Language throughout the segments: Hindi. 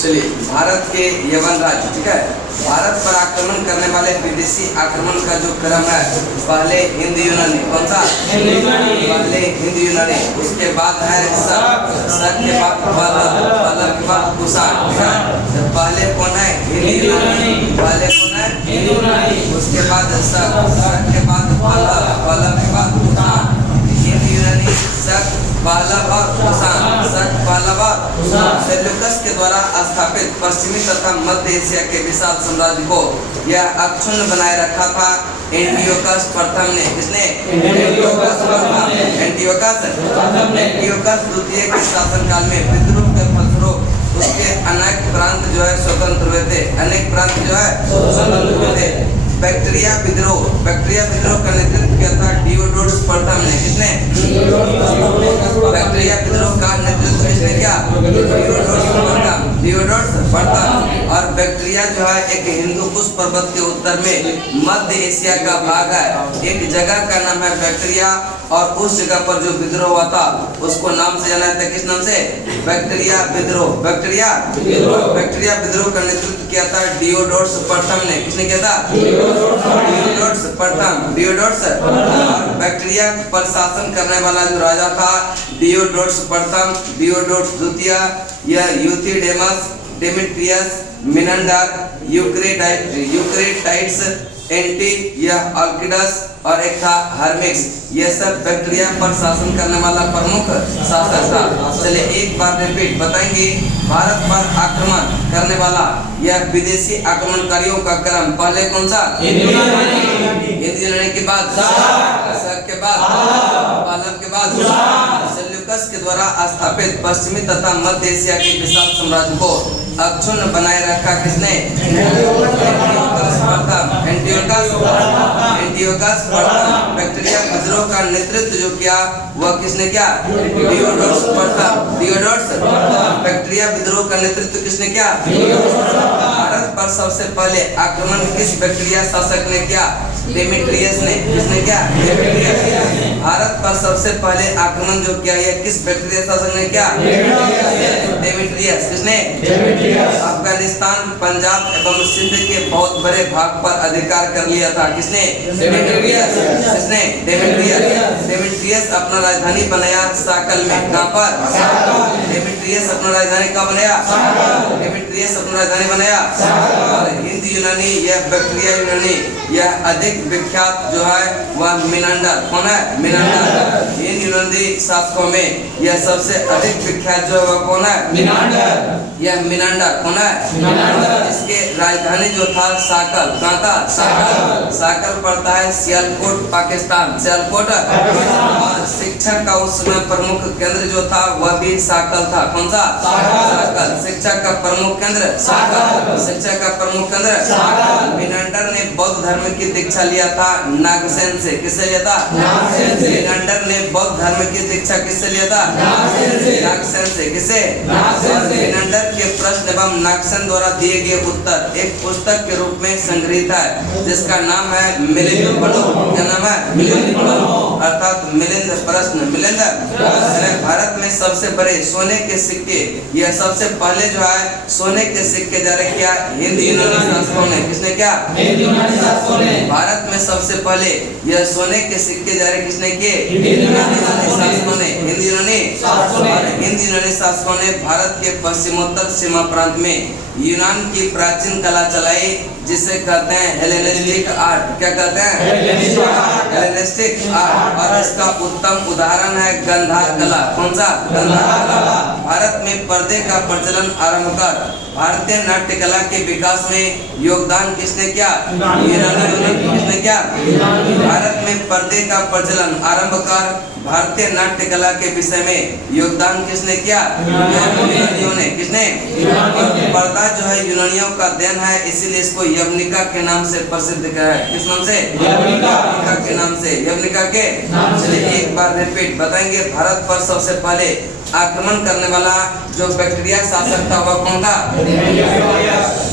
चलिए, भारत के यवन राज्य, ठीक है, भारत पर आक्रमण करने वाले विदेशी आक्रमण का जो क्रम है, पहले हिंद यूनानी, कौन सा? पहले हिंद यूनानी, उसके बाद है शक, शक के बाद पल्लव, पल्लव के बाद कुषाण, ठीक है। तो पहले कौन है? हिंद यूनानी, पहले कौन है? हिंद यूनानी, उसके बाद शक, शक के बाद पल्लव, पल्लव के बाद कुषाण। हिंद यूनानी, शक, पल्लव और कुषाण, शक, पल्लव और कुषाण। सेल्यूकस के द्वारा स्थापित पश्चिमी तथा मध्य एशिया के विशाल साम्राज्य को यह अक्षुण्ण बनाए रखा था एंटियोकस प्रथम ने। किसने? एंटियोकस प्रथम। एंटियोकस द्वितीय के शासनकाल में विद्रोह के फलस्वरूप उसके अनेक प्रांत जो है स्वतंत्र हुए थे, अनेक प्रांत जो है स्वतंत्र हुए थे। बैक्टीरिया विद्रोह का नेतृत्व किया था डियोडोरस प्रथम ने। किसने? बैक्टीरिया विद्रोह का नेतृत्व किसने किया? डियोडोरस प्रथम। और बैक्टीरिया जो है एक हिंदुकुश पर्वत के उत्तर में मध्य एशिया का भाग है। एक जगह का नाम है बैक्टीरिया, और उस जगह पर जो विद्रोह हुआ था उसको नाम से जाना जाता है। किस नाम से? बैक्टीरिया विद्रोह। बैक्टीरिया विद्रोह का नेतृत्व किया था डियोडोरस प्रथम ने। किसने किया था? डियोडोरस प्रथम। बैक्टीरिया पर शासन करने वाला जो राजा था डियोडोरस प्रथम, डियोडोरस द्वितीय, यह Euthydemus, Demetrius, Menander, Eucratides, anti, यह ऑर्किडस और एक था हर्मिक्स। ये सब बैक्टीरिया पर शासन करने वाला प्रमुख शासक था। चलिए एक बार रिपीट बताएंगे। भारत पर आक्रमण करने वाला यह विदेशी आक्रमणकारियों का क्रम पहले कौन सा? हिंद यूनानी के बाद शक के बाद पल्लव के बाद सेल्यूकस के द्वारा स्थापित पश्चिमी तथा मध्य एशिया के विशाल साम्राज्य को अक्षुण्ण बनाए रखा किसने? एंटियोकस प्रथम। बैक्टीरिया विद्रोह का नेतृत्व जो किया वह किसने किया? डियोडोरस प्रथम। बैक्टीरिया विद्रोह का नेतृत्व किसने किया? भारत पर सबसे पहले आक्रमण किस बैक्टीरिया शासक ने किया? डेमेट्रियस ने। किसने किया? भारत पर सबसे पहले आक्रमण जो किया यह किस बैक्टीरिया शासक ने किया? डेमेट्रियस। किसने? अफगानिस्तान, पंजाब एवं सिंध के बहुत बड़े भाग पर अधिकार कर लिया था। किसने? डेमेट्रियस। किसने? डेमेट्रियस अपना राजधानी बनाया साकल में। कहाँ पर? डेमेट्रियस अपना राजधानी कहाँ बनाया? डेमेट्रियस अपना राजधानी बनाया। और हिंद यूनानी, यह बैक्टीरिया यूनानी, यह अधिक विख्यात जो है वह मिनांडर। कौन है? मिनांडर। हिंद यूनानी शासकों में यह सबसे अधिक विख्यात जो है वह कौन है? मिनांडर। यह मिनांडर कौन है? मिनांडर। इसके राजधानी जो था साकल। कहाँ था? साकल। साकल पड़ता है सियालकोट, पाकिस्तान। सियालकोट। और शिक्षा का उस समय प्रमुख केंद्र जो था वह भी साकल था। कौन सा? साकल। शिक्षा का प्रमुख केंद्र साकल। शिक्षा का प्रमुख केंद्र साकल। मिनांडर ने बौद्ध धर्म की दीक्षा लिया था नागसेन से। किससे लिया था? मिनांडर ने बौद्ध धर्म की दीक्षा किससे लिया था? नागसेन से। किससे? मिनांडर के प्रश्न एवं नागसेन द्वारा दिए गए उत्तर एक पुस्तक के रूप में संग्रहित है जिसका नाम है मिलिंद पढ़ो। क्या नाम है? मिलिंद पढ़ो, अर्थात मिलिंद प्रश्न। मिलिंद भारत में सबसे बड़े सोने के सिक्के, यह सबसे पहले जो है सोने के सिक्के जारी किया हिंद यूनानी शासकों ने। किसने किया? हिंद यूनानी शासकों ने। भारत में सबसे पहले यह सोने के सिक्के जारी किसने किए? हिंद यूनानी शासकों ने। हिंद यूनानी शासकों ने भारत के पश्चिमोत्तर सीमा प्रांत में यूनान की प्राचीन कला चलाई जिसे कहते हैं हेलेनिस्टिक आर्ट। क्या कहते हैं? Hellenistic art. और इसका उत्तम उदाहरण है गंधार कला। कौन सा? गंधार कला। भारत में पर्दे का प्रचलन आरंभ कर भारतीय नाट्य कला के विकास में योगदान किसने किया? किसने किया? भारत में पर्दे का प्रचलन आरंभ कर भारतीय नाट्य कला के विषय में योगदान किसने किया? यूनानियों ने। किसने? पर्दा जो है यूनानियों का देन है, इसीलिए इसको यवनिका के नाम से प्रसिद्ध है। किस नाम से? यवनिका के नाम से। यवनिका के नाम से। एक बार रिपीट बताएंगे। भारत पर सबसे पहले आक्रमण करने वाला जो बैक्टीरिया शासक था वह कौन था?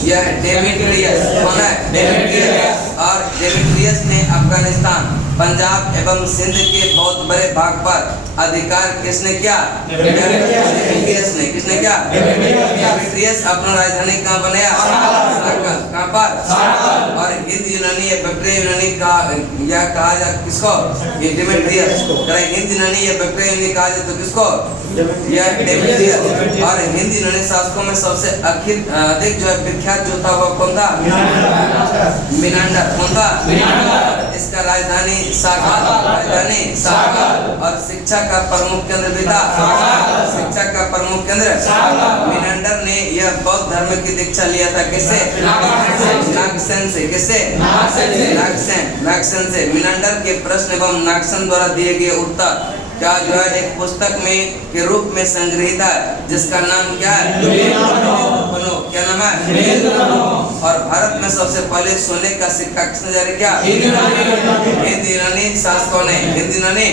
यह डेमेट्रियस। कौन है? डेमेट्रियस। और डेमेट्रियस ने अफगानिस्तान, पंजाब एवं सिंध के बहुत बड़े भाग पर अधिकार किसने किया? डेमेट्रियस ने। किसने किया? डेमेट्रियस अपना राजधानी कहाँ बनाया? कहाँ पर? और हिंद यूनानी या बैक्ट्रिया यूनानी का या कहा जा किसको? ये डेमेट्रियस। हिंद यूनानी या बैक्ट्रिया यूनानी कहा जाए तो किसको? यह डेमेट्रियस। और हिंद यूनानी शासकों में सबसे अधिक जो है विख्यात जो था वह कौन था? मिनांडर। कौन था? इसका राजधानी सागर। राजधानी सागर। और शिक्षा का प्रमुख केंद्र भी था। शिक्षा का प्रमुख केंद्र मिनांडर ने यह बौद्ध धर्म की दीक्षा लिया था। किससे? नागसेन से। किससे? नागसेन से। मिनांडर के प्रश्न एवं नागसेन द्वारा दिए गए उत्तर क्या जो है एक पुस्तक में के रूप में संग्रहित है, जिसका नाम क्या है? क्या नाम है? और भारत में सबसे पहले सोने का सिक्का किसने जारी किया? हिंद यूनानी शासकों ने। हिंद यूनानी।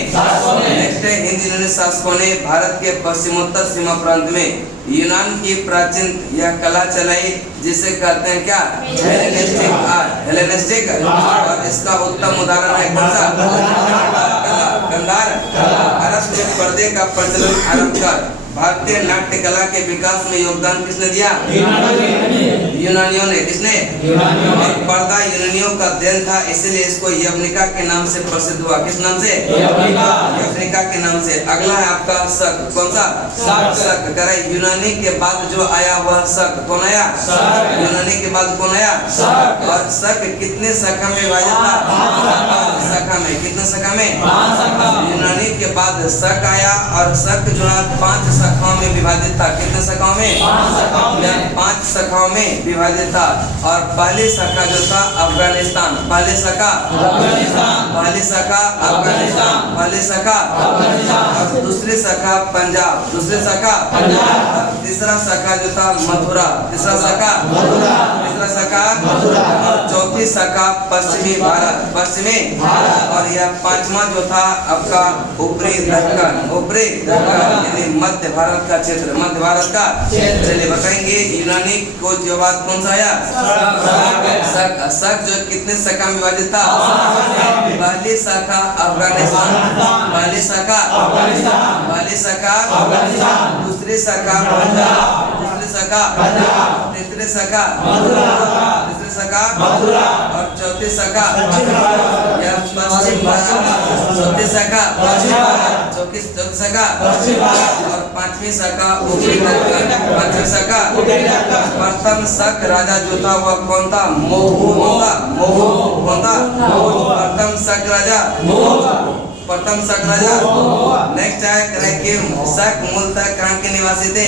नेक्स्ट है, हिंद यूनानी शासकों ने भारत के पश्चिमोत्तर सीमा प्रांत में यूनान की प्राचीन यह कला चलाई, जिसे कहते हैं क्या? Hellenistic art. हेलेनिस्टिक। और इसका उत्तम उदाहरण है कौन सा? गांधार। अरब में पर्दे का प्रचलन आरंभ कर भारतीय नाट्य कला के विकास में योगदान किसने दिया? यूनानियों ने। किसने? और पर्दा यूनानियों का देन था, इसलिए इसको यवनिका के नाम से प्रसिद्ध हुआ। किस नाम से? यवनिका के नाम से। अगला है आपका शक। कौन सा? शक। करे यूनानी के बाद जो आया वह शक। कौन आया? यूनानी के बाद कौन आया? और शक कितने शाखा में विभाजित था? शाखा में। कितने शाखा में? यूनानी के बाद शक आया और शक जो है 5 शाखाओं में विभाजित था। कितने शाखाओं में? 5 शाखाओं में विभाजित था। और पहली शाखा जो था अफगानिस्तान। पहली शाखा पहली शाखा अफगानिस्तान। पहली शाखा और दूसरी शाखा पंजाब। दूसरी शाखा तीसरा शाखा जो था मथुरा। तीसरा शाखा तीसरा शाखा और चौथी शाखा पश्चिमी भारत। पश्चिमी। और यह 5वां जो था आपका ऊपरी दक्कन। ऊपरी दक्कन यानी मध्य भारत का क्षेत्र। मध्य भारत का। चलिए बताएंगे यूनानी को जो बात कौन सा आया? शक जो कितने शाखा में विभाजित था? पहली शाखा अफगानिस्तान। पहली शाखा पहली शाखा दूसरी शाखा दूसरी शाखा तीसरी शाखा तीसरी शाखा और चौथी शाखा यह पश्चिम भारत। चौथी शाखा चौथी शाखा और 5वीं शाखा ऊपरी दक्कन। 5वीं शाखा। प्रथम शक राजा जो था वह कौन था? मोहू। कौन था? प्रथम शक राजा। प्रथम शक राजा। नेक्स्ट है कि शक मूलतः कहाँ के निवासी थे?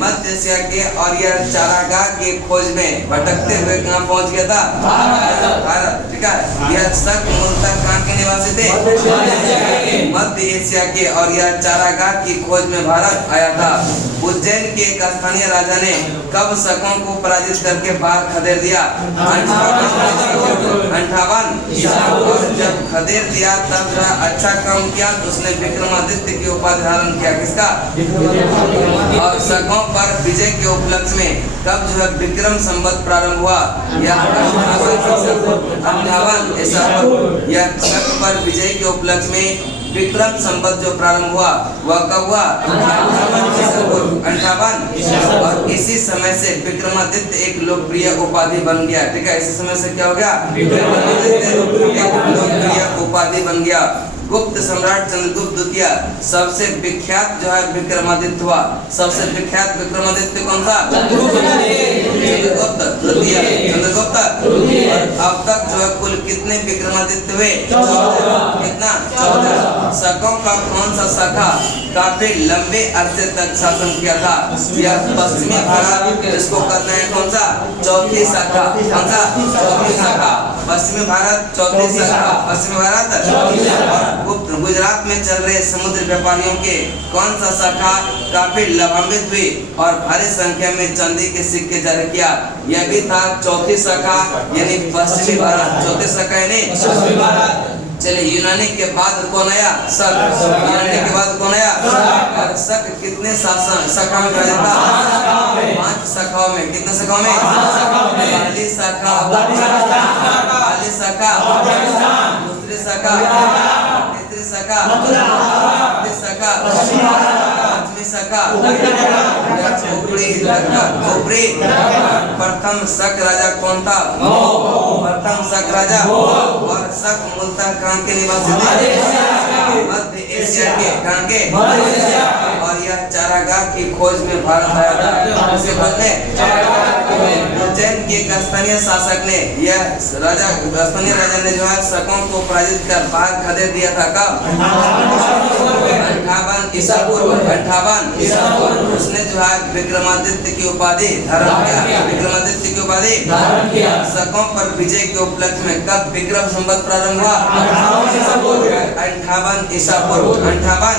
मध्य एशिया के। और यह चारागाह के खोज में भटकते हुए कहाँ पहुँच गया था? भारत। ठीक है। यह शक मूलतः कहाँ के निवासी थे? मध्य एशिया के। और यह चारागाह की खोज में भारत आया था। उज्जैन के एक स्थानीय राजा ने कब शकों को पराजित करके बाहर खदेड़ दिया? 58। और जब खदेड़ दिया तब जो अच्छा काम किया तो उसने विक्रमादित्य की उपाधि धारण किया। किसका? और शकों पर विजय के उपलक्ष्य में कब जो है विक्रम संवत प्रारंभ हुआ? यह 58 ऐसा। यह शक पर विजय के उपलक्ष्य में विक्रम संवत जो प्रारंभ हुआ वह कब हुआ? 58। और इसी समय से विक्रमादित्य एक लोकप्रिय उपाधि बन गया। ठीक है। इसी समय से क्या हो गया? विक्रमादित्य एक लोकप्रिय उपाधि बन गया। गुप्त सम्राट चंद्रगुप्त द्वितीय सबसे विख्यात जो है विक्रमादित्य हुआ। सबसे विख्यात विक्रमादित्य कौन था? चंद्रगुप्त द्वितीय। चंद्रगुप्त। और अब तक जो है कुल कितने विक्रमादित्य हुए? 14। कितना? 14। शकों का कौन सा शाखा काफी लंबे अरसे तक शासन किया था? यह पश्चिमी भारत। इसको कहते हैं कौन सा? चौथी शाखा। कौन सा? चौथी शाखा। पश्चिमी भारत चौथी शाखा। पश्चिमी भारत। गुजरात में चल रहे समुद्र व्यापारियों के कौन सा शाखा काफी लाभान्वित हुई और भारी संख्या में चांदी के सिक्के जारी किया? यह भी था चौथी शाखा यानी पश्चिमी भारत। चौथी शाखा यानी पश्चिमी भारत। चलिए यूनानी के बाद कौन आया? शक। यूनानी के बाद कौन आया? और शक कितने शाखा में विभाजित था? 5 शाखाओं में। कितने शाखाओं में? पहली शाखा पहली शाखा दूसरी शाखा, तीसरी शाखा, चौथी शाखा, पांचवी शाखा, खोपड़ी। प्रथम शक राजा कौन था? प्रथम शक राजा। और शक मूलतः कहाँ के निवासी थे? मध्य एशिया के। कहाँ के? और यह चारागाह की खोज में भारत आया था। किसके खोज में? उज्जैन के स्थानीय शासक ने, यह राजा स्थानीय राजा ने जो है शकों को पराजित कर बाहर खदेड़ दिया था। कब? 58 ईसा पूर्व। 58 उसने जो है विक्रमादित्य की उपाधि धारण किया। विक्रमादित्य की उपाधि धारण किया। शकों पर विजय के उपलक्ष्य में कब विक्रम संवत प्रारंभ हुआ? 58 ईसा पूर्व। 58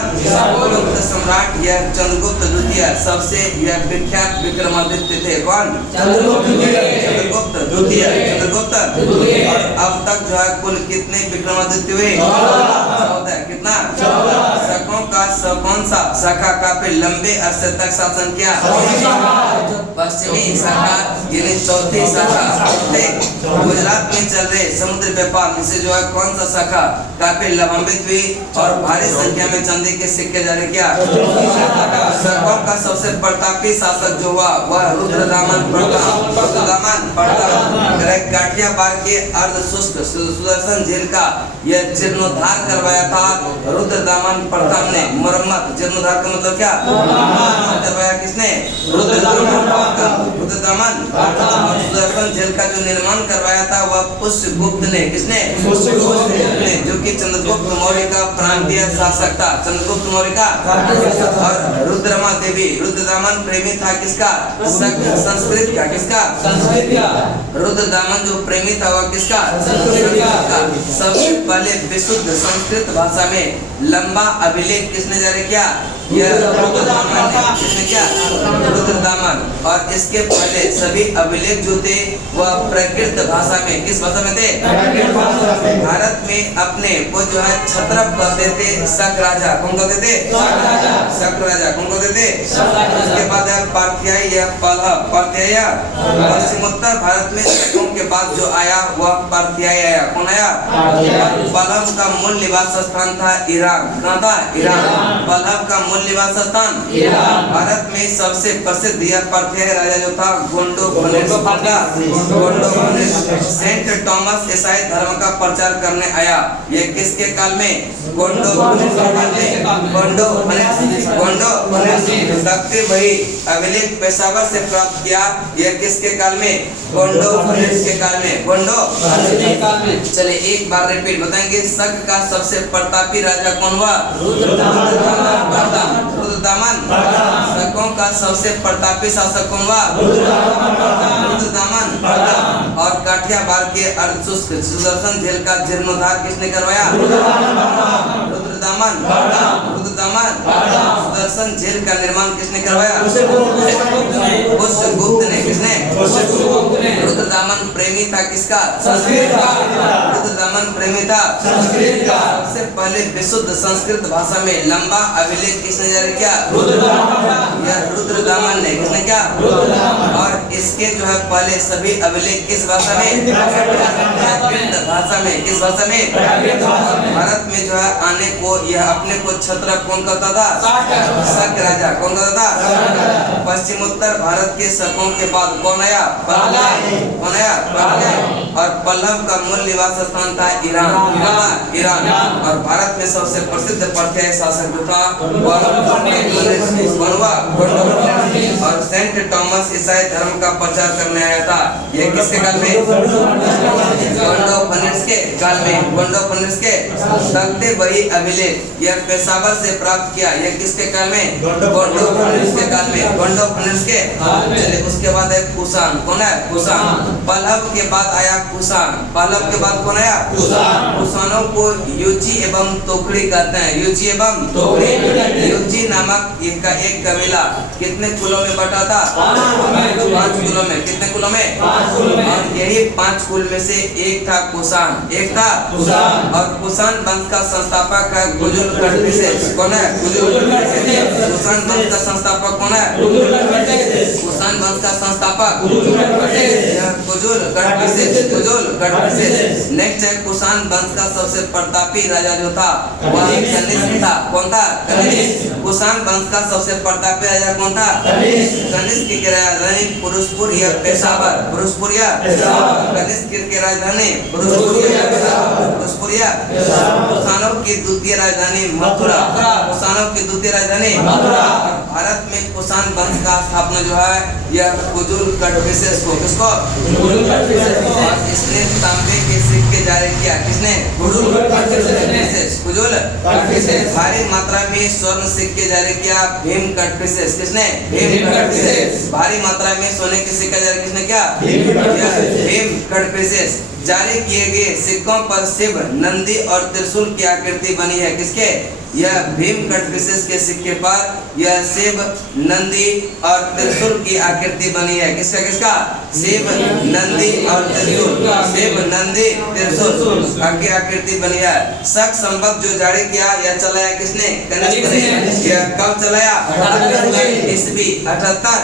गुप्त सम्राट यह चंद्रगुप्त द्वितीय सबसे यह विख्यात विक्रमादित्य थे। कौन? चंद्रगुप्त द्वितीय। चंद्रगुप्त। और अब तक जो है कुल कितने विक्रमादित्य हुए? 14। कितना? 14। शकों का कौन सा शाखा काफी लंबे अरसे तक शासन किया? पश्चिमी शाखा यानी चौथी शाखा। गुजरात में चल रहे समुद्र व्यापार से जो है कौन सा शाखा काफी लाभान्वित हुई और भारी संख्या में चांदी के सिक्के जारी किया? शकों का सबसे प्रतापी शासक जो हुआ वह रुद्रदामन प्रथम। काठियावाड़ के अर्ध शुष्क सुदर्शन झील का यह जीर्णोद्धार करवाया था रुद्रदामन प्रथम ने। मरम्मत, जीर्णोद्धार का मतलब क्या? करवाया किसने? रुद्रदामन। सुदर्शन झील का जो निर्माण करवाया था वह पुष्यगुप्त ने। किसने? ने, जो कि चंद्रगुप्त मौर्य का प्रांतीय शासक था। चंद्रगुप्त मौर्य का। और रुद्रमा देवी, रुद्रदामन प्रेमी था किसका? संस्कृत का। किसका? संस्कृत का। रुद्रदामन जो प्रेमी था वह किसका? संस्कृत का। सबसे पहले विशुद्ध संस्कृत भाषा में लंबा अभिलेख किसने जारी किया? यह रुद्रदामन ने। किसने किया? रुद्रदामन। और इसके पहले सभी अभिलेख जो थे वह प्राकृत भाषा में, किस भाषा में थे? भारत में अपने वो जो है छत्रप कहते थे शक राजा। कौन कहते थे? शक राजा। कौन कहते थे? उसके बाद है पार्थेय या पार्थेय। पश्चिमोत्तर भारत में शकों के बाद जो आया वह पार्थेय आया। कौन आया? पल्लव का मूल निवास स्थान था ईरान। कहाँ था? ईरान। पल्लव का मूल निवास स्थान ईरान। भारत में सबसे प्रसिद्ध यह पार्थेय राजा जो था गोंडोफोनिस। सेंट थॉमस ईसाई धर्म का प्रचार करने आया। यह किसके काल में? गोंडोफोनिस। तख्ते वही अभिलेख पेशावर से प्राप्त किया। यह किसके काल में? गोंडोफोनिस के काल में। चले एक बार रिपीट बताएंगे। शक का सबसे प्रतापी राजा कौन हुआ? रुद्रदामन। शकों का सबसे प्रतापी शासक कौन हुआ? रुद्रदामन। और काठियावाड़ के अर्धशुष्क सुदर्शन झील का जीर्णोद्धार किसने करवाया? रुद्रदामन। सुदर्शन झील का निर्माण किसने करवाया? पुष्यगुप्त ने। किसने? रुद्रदामन प्रेमी था किसका? संस्कृत का। रुद्रदामन प्रेमी था संस्कृत का। सबसे पहले विशुद्ध संस्कृत भाषा में लंबा अभिलेख किसने जारी किया? यह रुद्रदामन ने। किसने क्या? और इसके जो है पहले सभी अभिलेख किस भाषा में? भाषा में। किस भाषा में? भारत में जो है आने को यह अपने को छत्रप कौन कहता था? शक राजा। कौन कहता था? पश्चिमोत्तर भारत के शकों के बाद कौन आया? कौन आया? और पल्लव का मूल निवास स्थान था ईरान। ईरान। और भारत में सबसे प्रसिद्ध पार्थेय शासक जो था और सेंट थॉमस ईसाई धर्म का प्रचार करने आया था। यह किसके काल में? गोंडोफोनिस के काल में। गोंडोफोनिस के तख्ते वही अभिलेख यह पेशावर से प्राप्त किया। यह किसके काल में? गोंडोफोनिस के काल में। गोंडोफोनिस के। चलिए उसके बाद है कुषाण। कौन है? कुषाण। पल्लव के बाद आया कुषाण। पल्लव के बाद कौन आया? कुषाणों को युची एवं तोकड़ी कहते हैं। युची एवं तोकड़ी। युची नामक इनका एक कबीला कितने कुलों में बटा था? 5 कुलों में। कितने कुलों में? 5 कुलों में। और यही 5 कुल में से एक था कुषाण। एक था कुषाण। और कुषाण वंश का संस्थापक है गुजुलकर्टिसेस। कौन है? गुजुलकर्टिसेस। कुषाण वंश का संस्थापक कौन है? कुषाण वंश का संस्थापक कुजुल कट विशेष। नेक्स्ट है कुषाण वंश का सबसे प्रतापी राजा जो था वह कनिष्क था। कौन था? कनिष्क। कुषाण वंश का सबसे प्रतापी राजा कौन था? कनिष्क की राजधानी पुरुषपुर या पेशावर। पुरुषपुर या कनिष्क की राजधानी पुरुषपुर या कुषाणों की द्वितीय राजधानी मथुरा। कुषाणों की द्वितीय राजधानी मथुरा। भारत में कुषाण वंश का स्थापना जो है यह कुजुल कट विशेष को किसको? और इसने तांबे के सिक्के जारी किया। किसने? कुजुल कट विशेष। भारी मात्रा में स्वर्ण सिक्के जारी किया भीम कट विशेष। किसने? भीम कट विशेष। भारी मात्रा में सोने के सिक्के जारी किसने किया? भीम कट विशेष। जारी किए गए सिक्कों पर शिव, नंदी और त्रिशूल की आकृति बनी है। किसके? यह भीम कट विशेष के सिक्के पर यह शिव, नंदी और त्रिशूल की आकृति बनी है। किसका किसका? शिव, नंदी और त्रिशूल। शिव, नंदी, त्रिशूल की आकृति बनी है। शक संवत जो जारी किया यह चलाया किसने? कनिष्क ने। यह कब चलाया? 78 ईस्वी। 78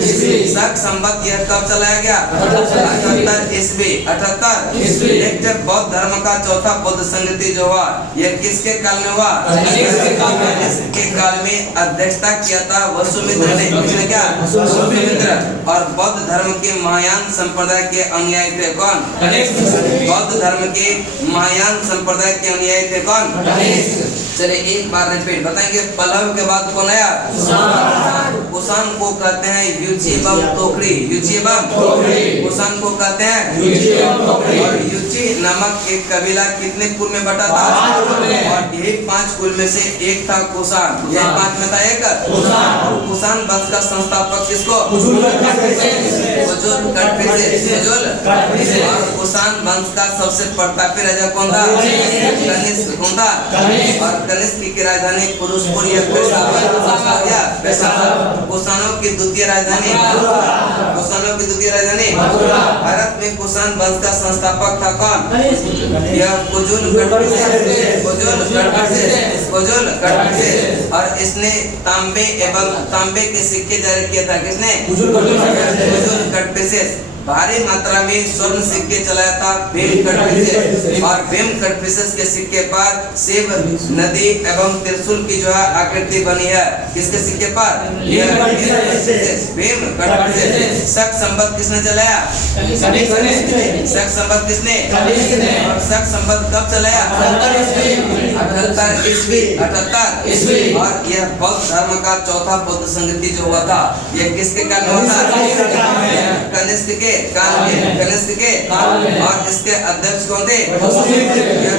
ईस्वी। शक संवत यह कब चलाया गया? 78 ईस्वी। 78 ईस्वी। नेक्स्ट बौद्ध धर्म का चौथा बौद्ध संगति जो हुआ यह किसके काल में हुआ? कनिष्क के काल में अध्यक्षता किया था वसुमित्र ने। किसने क्या? वसुमित्र। और बौद्ध धर्म के महायान संप्रदाय के अनुयायी थे कौन? बौद्ध धर्म के महायान संप्रदाय के अनुयायी थे कौन? चलिए एक बार रिपीट बताएंगे। पल्लव के बाद कौन आया? कुषाण को कहते हैं युची एवं टोकरी। युची एवं कुषाण को कहते हैं। और युची नामक एक कबीला कितने कुल में बटा था? और यही 5 कुल में से एक था कुषाण। यह 5 में था एक। कुषाण वंश का संस्थापक किसको? कुजुल कट विशेष। और कुषाण वंश का सबसे प्रतापी राजा कौन था? कनिष्क। कौन था? और कनिष्क की राजधानी पुरुषपुर या पेशावर। कुषाणों की द्वितीय राजधानी भारत में कुषाण वंश का संस्थापक था कौन? यह कुजुल कट विशेष। और इसने तांबे के सिक्के जारी किया था। किसने? कुजुल कट विशेष। भारी मात्रा में स्वर्ण सिक्के चलाया था भीम कट विशेष। और भीम कट विशेष के सिक्के पर शिव, नदी एवं त्रिशूल की जो है आकृति बनी है। किसके सिक्के पर? भीम कट विशेष। शक संवत किसने चलाया? शक संवत किसने? और शक संवत कब चलाया? 78 ईस्वी। और यह बौद्ध धर्म का चौथा बौद्ध संगति जो हुआ था यह किसके काल में हुआ था? कनिष्क के काल में। और इसके अध्यक्ष कौन थे?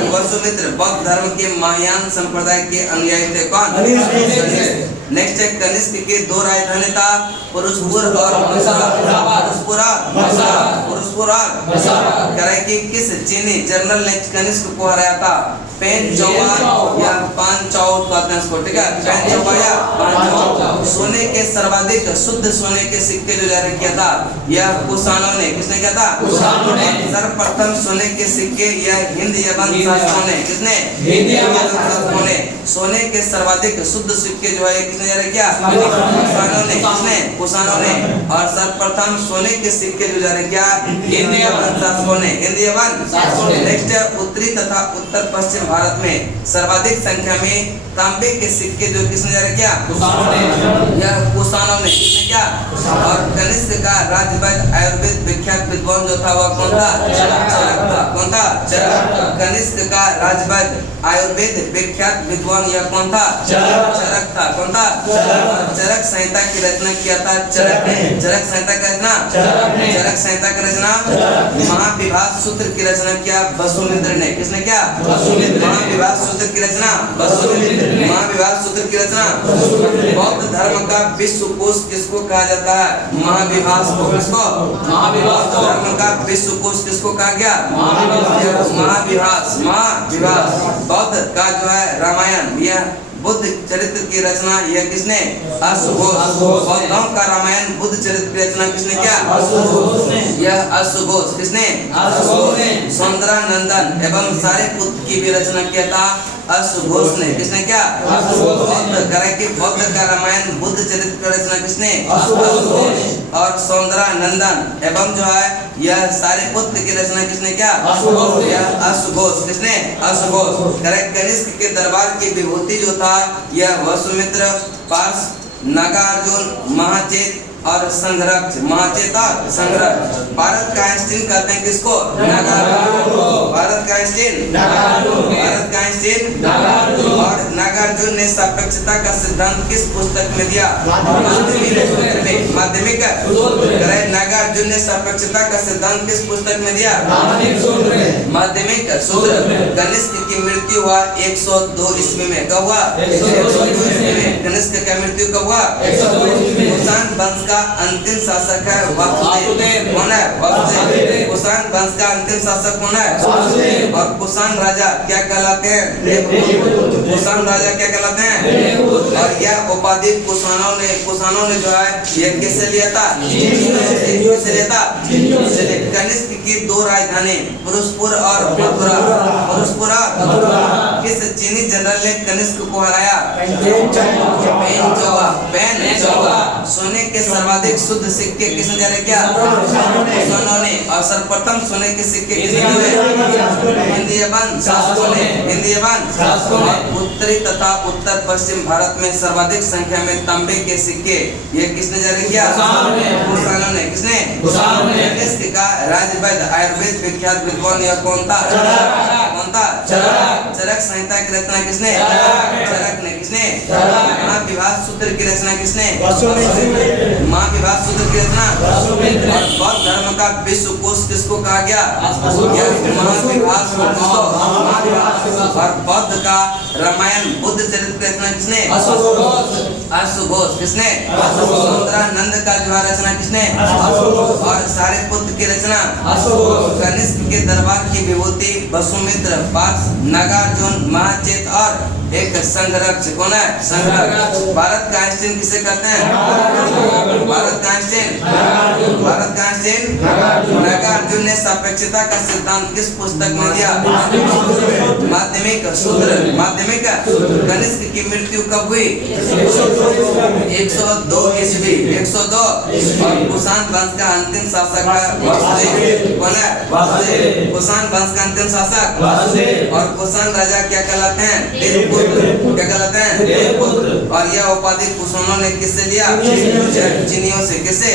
वसुमित्र। बौद्ध धर्म के महायान संप्रदाय के अनुयायी थे कौन? नेक्स्ट है कनिष्क के 2 राजधानी था पुरुषपुर और पुरुषपुर और किस चीनी जनरल ने कनिष्क को हराया था? पेन चौवा या पान चाओ कहते हैं इसको। ठीक है, पेन चौवा या पान चाओ। सोने के सर्वाधिक शुद्ध सोने के सिक्के जो जारी किया था यह कुषाणों ने। किसने किया था? कुषाणों ने। सर्वप्रथम सोने के सिक्के यह हिंद यवन शासकों ने। किसने? हिंद यवन शासकों ने। सोने के सर्वाधिक शुद्ध सिक्के जो है किसने जारी किया? कुषाणों ने। किसने? कुषाणों ने। और सर्वप्रथम सोने के सिक्के जो जारी किया हिंद यवन शासकों ने। हिंद यवन शासकों ने। नेक्स्ट है उत्तरी तथा उत्तर पश्चिम भारत में सर्वाधिक संख्या में तांबे के सिक्के जो किसने जारी किया? कुषाणों ने। यह कुषाणों ने। किसने किया? और कनिष्क का राजवैद्य आयुर्वेद विख्यात विद्वान जो था वह कौन था? चरक था। कौन था? चरक। कनिष्क का राजवैद्य आयुर्वेद विख्यात विद्वान यह कौन था? चरक था। कौन था? चरक संहिता की रचना किया था चरक ने। चरक संहिता की रचना चरक संहिता की रचना महाविभाग सूत्र की रचना किया वसुमित्र ने। किसने किया? महाविभाग सूत्र की रचना महाविभाग सूत्र की रचना। बौद्ध धर्म का विश्वकोश किसको कहा जाता है? महाविभाग को। किसको? महाविभाग। धर्म का विश्वकोश किसको कहा गया? महाविभाग। बौद्ध का जो है रामायण यह बुद्ध चरित्र की रचना यह किसने? अश्वघोष। बौद्धों का रामायण बुद्ध चरित्र की रचना किसने किया? यह अश्वघोष। किसने? सौंदरानंदन एवं सारिपुत्र की भी रचना किया था अश्वघोष ने। किसने क्या? बौद्ध का रामायण बुद्ध चरित्र नेतृत्व का रचना किसने? अश्वघोष। और सौंदरा नंदन एवं जो है यह सारे पुत्र की रचना किसने किया? अश्वघोष। यह अश्वघोष किसने? अश्वघोष। करेक्ट। कनिष्क के दरबार की विभूति जो था यह वसुमित्र, पार्श, नागार्जुन, महाचेत और संघरक्ष। महाचेत और संघरक्ष। भारत का आइंस्टीन कहते हैं किसको? नागार्जुन। भारत का आइंस्टीन भारत का आइंस्टीन और नागार्जुन ने सापेक्षता का सिद्धांत किस पुस्तक में दिया? माध्यमिक। करेक्ट। नागार्जुन ने सापेक्षता का सिद्धांत किस पुस्तक में दिया? माध्यमिक सूत्र। कनिष्क की मृत्यु हुआ 102 ईस्वी में। कब हुआ? 102 ईस्वी में। कनिष्क का मृत्यु कब हुआ? 102 ईस्वी में। कुषाण वंश का अंतिम शासक है वासुदेव। कौन है? वासुदेव। कुषाण वंश का अंतिम शासक कौन है? वासुदेव। और कुषाण राजा क्या कहलाते हैं? कुषाण राजा क्या कहलाते हैं? और यह उपाधि कुषाणों ने जो है यह किससे लिया था? किससे लिया था? कनिष्क की दो राजधानी पुरुषपुर और मथुरा। पुरुषपुर और मथुरा। किस चीनी जनरल ने कनिष्क को हराया? पेन चौवा। सोने के सर्वाधिक शुद्ध सिक्के किसने जारी किया? कुषाणों ने। और सर्वप्रथम सोने के सिक्के किसने दिए? हिंदी जबान। उत्तरी तथा उत्तर पश्चिम भारत में सर्वाधिक संख्या में तांबे के सिक्के ये किसने जारी किया? कुषाणों ने। किसने? कनिष्क का राज्य वैद्य आयुर्वेद विख्यात विद्वान यह कौन था? चरक संहिता की रचना किसने? चरक ने। किसने? महाविभाग सूत्र की रचना किसने? महाविभाग सूत्र की रचना। और बौद्ध धर्म का विश्व कोश किसको कहा गया? महाविभाग। और बौद्ध का रामायण बुद्ध चरित्र की रचना किसने? अश्वघोष। किसने? सौंदरानंद का जो रचना किसने? और सारे पुत्र की रचना। कनिष्क के दरबार की विभूति वसुमित्र, पार्श, नागार्जुन, महाचेत और एक संघरक्ष। कौन है? संघरक्ष। भारत का आइंस्टीन किसे कहते हैं? भारत का आइंस्टीन नागार्जुन ने सापेक्षता का सिद्धांत किस पुस्तक में दिया? माध्यमिक सूत्र। माध्यमिक। कनिष्क की मृत्यु कब हुई? 102 ईस्वी। 102। और कुषाण वंश का अंतिम शासक वासुदेव। कौन है? वासुदेव। कुषाण वंश का अंतिम शासक वासुदेव। और कुषाण राजा क्या कहलाते हैं? देवपुत्र। क्या कहलाते हैं? देवपुत्र। और यह उपाधि कुषाणों ने किससे लिया? चीनियों से। किससे?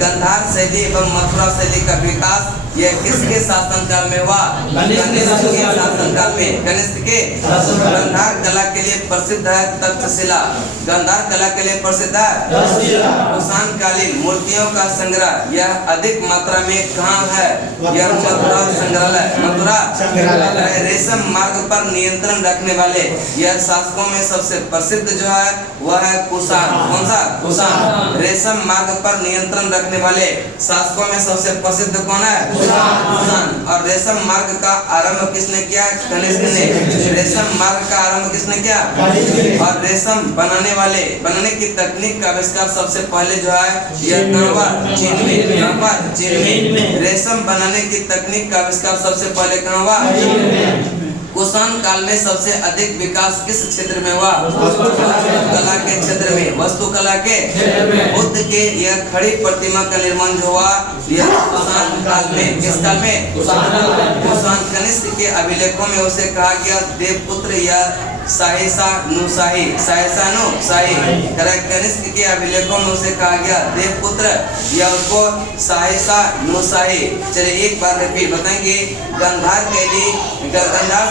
गंधार शैली एवं मथुरा शैली का विकास यह किसके शासनकाल में हुआ? कनिष्क के शासनकाल में। कनिष्क के। गंधार कला के लिए प्रसिद्ध है तक्षशिला। गंधार कला के लिए प्रसिद्ध है। कुषाण कालीन मूर्तियों का संग्रह यह अधिक मात्रा में कहाँ है? यह मथुरा संग्रहालय। मथुरा संग्रहालय। रेशम मार्ग पर नियंत्रण रखने वाले यह शासकों में सबसे प्रसिद्ध जो है वह है कुषाण। कौन सा? कुषाण। रेशम मार्ग पर नियंत्रण रखने वाले शासकों में सबसे प्रसिद्ध कौन है? कुषाण। और रेशम मार्ग का आरंभ किसने किया? कनिष्क ने। रेशम मार्ग का आरंभ किसने किया? और रेशम बनाने की तकनीक का आविष्कार सबसे पहले जो है यह चीन में। चीन में। रेशम बनाने की तकनीक का आविष्कार सबसे पहले कहाँ हुआ? कुषाण काल में सबसे अधिक विकास किस क्षेत्र में हुआ? कला के क्षेत्र में। वास्तुकला के। बुद्ध के यह खड़ी प्रतिमा का निर्माण जो हुआ यह कुषाण काल में। किस काल में? कुषाण। कनिष्क के अभिलेखों में उसे कहा गया देवपुत्र या साहिसा नुसाही। करेक्ट। कनिष्क के अभिलेखों में उसे कहा गया देवपुत्र या उसको साहिसा नुसाही। चलिए एक बार रिपीट बताएंगे। गंधार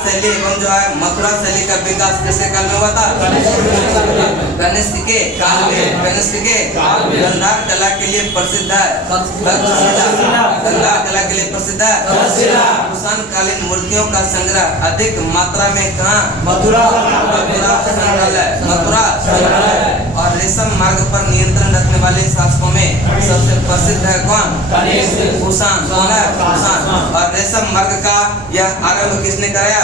शैली एवं जो है मथुरा शैली का विकास किसके काल में हुआ था? कनिष्क के काल में। कनिष्क के। गंधार कला के लिए प्रसिद्ध है गंधार कला के लिए प्रसिद्ध है। कुषाण कालीन मूर्तियों का संग्रह अधिक मात्रा में कहाँ? मथुरा संग्रहालय। मथुरा संग्रहालय। और रेशम मार्ग पर नियंत्रण रखने वाले शासकों में सबसे प्रसिद्ध है कौन? कुषाण। कौन है? कुषाण। और रेशम मार्ग का यह आरंभ किसने कराया?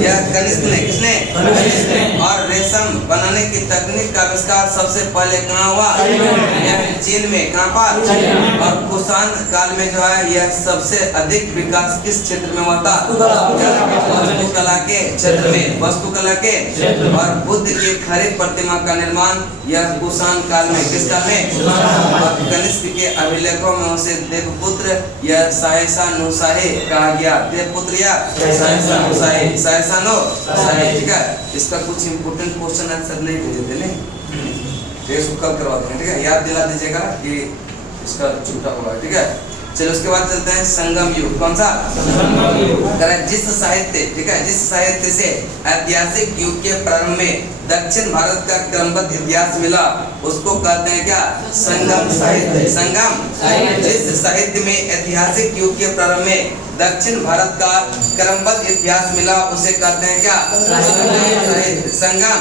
यह कनिष्क ने। किसने? और रेशम बनाने की तकनीक का आविष्कार सबसे पहले कहाँ हुआ? चीन में। कहाँ पर? और कुषाण काल में जो है यह सबसे अधिक विकास किस क्षेत्र में हुआ था? वास्तुकला के क्षेत्र में। वास्तुकला के। और बुद्ध की खड़ी प्रतिमा का निर्माण यह कुषाण काल में, किस काल में? और कनिष्क के अभिलेखों में उसे देवपुत्र या साहेसा नुसाहे कहा गया। देवपुत्र या साहेसा नुसाहे, साहेसा नुसाहे, ठीक है। इसका कुछ इंपोर्टेंट क्वेश्चन आंसर नहीं भेजे थे, नहीं, इसको कल करवा देंगे, ठीक है। याद दिला दीजिएगा कि इसका छूटा हुआ, ठीक है। चलो उसके बाद चलते हैं संगम युग। कौन सा? संगम युग। जिस साहित्य, ठीक है, जिस साहित्य से ऐतिहासिक युग के प्रारंभ में दक्षिण भारत का क्रमबद्ध इतिहास मिला उसको कहते हैं क्या? संगम साहित्य। संगम, जिस साहित्य में ऐतिहासिक युग के प्रारंभ में दक्षिण भारत का क्रमबद्ध इतिहास मिला उसे कहते हैं क्या? संगम।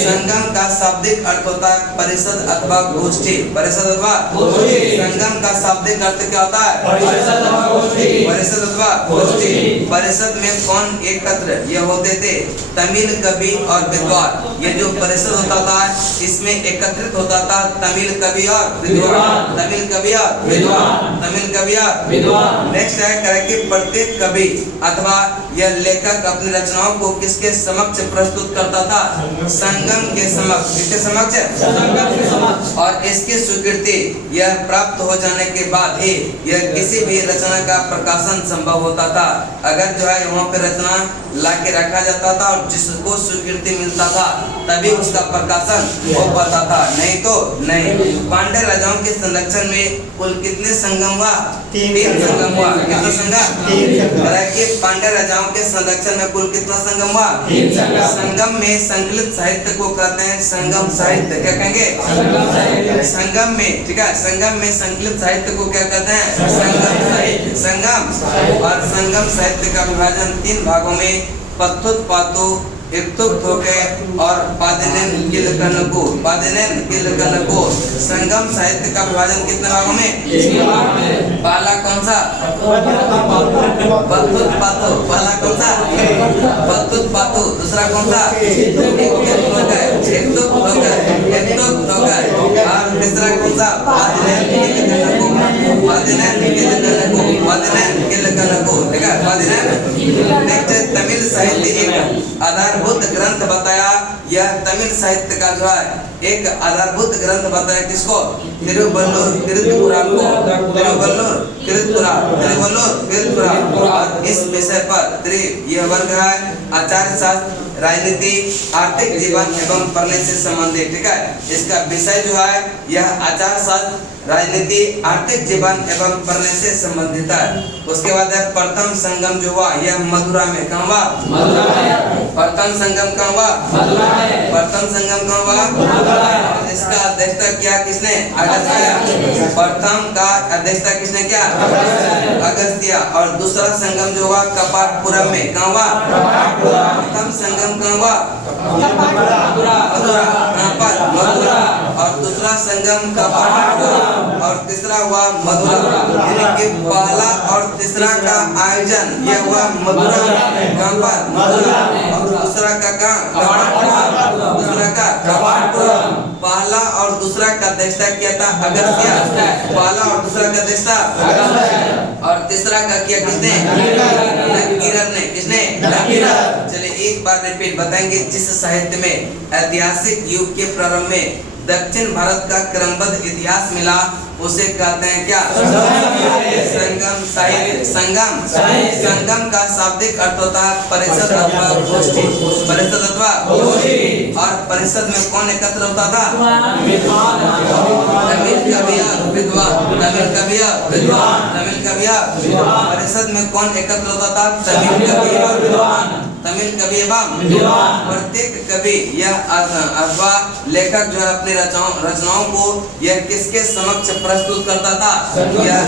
संगम का शाब्दिक अर्थ होता है परिषद अथवा गोष्ठी। परिषद अथवा संगम का शाब्दिक अर्थ क्या होता है? परिषद अथवा गोष्ठी। परिषद में कौन एकत्र ये होते थे? तमिल कवि और विद्वान। ये जो परिषद होता था इसमें एकत्रित होता था तमिल कवि और विद्वान। तमिल कवि और विद्वान, तमिल कवि और विद्वान। नेक्स्ट है कि प्रत्येक कवि अथवा यह लेखक अपनी रचनाओं को किसके समक्ष प्रस्तुत करता था? संगम के समक्ष। किसके समक्ष? संगम के समक्ष। और इसकी स्वीकृति यह प्राप्त हो जाने के बाद ही यह किसी भी रचना का प्रकाशन संभव होता था। अगर जो है वहाँ पे रचना ला के रखा जाता था और जिसको स्वीकृति मिलता था तभी उसका प्रकाशन हो पाता था, नहीं तो नहीं। पांड्य राजाओं के संरक्षण में कुल कितने संगम हुआ? 3 संगम हुआ। कितना संगम? 3। पांड्य राजाओं के संरक्षण में कुल कितना संगम हुआ? 3 संगम। संगम में संकलित साहित्य को कहते हैं संगम साहित्य। क्या कहेंगे? संगम में, ठीक है, संगम में संकलित साहित्य को क्या कहते हैं? संगम साहित्य। संगम और संगम साहित्य का विभाजन 3 भागों में पत्तुत्पातो, इत्तुक्तोके और पादिनेन किलकनको। पादिनेन किलकनको। संगम साहित्य का विभाजन कितने भागों में? 3 भागों में। पहला कौन सा? पत्तुत्पातो। पहला कौन सा? पत्तुत्पातो। दूसरा कौन सा? इत्तुक्तोके। और तीसरा कौन सा? पादिनेन किलकनको। पादिनेन किलकनको। पादिनेन किलकनको, ठीक है, पादिनेन। नेक्स्ट तमिल साहित्य एक आधारभूत ग्रंथ बताया। यह तमिल साहित्य का जो है एक आधारभूत ग्रंथ बताया किसको? तिरुवल्लुर कीर्तिपुराण को। तिरुवल्लुर कीर्तिपुराण। और इस विषय पर यह वर्ग है आचार्य शास्त्र, राजनीति, आर्थिक जीवन एवं प्रलय से संबंधित, ठीक है। इसका विषय जो है यह आचार शास्त्र, राजनीति, आर्थिक जीवन एवं प्रलय से संबंधित है। उसके बाद है प्रथम संगम जो हुआ यह मथुरा में। कहाँ हुआ? मथुरा में। प्रथम संगम कहाँ हुआ? मथुरा में। प्रथम संगम कहाँ हुआ? मथुरा में। इसका अध्यक्षता किया किसने? अगस्त्य। प्रथम का अध्यक्षता किसने किया? अगस्त्य। और दूसरा संगम जो हुआ कपाटपुरम में। कहाँ हुआ? प्रथम संगम कहाँ हुआ? मथुरा। कहाँ पर? मथुरा। और दूसरा संगम कपाटपुरम और तीसरा हुआ मथुरा। यानी कि पहला और तीसरा का आयोजन यह हुआ मथुरा। कहाँ पर? मथुरा। और दूसरा का कहाँ? कपाटपुरम। दूसरा का कपाटपुरम। पहला और दूसरा का अध्यक्षता किया था अगस्त्य। पहला और दूसरा का अध्यक्षता अगस्त्य। और तीसरा का किया किसने? नकीरर ने। किसने? नकीरर। चलिए एक बार रिपीट बताएंगे। जिस साहित्य में ऐतिहासिक युग के प्रारंभ में दक्षिण भारत का क्रमबद्ध इतिहास मिला उसे कहते हैं क्या? संगम साहित्य। संगम। संगम का शाब्दिक अर्थ होता है परिषद अथवा गोष्ठी। परिषद अथवा गोष्ठी। और परिषद में कौन एकत्र होता था? तमिल कवि और विद्वान। तमिल कवि और विद्वान। तमिल कवि और विद्वान। परिषद में कौन एकत्र होता था? तमिल कवि और विद्वान। तमिल कवि एवं विद्वान। प्रत्येक कवि यह अथवा लेखक जो है अपनी रचनाओं को यह किसके समक्ष प्रस्तुत करता था? यह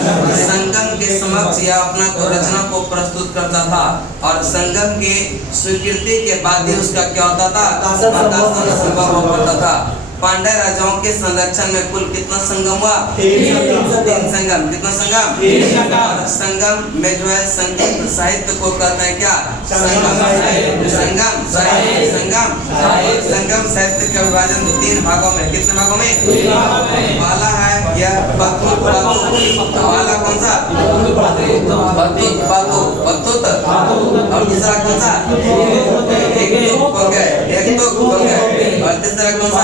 संगम के समक्ष यह अपना रचना को प्रस्तुत करता था। और संगम के स्वीकृति के बाद ही उसका क्या होता था? प्रकाशन संभव हो पाता था। पांड्य राजाओं के संरक्षण में कुल कितना संगम हुआ? 3 संगम। कितना संगम? 3 संगम। संगम में जो है संगीत साहित्य को कहते हैं क्या? संगम साहित्य। संगम साहित्य। संगम साहित्य। संगम साहित्य का विभाजन 3 भागों में। कितने भागों में? 3 भागों में। पहला है यह पत्तुत्पातो। पहला कौन सा? पत्तुत्पातो। पत्तुत। और दूसरा कौन सा? एकतुक हो गए। एकतुक हो गए। और और तीसरा कौन सा?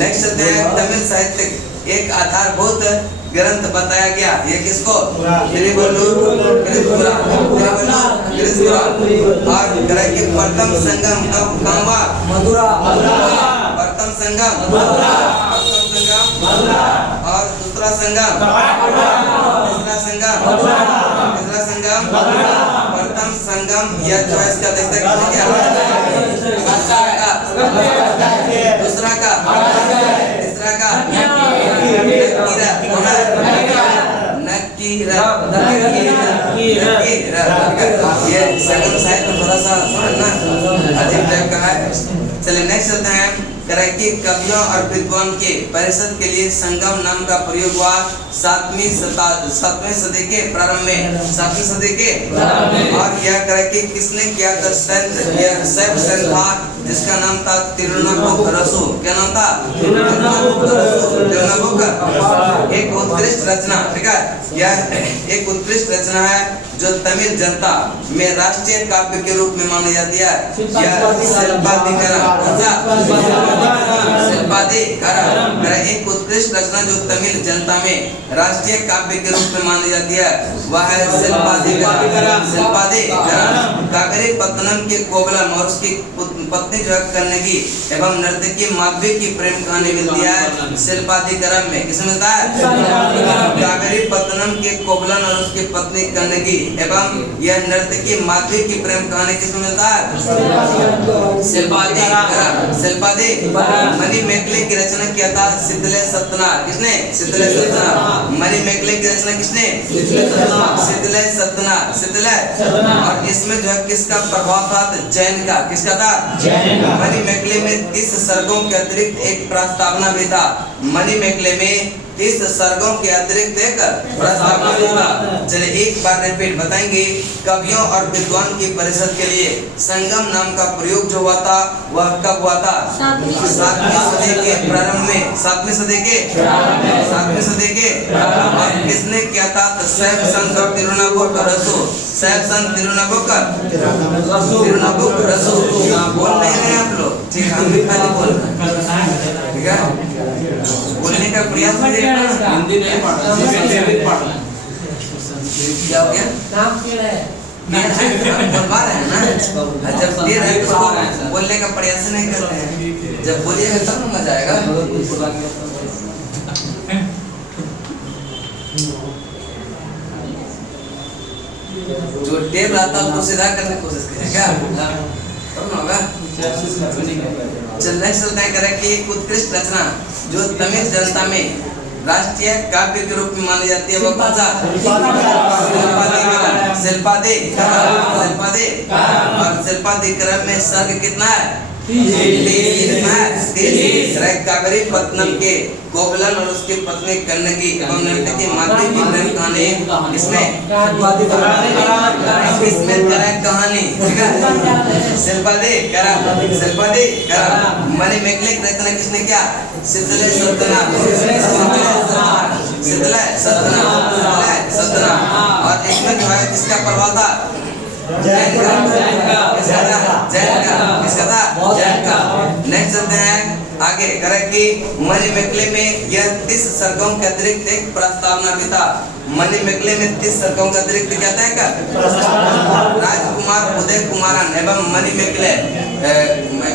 नेक्स्ट तमिल साहित्य एक आधारभूत ग्रंथ बताया गया। ये किसको? और ग्रह के प्रथम संगम कहाँ हुआ? मथुरा। प्रथम संगम और दूसरा संगम, तीसरा संगम, प्रथम संगम। यह चॉइस का देखते हैं दूसरा का, तीसरा का ये संगम साहित्य थोड़ा सा समझना अजीब टाइप का है। चलिए नेक्स्ट चलते हैं। कि कवियों और विद्वान के परिषद के लिए संगम नाम का प्रयोग हुआ 7वीं सदी के प्रारंभ में, 7वीं सदी के। और यह कि किसने किया? यह शैव संघ था जिसका नाम था तिरुनावुकरसु। क्या नाम था? तिरुनावुकर। एक उत्कृष्ट रचना, ठीक है। यह एक उत्कृष्ट रचना है जो तमिल जनता में राष्ट्रीय काव्य के रूप में मानी जाती है। यह शिल्पाधिकरण, शिल्पाधिकरण एक उत्कृष्ट रचना जो तमिल जनता में राष्ट्रीय काव्य के रूप में मानी जाती है, वह है शिल्पाधिकरण। कावेरी पत्तनम के कोवलम और उसकी पत्नी जो है कन्नगी एवं नर्तकी माधवी की प्रेम कहानी मिलती है शिल्पाधिकरण में। किसमें मिलता है? कावेरी पत्तनम के कोवलन और उसकी पत्नी कन्नगी एवं यह नर्तकी माधवी की प्रेम कहानी किसमें मिलता है? शिल्पाधिकरण। मणिमेखले की रचना किया था शीतले सत्यनारायण। किसने? शीतले सत्यनारायण। मणिमेखले की रचना किसने? शीतले सत्यनारायण। और इसमें जो है किसका प्रभाव था? जैन का। किसका था? मणिमेखले में 30 सर्गों के अतिरिक्त एक प्रस्तावना भी था। मणिमेखले में 30 सर्गों के अतिरिक्त एक प्रस्तावना भी था। चलिए एक बार रिपीट बताएंगे। कवियों और विद्वान की परिषद के लिए संगम नाम का प्रयोग जो हुआ था वह कब हुआ था? 7वीं सदी के प्रारंभ में। 7वीं सदी के और किसने किया था? शैव संघ तिरुनावुकरसु। शैव संघ तिरुनावुकरसु। बोल नहीं रहे आप लोग? ठीक है, हम भी खाली बोल रहे हैं। ठीक है, बोलने का प्रयास कीजिए। हिंदी नहीं पढ़ना, क्या हो गया? नाम क्या है? बोलवा रहे हैं ना। जब दे रहे हैं तो बोलने का प्रयास नहीं करते हैं। जब बोलिएगा तब ना मजा आएगा। जो टेप रहता है उसको सीधा करने की कोशिश करेगा तब ना होगा। चल नेक्स्ट चलते हैं। करेक्ट एक उत्कृष्ट रचना जो तमिल जनता में राष्ट्रीय काव्य के रूप में मानी जाती है वो कौन सा? शिल्पाधिकरण। और शिल्पाधिकरण में सर्ग कितना है? 30। कावेरी पत्तनम के कोवलन और उसकी पत्नी कन्नगी एवं नर्तकी माधवी की प्रेम कहानी इसमें कहानी शिल्पाधिकरण। मणिमेखले की रचना किसने किया? शीतले सत्यनारायण। और इसमें जो है किसका प्रभाव था? जैन का। नेक्स्ट चलते हैं आगे। करेक्ट मणिमेखले में यह 30 सर्गों के अतिरिक्त एक प्रस्तावना भी था। मणिमेखले में 30 सर्गों के अतिरिक्त क्या था? राजकुमार उदय कुमारन एवं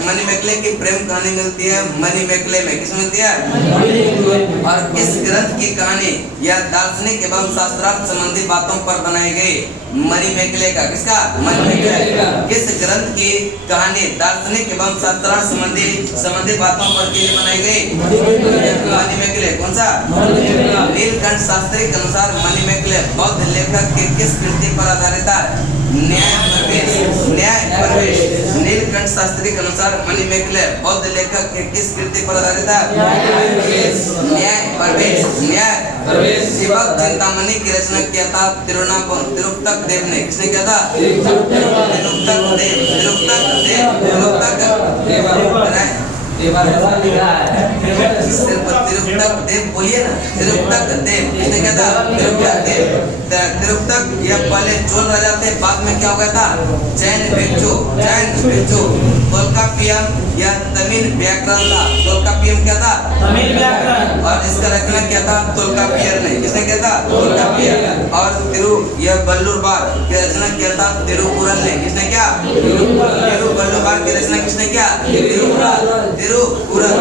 मणिमेखले की प्रेम कहानी मिलती है मणिमेखले में। किस मिलती है? और इस ग्रंथ की कहानी यह दार्शनिक एवं शास्त्रार्थ संबंधी बातों पर बनाई गई। मणिमेखले का किसका? मणिमेखले। किस ग्रंथ की कहानी दार्शनिक एवं शास्त्रार्थ संबंधी बातों पर के लिए बनाई गई? मणिमेखले। कौन सा? नीलकंठ शास्त्री के अनुसार मणिमेखले बौद्ध लेखक के किस कृति पर आधारित है? न्याय प्रवेश। नीलकंठ शास्त्री के अनुसार मणिमेखले बौद्ध लेखक के किस कृति पर आधारित है? न्याय प्रवेश। शिवक चिंतामणि की रचना किया था तिरुक्तक देव ने। किसने किया था? तिरुक्तक देव। ऐसा लिखा है। सिर्फ तिरुपतक देव बोलिए ना, तिरुपतक देव, किसने क्या था? तिरुपतक देव। तिरुपतक यह पहले चोल राजा थे, बाद में क्या हो गया था? जैन भिक्षु। तोल्काप्पियम यह तमिल व्याकरण था। तोल्काप्पियम क्या था? तमिल व्याकरण। और इसका रचना क्या था? तोल्काप्पियर ने। किसने क्या था? तोल्काप्पियर। और यह बल्लुरबार की रचना क्या था? तिरुकुरल ने। किसने क्या? तिरुवल्लुवर की रचना किसने क्या? तिरुकुरल।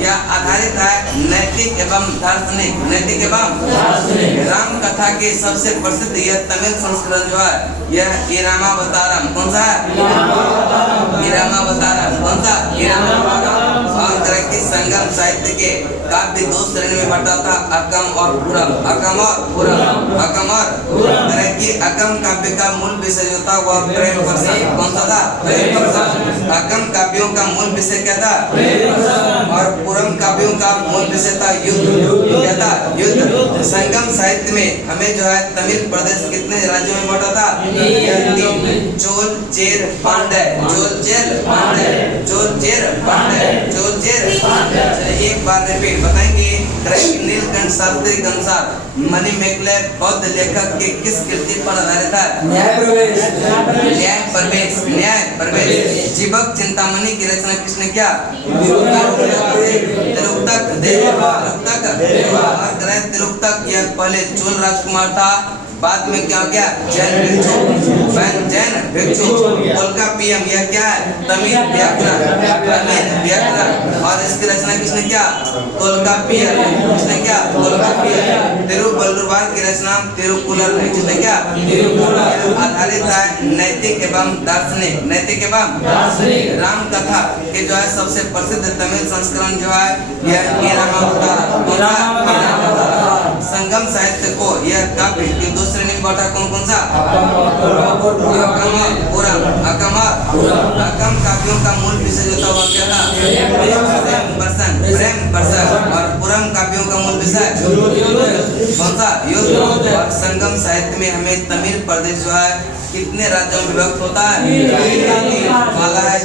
यह आधारित है नैतिक एवं दार्शनिक राम कथा के सबसे प्रसिद्ध यह तमिल संस्करण जो है यह इरामावतारम। कौन सा है? इरामावतारम। कौन सा? इरामावतारम। और तरह की संगम साहित्य के काव्य दो श्रेणी में बंटा था, अकम और पुरम। तरह की अकम काव्य का मूल विषय जो था वह प्रेम प्रसंग। कौन सा था? प्रेम प्रसंग। अकम काव्यों का मूल विषय क्या था? और पुरम काव्यों का मूल विषय था युद्ध। क्या था? युद्ध। संगम साहित्य में हमें जो है तमिल प्रदेश कितने राज्यों में बंटा था? चोल, चेर, पांड्य। एक बार रिपीट बताएंगे। नीलकंठ शास्त्री के अनुसार मणिमेगले बौद्ध लेखक के किस कृति पर आधारित है? न्याय प्रवेश। जीवक चिंतामणि की रचना किसने किया? तिरुपतक देव। और तिरुपतक यह पहले चोल राजकुमार था, बाद में क्या हो गया? जैन भिक्षु। तोल्काप्पियम यह क्या है? तमिल व्याकरण। और इसकी रचना किसने किया? तोल्काप्पियर। किसने क्या? तोल्काप्पियर। तिरुवल्लुवर की रचना तिरुकुरल ने। किसने क्या? आधारित है नैतिक एवं दार्शनिक राम कथा के जो है सबसे प्रसिद्ध तमिल संस्करण जो है यह संगम साहित्य को यह काव्य के दो श्रेणी में बांटा। कौन सा? अकम काव्यों का मूल विषय जो था वह क्या था? प्रेम प्रसंग। और पुरम काव्यों का मूल विषय कौन सा? युद्ध। और संगम साहित्य में हमें तमिल प्रदेश जो है कितने राज्यों में विभक्त होता है? माला है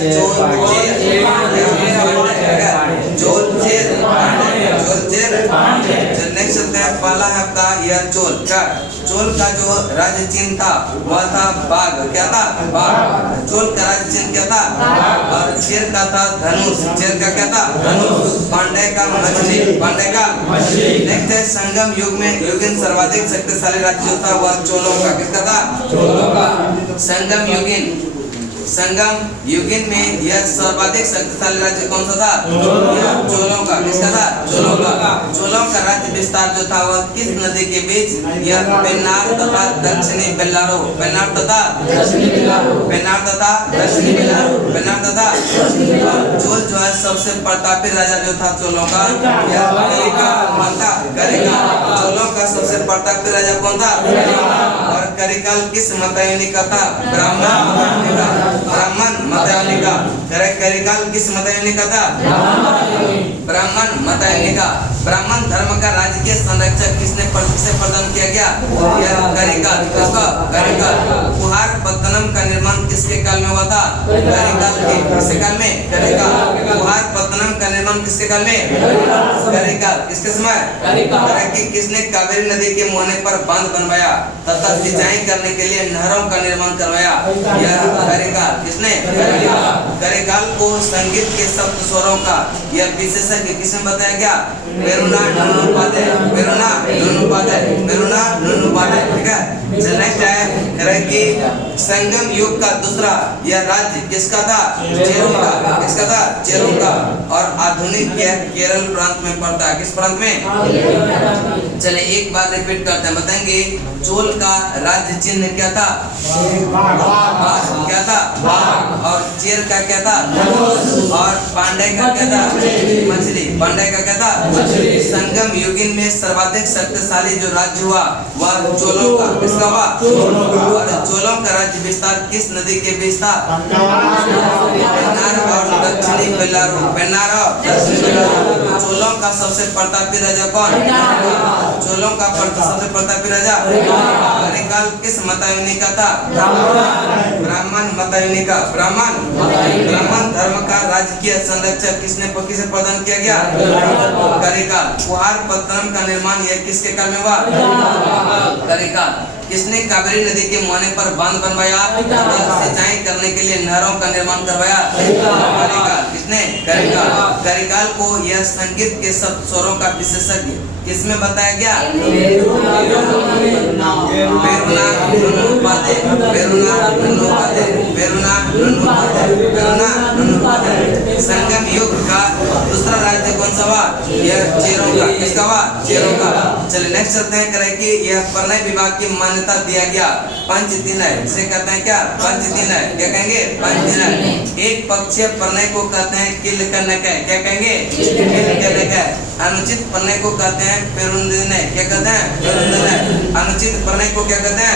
नेक्स्ट है पहला है आपका यह चोल का जो राज्य चिन्ह था वह था बाघ। क्या था? बाघ। चोल का राज्य चिन्ह क्या था? और चेर का था धनुष। चेर का क्या था? धनुष। पांड्य का मछली। नेक्स्ट है संगम युग में युगिन सर्वाधिक शक्तिशाली राज्य जो था वह चोलों का। किसका था? संगम युगिन में यह सर्वाधिक शक्तिशाली राज्य कौन सा था? चोलों का। किसका था? चोलों का राज्य विस्तार जो था वह किस नदी के बीच? यह पेन्नार तथा दक्षिणी बेल्लारो। चोल जो है सबसे प्रतापी राजा जो था चोलों का चोलों का सबसे प्रतापी राजा कौन था? और करिकाल किस मतयुनि का था? ब्राह्मण मतयुनि का। करिकाल किस मतयुनि का था? ब्राह्मण मतयुनि का। ब्राह्मण धर्म का राजकीय संरक्षक किसने प्रदान किया गया? करिकाल। कुहार पत्तनम का निर्माण किसके काल में हुआ था? करिकाल के। किसके काल में? करिकाल। कुहार पत्तनम का निर्माण किसके काल में? करिकाल। किसके समय? किसने कावेरी नदी के मुहाने पर बांध बनवाया तथा सिंचाई करने के लिए नहरों का निर्माण करवाया? यह करिकाल। किसने? करिकाल को संगीत के सप्त स्वरों का यह विशेषज्ञ किसने बताया गया? वेरुना नुनुपादे। ठीक है। नेक्स्ट है कि संगम युग का दूसरा यह राज्य किसका था? चेरों का। और आधुनिक यह केरल प्रांत में पड़ता है। किस प्रांत में? चले एक बार रिपीट करते हैं, बताएंगे। चोल का राज्य चिन्ह क्या था? क्या था? और चेर का क्या था? और पांड्य का क्या था? मछली। पांड्य का क्या था? संगम युगिन में सर्वाधिक शक्तिशाली जो राज्य हुआ वह चोलों का। किसका हुआ? और चोलों का राज्य विस्तार किस नदी के बीच था? पेन्नार और दक्षिणी बेल्लारो। चोलों का सबसे प्रतापी राजा कौन? चोलों का सबसे प्रतापी राजा कार्यकाल किस मतायुनि का था? ब्राह्मण मतायुनि का। ब्राह्मण धर्म का राजकीय संरक्षक किससे प्रदान किया गया? कार्यकाल। कुहार पत्तनम का निर्माण यह किसके काल में हुआ? कार्यकाल। किसने कावेरी नदी के मुहाने पर बांध बनवाया? सिंचाई करने के लिए नहरों का निर्माण करवाया? कार्यकाल। किसने? कार्यकाल। कार्यकाल को यह संगीत के सब स्वरों का विशेषज्ञ किसमें बताया गया? संगम युग का दूसरा राज्य कौन सा हुआ? यह चेरों का। किसका हुआ? चेरों का। चलिए नेक्स्ट चलते हैं। करें कि यह प्रणय विवाह की मान्यता दिया गया पंचदिनय इसे कहते हैं क्या? पंचदिनय। क्या कहेंगे? पंचदिनय। एक पक्षीय प्रणय को कहते हैं किल करने का। क्या कहेंगे? किल करने का। अनुचित प्रणय को कहते हैं पेरुंदिनय। क्या कहते हैं? पेरुंदिनय। अनुचित प्रणय को क्या कहते हैं?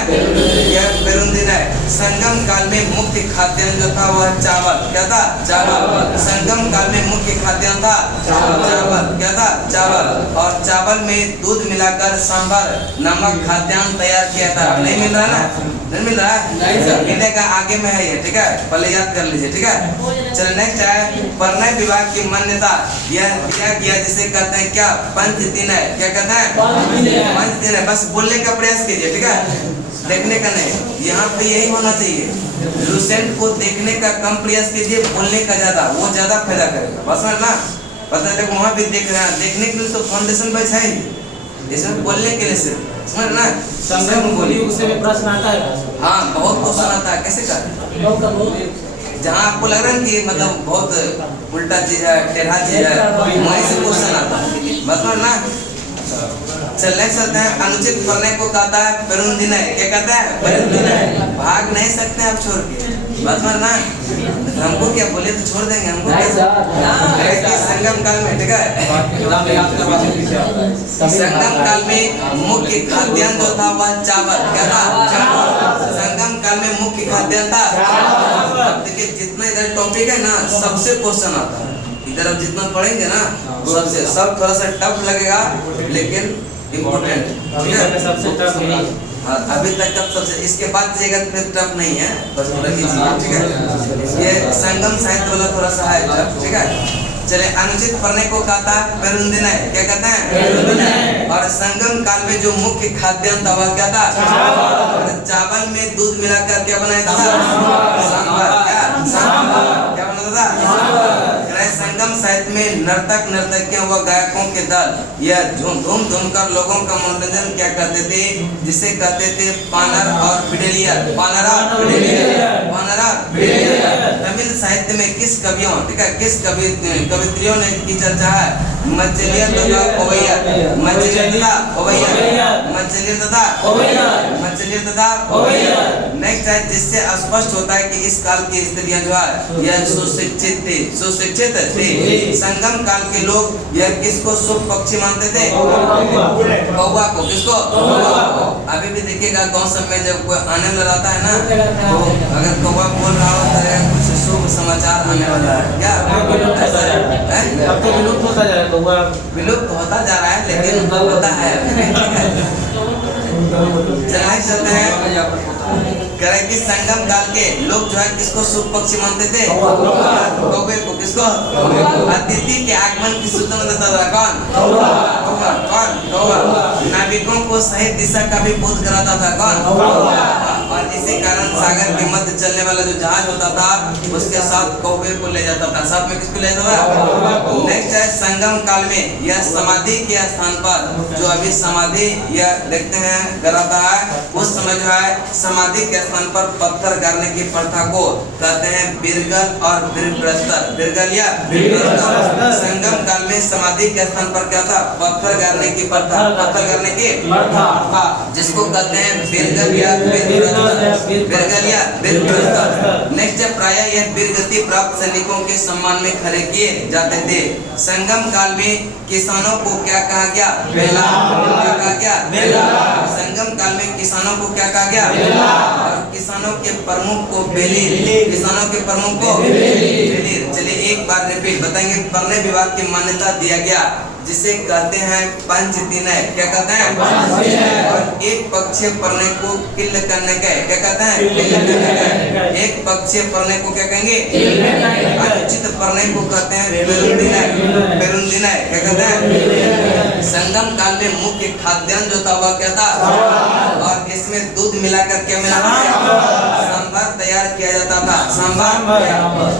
यह पेरुंदिनय। संगम काल में मुख्य खाद्यान्न जो था वह चावल। क्या था? चावल। संगम काल में मुख्य खाद्यान्न था चावल। क्या था? चावल। और चावल में दूध मिलाकर सांभर नमक खाद्यान्न तैयार किया था। नहीं मिल रहा ना? नहीं मिल रहा है? मिलेगा, आगे में है ये। ठीक है, पहले याद कर लीजिए। ठीक है, चलो नेक्स्ट है प्रणय विवाह की मान्यता यह दिया गया जिसे कहते हैं क्या? पंचदिनय। क्या कहते हैं? पंचदिनय। बस बोलने का प्रयास कीजिए। ठीक है, देखने का नहीं। यहाँ पे यही होना चाहिए। लुसेंट को देखने का कम प्रयास कीजिए, बोलने का ज्यादा। वो ज्यादा फायदा करेगा। बस ना पता है वहाँ भी देख रहे हैं। देखने के लिए तो फाउंडेशन बैठा है, इसमें बोलने के लिए सिर्फ समझ ना। उससे भी प्रश्न आता है। हाँ, बहुत क्वेश्चन आता है। कैसे कर जहाँ आपको लग रहा है कि मतलब बहुत उल्टा चीज है, टेढ़ा चीज है, वहीं से क्वेश्चन आता है। मतलब ना चलने सकते हैं। अनुचित प्रणय को कहता है पेरुंदिनय। क्या कहता है? पेरुंदिनय। भाग नहीं सकते आप छोड़ के। मतलब ना हमको क्या बोले तो छोड़ देंगे हमको क्या? संगम काल में। ठीक है, संगम काल में मुख्य खाद्यान्न जो था वह चावल। क्या था? चावल। संगम काल में मुख्य खाद्यान्न था। देखिए जितना इधर टॉपिक है ना सबसे क्वेश्चन आता है। इधर अब जितना पढ़ेंगे ना सबसे सब थोड़ा सा टफ लगेगा लेकिन इम्पोर्टेंट। ठीक है, सबसे टफ नहीं। अभी तक का सबसे, इसके बाद जगत में टफ नहीं है, बस थोड़ा कीजिए। ठीक है, ये संगम साहित्य वाला थोड़ा सा है टफ। ठीक है, चले अनुचित प्रणय को कहता है पेरुंदिनय। क्या कहते हैं? पेरुंदिनय। और संगम काल में जो मुख्य खाद्यान्न था वह क्या था? चावल। चावल में दूध मिलाकर क्या बनाया था? सांभर। क्या? सांभर। क्या बनाता था? संगम साहित्य में नर्तक नर्तकियों व गायकों के दल यह धूम कर लोगों का मनोरंजन क्या करते थे? जिसे कहते थे पानर और पिडेलियर। पानर और पिडेलियर। पानर और पिडेलियर। तमिल साहित्य में किस कवियों, ठीक है, किस कवित्रियों ने की चर्चा है? मचलियर तथा ओवैयर। मचलियर तथा ओवैयर। मचलियर तथा ओवैयर। मचलियर तथा ओवैयर। नेक्स्ट है जिससे स्पष्ट होता है कि इस काल की स्त्रियां जो है यह सुशिक्षित थी। सुशिक्षित थी। संगम काल के लोग यह किसको शुभ पक्षी मानते थे? कौवा को। किसको? अभी भी देखिएगा गांव सब में जब कोई आने लगाता है ना तो अगर कौवा बोल रहा हो तो कुछ शुभ समाचार आने वाला है। क्या अब तो विलुप्त होता जा रहा है कौवा। विलुप्त होता जा रहा है लेकिन होता है। चलाए चलते हैं। करें कि संगम काल के लोग जो है किसको शुभ पक्षी मानते थे? कौवे को। किसको? अतिथि के आगमन की सूचना देता था कौन? कौन? कौवा। नाविकों को सही दिशा का भी बोध कराता था कौन? और इसी कारण सागर के मध्य चलने वाला जो जहाज होता था उसके साथ कौवे को ले जाता था। साथ में किसको ले जाता था? नेक्स्ट है संगम काल में यह समाधि के स्थान पर जो अभी समाधि यह देखते हैं कराता है, उस समय जो है समाधि के स्थान पर पत्थर गाड़ने की प्रथा को कहते हैं बिरगल और बिरप्रस्तर। बिरगल या बिरप्रस्तर। संगम काल में समाधि के स्थान पर क्या था? पत्थर गाड़ने की प्रथा। पत्थर गाड़ने की प्रथा जिसको कहते हैं बिरगल या बिरगल या बिरप्रस्तर। नेक्स्ट है प्रायः यह बिरगति प्राप्त सैनिकों के सम्मान में खड़े किए जाते थे। संगम काल में किसानों को क्या कहा गया? बेला। क्या कहा गया? बेला। संगम काल में किसानों को क्या कहा गया? और किसान किसानों के प्रमुख को बेलीर, किसानों के प्रमुख को बेलीर। चलिए एक बार रिपीट बताएंगे। परने विभाग की मान्यता दिया गया जिसे कहते हैं पंचदिनय, क्या कहते हैं? और एक पक्षीय परने को किल करने का, क्या कहते हैं? किल करने का। एक पक्षीय परने को क्या कहेंगे? अनुचित परने को कहते हैं पेरुंदिनय, पेरुंदिनय, क्या कहते हैं? संगम काल में मुख्य खाद्यान्न जो था वह क्या था? और इसमें दूध मिलाकर क्या मिलाते थे? सांभर तैयार किया जाता था, सांभर।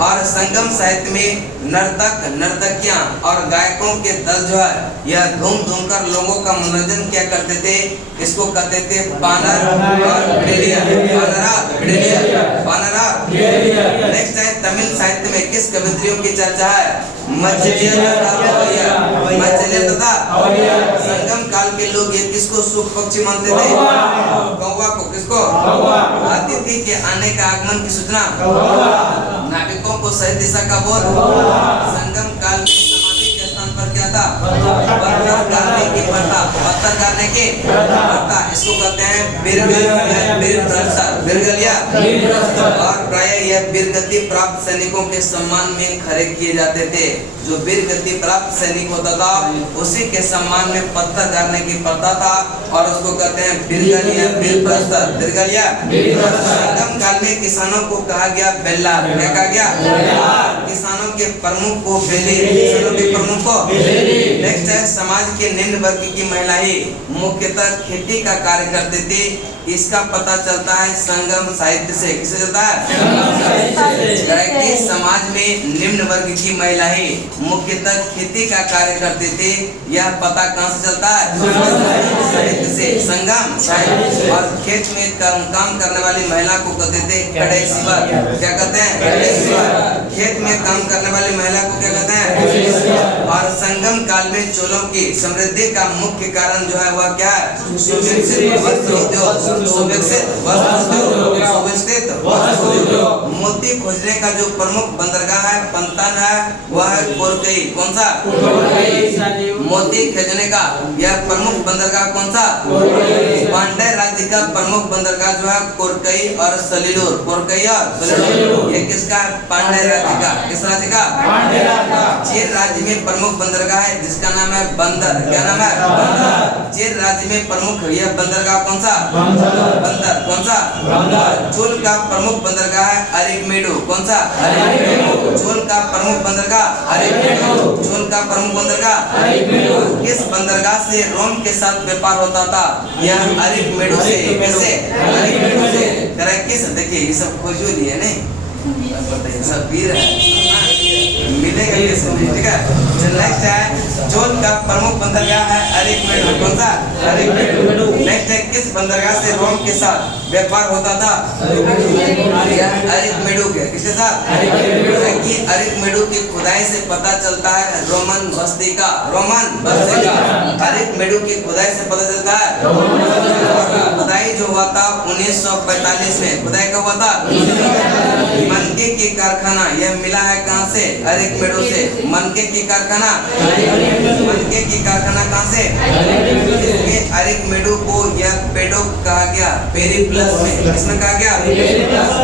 और संगम साहित्य में नर्तक नर्तकियां और गायकों के दल जो है यह धूम धूम कर लोगों का मनोरंजन क्या करते थे? इसको कहते थे बानर और भेड़िया, बानरा भेड़िया, बानरा। नेक्स्ट है तमिल साहित्य में किस कवित्रियों की चर्चा है? मछलिया तथा अवैया, मछलिया तथा संगम काल के लोग ये किसको शुभ पक्षी मानते थे? कौवा को। किसको? अतिथि के आने का आगमन की सूचना, नाविकों को सही दिशा का बोध। संगम काल में समाधि के स्थान पर क्या था? पत्थर गाड़ने की प्रथा, पत्थर गाड़ने की प्रथा। इसको कहते हैं बिरगल या बीरप्रस्तर, बिरगल या। और प्राय यह वीरगति प्राप्त सैनिकों के सम्मान में खड़े किए जाते थे। जो वीरगति प्राप्त सैनिक होता था उसी के सम्मान में पत्थर गाड़ने की प्रथा था और उसको कहते हैं बिरगल या बीरप्रस्तर, बिरगल या। संगम काल में किसानों को कहा गया बेल्लार, क्या कहा गया? किसानों के प्रमुख को बेलीर, किसानों के प्रमुख को बेलीर। नेक्स्ट है समाज के निम्न वर्ग की महिलाएं मुख्यतः खेती का कार्य करते थे। इसका पता चलता है संगम साहित्य से। किसे चलता है? कि समाज में निम्न वर्ग की महिलाएं मुख्यतः खेती का कार्य करते थे। यह पता कहाँ से चलता है? साहित्य से, संगम साहित्य। और खेत में काम करने वाली महिला को कहते थे कड़ैसीवर, क्या कहते हैं? खेत में काम करने वाली महिला को क्या कहते हैं? और संगम काल में चोलों की समृद्धि का मुख्य कारण जो है वह क्या है? सुविकसित वस्त्र उद्योग, सुविकसित वस्त्र उद्योग, सुविकसित वस्त्र उद्योग। मोती खोजने का जो प्रमुख बंदरगाह है, पंतन है, वह है कोरकई। कौन सा? मोती खोजने का यह प्रमुख बंदरगाह कौन सा? पांड्य राज्य का प्रमुख बंदरगाह जो है कोरकई और सलीलूर, कोरकई और सलीलूर। ये किसका है? पांड्य राज्य का। किस राज्य का? पांड्य राज्य का। चीन राज्य में प्रमुख बंदरगाह है जिसका नाम है बंदर, क्या नाम है? बंदर। चीन राज्य में प्रमुख यह बंदरगाह कौन सा? बंदर। कौन सा? चोल का प्रमुख बंदरगाह है अरिकमेडु। कौन सा? अरिकमेडु। चोल का प्रमुख बंदरगाह अरिकमेडु। चोल का प्रमुख बंदरगाह अरिकमेडु। किस बंदरगाह से रोम के साथ व्यापार होता था? यह अरिकमेडु से। किससे? अरिकमेडु से। करेक्ट। किस? देखिए ये सब खोजो लिए नहीं, सब वीर है, मिलेगा कैसे? ठीक है। नेक्स्ट है चोल का प्रमुख बंदरगाह है अरिकमेडु। कौन सा? अरिकमेडु। नेक्स्ट है किस बंदरगाह से रोम के साथ व्यापार होता था? अरिकमेडु के। किसके साथ? कि अरिकमेडु की खुदाई से पता चलता है रोमन बस्ती का, रोमन बस्ती का। अरिकमेडु की खुदाई से पता चलता है। खुदाई जो हुआ था 1945 में, खुदाई कब हुआ था? मनके की कारखाना यह मिला है कहाँ से? अरिकमेडु से। मनके की कारखाना, मनके की कारखाना कहाँ से? इसमें अरिकमेडु को यह पेडोक कहा गया, पेरिप्लस में। किसमें कहा गया?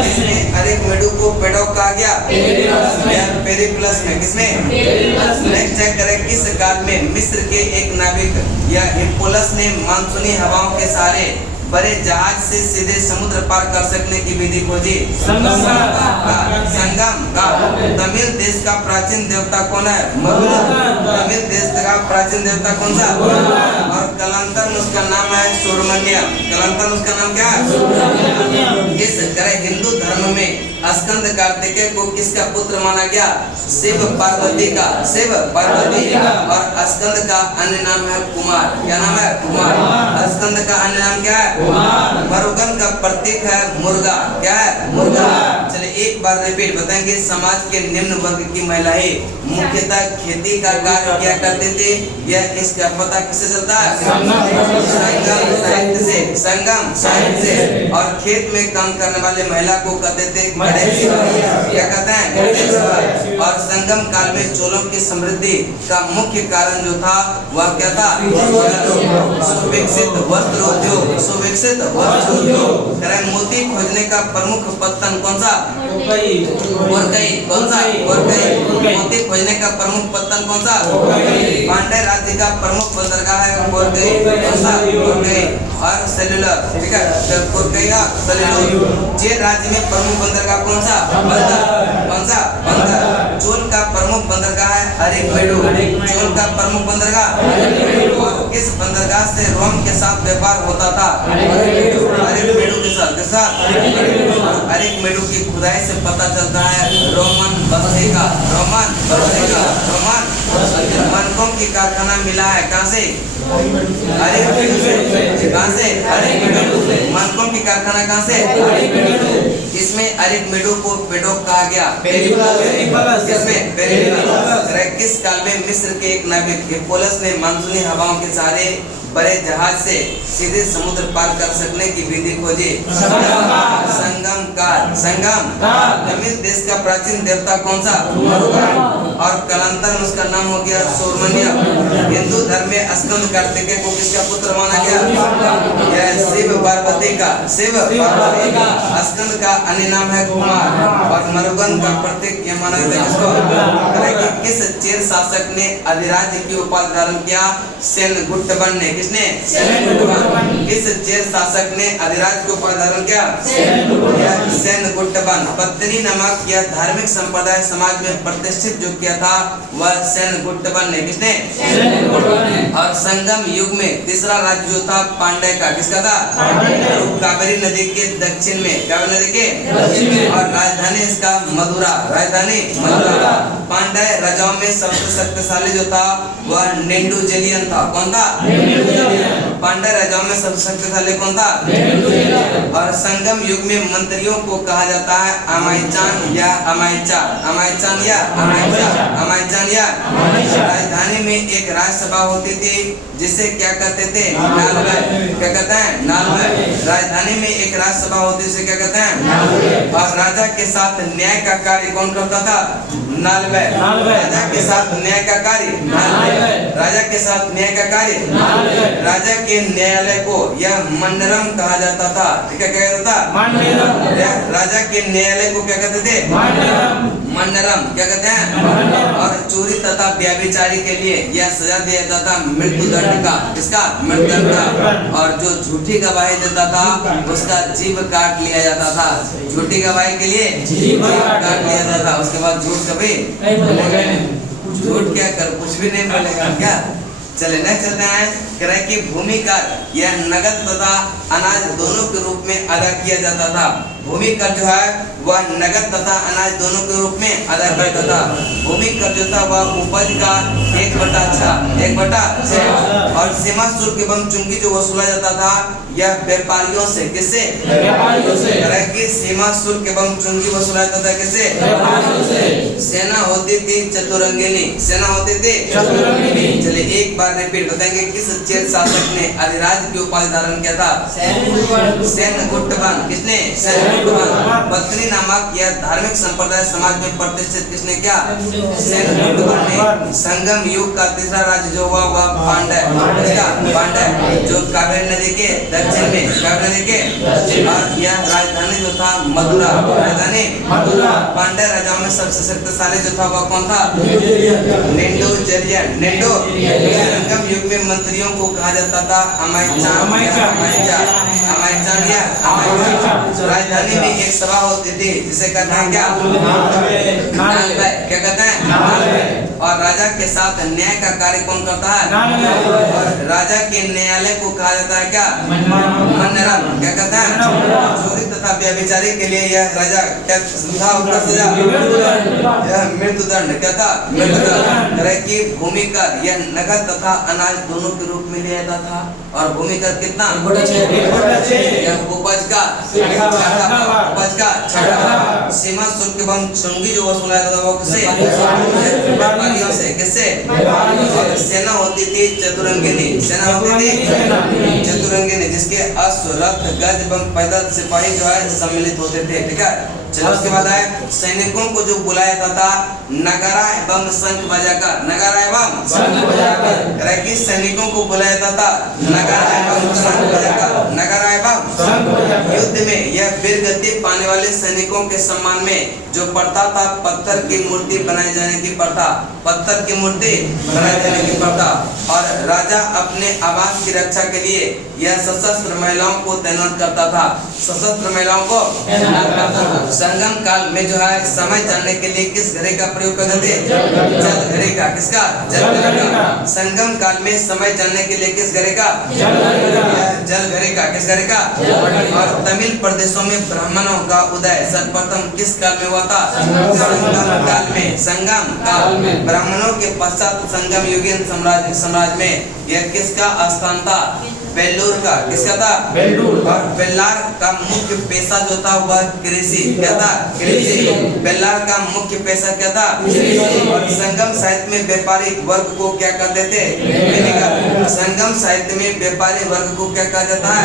इसमें अरिकमेडु को पेडोक कहा गया, पेरिप्लस में। किसमें? नेक्स्ट है करेक्ट। किस काल में मिस्र के एक नाविक या हिप्पोलस ने मानसूनी हवाओं के सहारे बड़े जहाज से सीधे समुद्र पार कर सकने की विधि खोजी? संगम का। तमिल देश का प्राचीन देवता कौन है? तमिल देश का प्राचीन देवता कौन सा? और कालांतर में उसका नाम है सुब्रमण्यम। कालांतर में उसका नाम क्या है? इस हिंदू धर्म में स्कंद कार्तिकेय को किसका पुत्र माना गया? शिव पार्वती का, शिव पार्वती। और स्कंद का अन्य नाम है कुमार। क्या नाम है? कुमार। स्कंद का अन्य नाम क्या है? मरुगन का प्रतीक है मुर्गा। क्या है? मुर्गा। चलिए एक बार रिपीट बताएंगे। समाज के निम्न वर्ग की महिलाएं मुख्यतः खेती का कार्य किया करते थे। यह इसका पता किससे चलता है? संगम साहित्य से। संगम साहित्य से। और खेत में काम करने वाले महिला को कहते थे गृहस्थी। क्या कहते हैं? और संगम काल में चोलों की समृद्धि का मुख्य कारण जो था वह क्या था? सुविकसित वस्त्र उद्योग। सुविकसित वस्त्र उद्योग। मोती खोजने का प्रमुख पत्तन कौन सा? कोरकई। कौन सा? कोरकई। मोती खोजने का प्रमुख पत्तन कौन सा? पांड्य राज्य का प्रमुख बंदरगाह है कोरकई। कौन सा? कोरकई। और सेल्यूलर, ठीक है, कोरकई का सेल्यूलर। चेर राज्य में प्रमुख बंदरगाह कौन सा? बंदर। कौन सा? बंदर। चोल का प्रमुख बंदरगाह है अरेकमेडू। चोल का प्रमुख बंदरगाह। और किस बंदरगाह से रोम के साथ व्यापार होता था? अरेकमेडू के साथ। अरेकमेडू की खुदाई से पता चलता है रोमन बस्ती का। रोमन बस्ती का। रोमन मनकों की कारखाना मिला है कहाँ से? अरेकमेडू से। कहाँ से? अरेकमेडू से। मनकों की कारखाना कहाँ से? इसमें अरेकमेडू को पेडोक कहा गया। किसमें? पेरिप्लस। किस काल में मिस्र के एक नाविक हिप्पोलस ने मानसूनी हवाओं के सहारे बड़े जहाज से सीधे समुद्र पार कर सकने की विधि खोजी? संगम काल। संगम तमिल देश का प्राचीन देवता कौन सा? और कालांतर में उसका नाम हो गया सौरमन्य। हिंदू धर्म में स्कंद कार्तिकेय को किसका पुत्र माना गया? यह शिव पार्वती का। शिव पार्वती का। स्कंद का अन्य नाम है कुमार। और मरुगन का प्रतीक यह माना जाता है किसको? किस चेर शासक ने अधिराज्य की उपाधि धारण किया? सेनगुट्टबन ने। किसने? सेनगुट्टबन। किस चेर शासक ने अधिराज्य की उपाधि धारण किया? सेनगुट्टबन। पत्तनी नामक यह धार्मिक संप्रदाय समाज में प्रतिष्ठित जो किया था वह सेनगुट्टबन ने। किसने? और संगम युग में तीसरा राज्य जो था पांड्य का। किसका था? कावेरी नदी के दक्षिण में। कावेरी नदी के। और राजधानी इसका मदुरा। राजधानी मदुरा। पांड्य राजाओं में सबसे शक्तिशाली जो था वह नेंडुजेलियन था। कौन था? पांड्य राजाओं में सबसे शक्तिशाली कौन था? और संगम युग में मंत्रियों को कहा जाता है अमायचान या अमायचा। अमायचान या अमायचा। अमायचान या। राजधानी में एक राज्यसभा होती थी जिसे क्या कहते थे? नालवय। क्या कहते हैं? नालवय। राजधानी में एक राज्यसभा होती है जिसे क्या कहते हैं? और राजा के साथ न्याय का कार्य कौन करता था? नालवय। राजा के साथ न्याय का कार्य। नालवय। राजा के साथ न्याय का कार्य। राजा के न्यायालय को यह मंडरम कहा जाता था। क्या कहता था? राजा के न्यायालय को क्या कहते थे? मंडरम। क्या कहते हैं? और चोरी तथा व्यभिचारी के लिए यह सजा दिया जाता था मृत्यु दंड का। किसका? मृत्यु दंड का। और जो झूठी गवाही देता था उसका जीभ काट लिया जाता था। झूठी गवाही के लिए जीभ काट लिया जाता था। उसके बाद झूठ कभी झूठ क्या कर कुछ भी नहीं बोलेगा। क्या चले नहीं चलते हैं। कह रहे कि भूमि कर यह नगद तथा अनाज दोनों के रूप में अदा किया जाता था। भूमि कर जो है वह नगद तथा अनाज दोनों के रूप में अदा करता था। भूमि कर जो था वह उपज का 1/6 और सीमा शुल्क एवं चुंगी जो वसूला जाता था यह व्यापारियों से। किससे? व्यापारियों से। कि सीमा शुल्क एवं चुंगी वसूला जाता था किससे? व्यापारियों से। सेना होती थी चतुरंगिनी। सेना होती थी चतुरंगिनी। चलिए एक बार रिपीट बताएंगे। किस चेर शासक ने अधिराज्य की उपाधि धारण किया था? सेनगुट्टबन। किसने? सेनगुट्टबन। पत्नी नामक यह धार्मिक संप्रदाय समाज में प्रतिष्ठित किसने किया? सेनगुट्टबन ने। संगम युग का तीसरा राज्य जो हुआ वह पांड्य। किसका? पांड्य। जो कावेरी नदी के दक्षिण में। कावेरी नदी के। और यह राजधानी जो था मदुरा। राजधानी मदुरा। पांड्य राजाओं में सबसे शक्तिशाली जो था वह कौन था? नेंडुजेलियन। नेंडो। संगम युग में मंत्रियों को कहा जाता था अमायचान। अमायचान या अमायचा। राजधानी में एक सभा होती थी जिसे कहते हैं क्या? नालवय। क्या कहते हैं? नालवय। और राजा के साथ न्याय का कार्य कौन करता है? और राजा के न्यायालय को कहा जाता है क्या? मंडरम। क्या कहते हैं? चोरी तथा व्यभिचारी के लिए यह राजा क्या था? उसका सजा यह मृत्यु दंड। क्या था? मृत्यु दंड। कि भूमि कर यह नगद तथा अनाज दोनों के रूप में लिया जाता था। और भूमि कर कितना? यह उपज का 6 भाग। सीमा शुल्क एवं चुंगी जो वसूला जाता था वो किससे? व्यापारियों से। किससे? और सेना होती थी चतुरंगिनी। सेना होती थी चतुरंगिनी, जिसके अश्व, रथ, गज एवं पैदल सिपाही जो है सम्मिलित होते थे। ठीक है, चलो उसके बाद आए सैनिकों को जो बुलाया जाता था नगारा एवं शंख बजाकर। नगारा एवं शंख बजाकर। सैनिकों को बुलाया जाता था नगारा एवं शंख बजाकर। नगारा एवं युद्ध में यह वीर गति पाने वाले सैनिकों के सम्मान में जो प्रथा था पत्थर की मूर्ति बनाए जाने की प्रथा। पत्थर की मूर्ति बनाए जाने की प्रथा। और राजा अपने आवास की रक्षा के लिए यह सशस्त्र महिलाओं को तैनात करता था। सशस्त्र महिलाओं को संगम काल में जो है समय जानने के लिए किस घड़ी का प्रयोग करते थे? जल घड़ी का। किसका? जल घड़ी का। संगम काल में समय जानने के लिए किस घड़ी का? जल घड़ी का। किस घड़ी का? और तमिल प्रदेशों में ब्राह्मणों का उदय सर्वप्रथम किस काल में हुआ था? संगम काल में। संगम काल में। ब्राह्मणों के पश्चात संगम युगीन साम्राज्य में यह किसका स्थान था? बेल्लूर का। किसका था? बेल्लूर। और बेल्लार का मुख्य पेशा जो था वह कृषि। क्या था? कृषि। बेल्लार का मुख्य पेशा क्या था? और संगम साहित्य में व्यापारी वर्ग को क्या कहते थे? वेनिगर। संगम साहित्य में व्यापारी वर्ग को क्या कहा जाता है?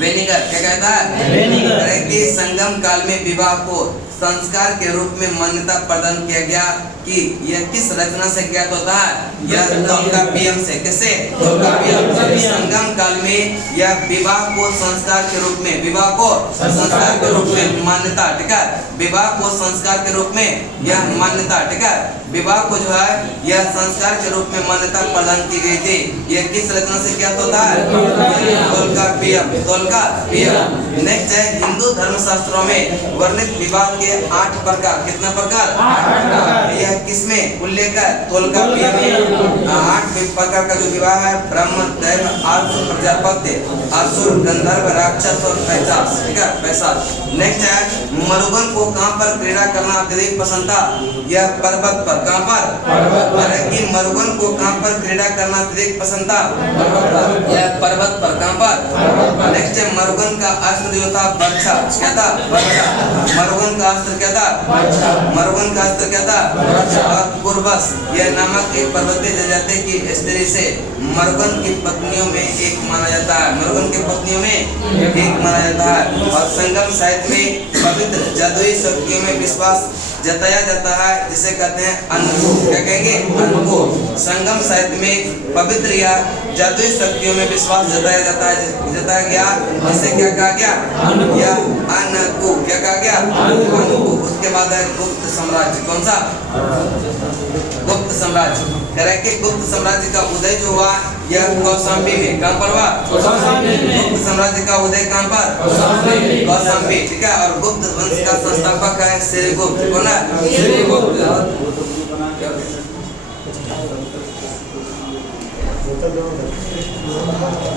वेनिगर। क्या कहता है? कि संगम काल में विवाह को संस्कार के रूप में मान्यता प्रदान किया गया कि यह किस रचना से ज्ञात होता है? यह तोल्काप्पियम से। किससे? तोल्काप्पियम से। संगम काल में यह विवाह को संस्कार के रूप में, विवाह को संस्कार के रूप में मान्यता। ठीक है, विवाह को संस्कार के रूप में यह मान्यता। ठीक है, विवाह को जो है यह संस्कार के रूप में मान्यता प्रदान की गई थी। यह किस रचना से ज्ञात होता है? तोल्काप्पियम। तोल्काप्पियम। नेक्स्ट है हिंदू धर्मशास्त्रों में वर्णित विवाह के 8 प्रकार। कितना प्रकार? यह किसमें उल्लेख है? तोल्काप्पियम में 8 प्रकार का जो विवाह है ब्रह्म, दैव, असुर, प्रजापत्य, असुर, गंधर्व, राक्षस और पैशाच। ठीक है, पैशाच। नेक्स्ट है मरुगन को कहां पर क्रीड़ा करना अत्यधिक पसंद था? यह पर्वत पर। कहां पर? पर्वत पर। कि मरुगन को कहां पर क्रीड़ा करना अत्यधिक पसंद था? यह पर्वत पर। कहां पर? नेक्स्ट है मरुगन का अस्त्र जो था बर्छा। क्या था? बर्छा। मरुगन का अस्त्र क्या था? मरुगन का अस्त्र क्या था? और कुर्बस यह नामक एक पर्वतीय जनजाति की स्त्री से मरुगन की पत्नियों में एक माना जाता है। मरुगन की पत्नियों में एक माना जाता है। और संगम साहित्य में पवित्र जादुई शक्तियों में विश्वास जताया जाता है जिसे कहते हैं अनुभव। क्या कहेंगे? अनुभव। संगम साहित्य में पवित्र या जादुई शक्तियों में विश्वास जताया जाता है, जताया गया जिसे क्या कहा गया? या अनुभव। क्या कहा गया? अनुभव। उसके बाद है गुप्त साम्राज्य। कौन सा? गुप्त साम्राज्य। करें कि गुप्त साम्राज्य का उदय जो हुआ यह कौशाम्बी में। कहां पर हुआ? गुप्त साम्राज्य का उदय कहां पर? कौशाम्बी। ठीक है, और गुप्त वंश का संस्थापक है श्रीगुप्त। कौन है? श्रीगुप्त।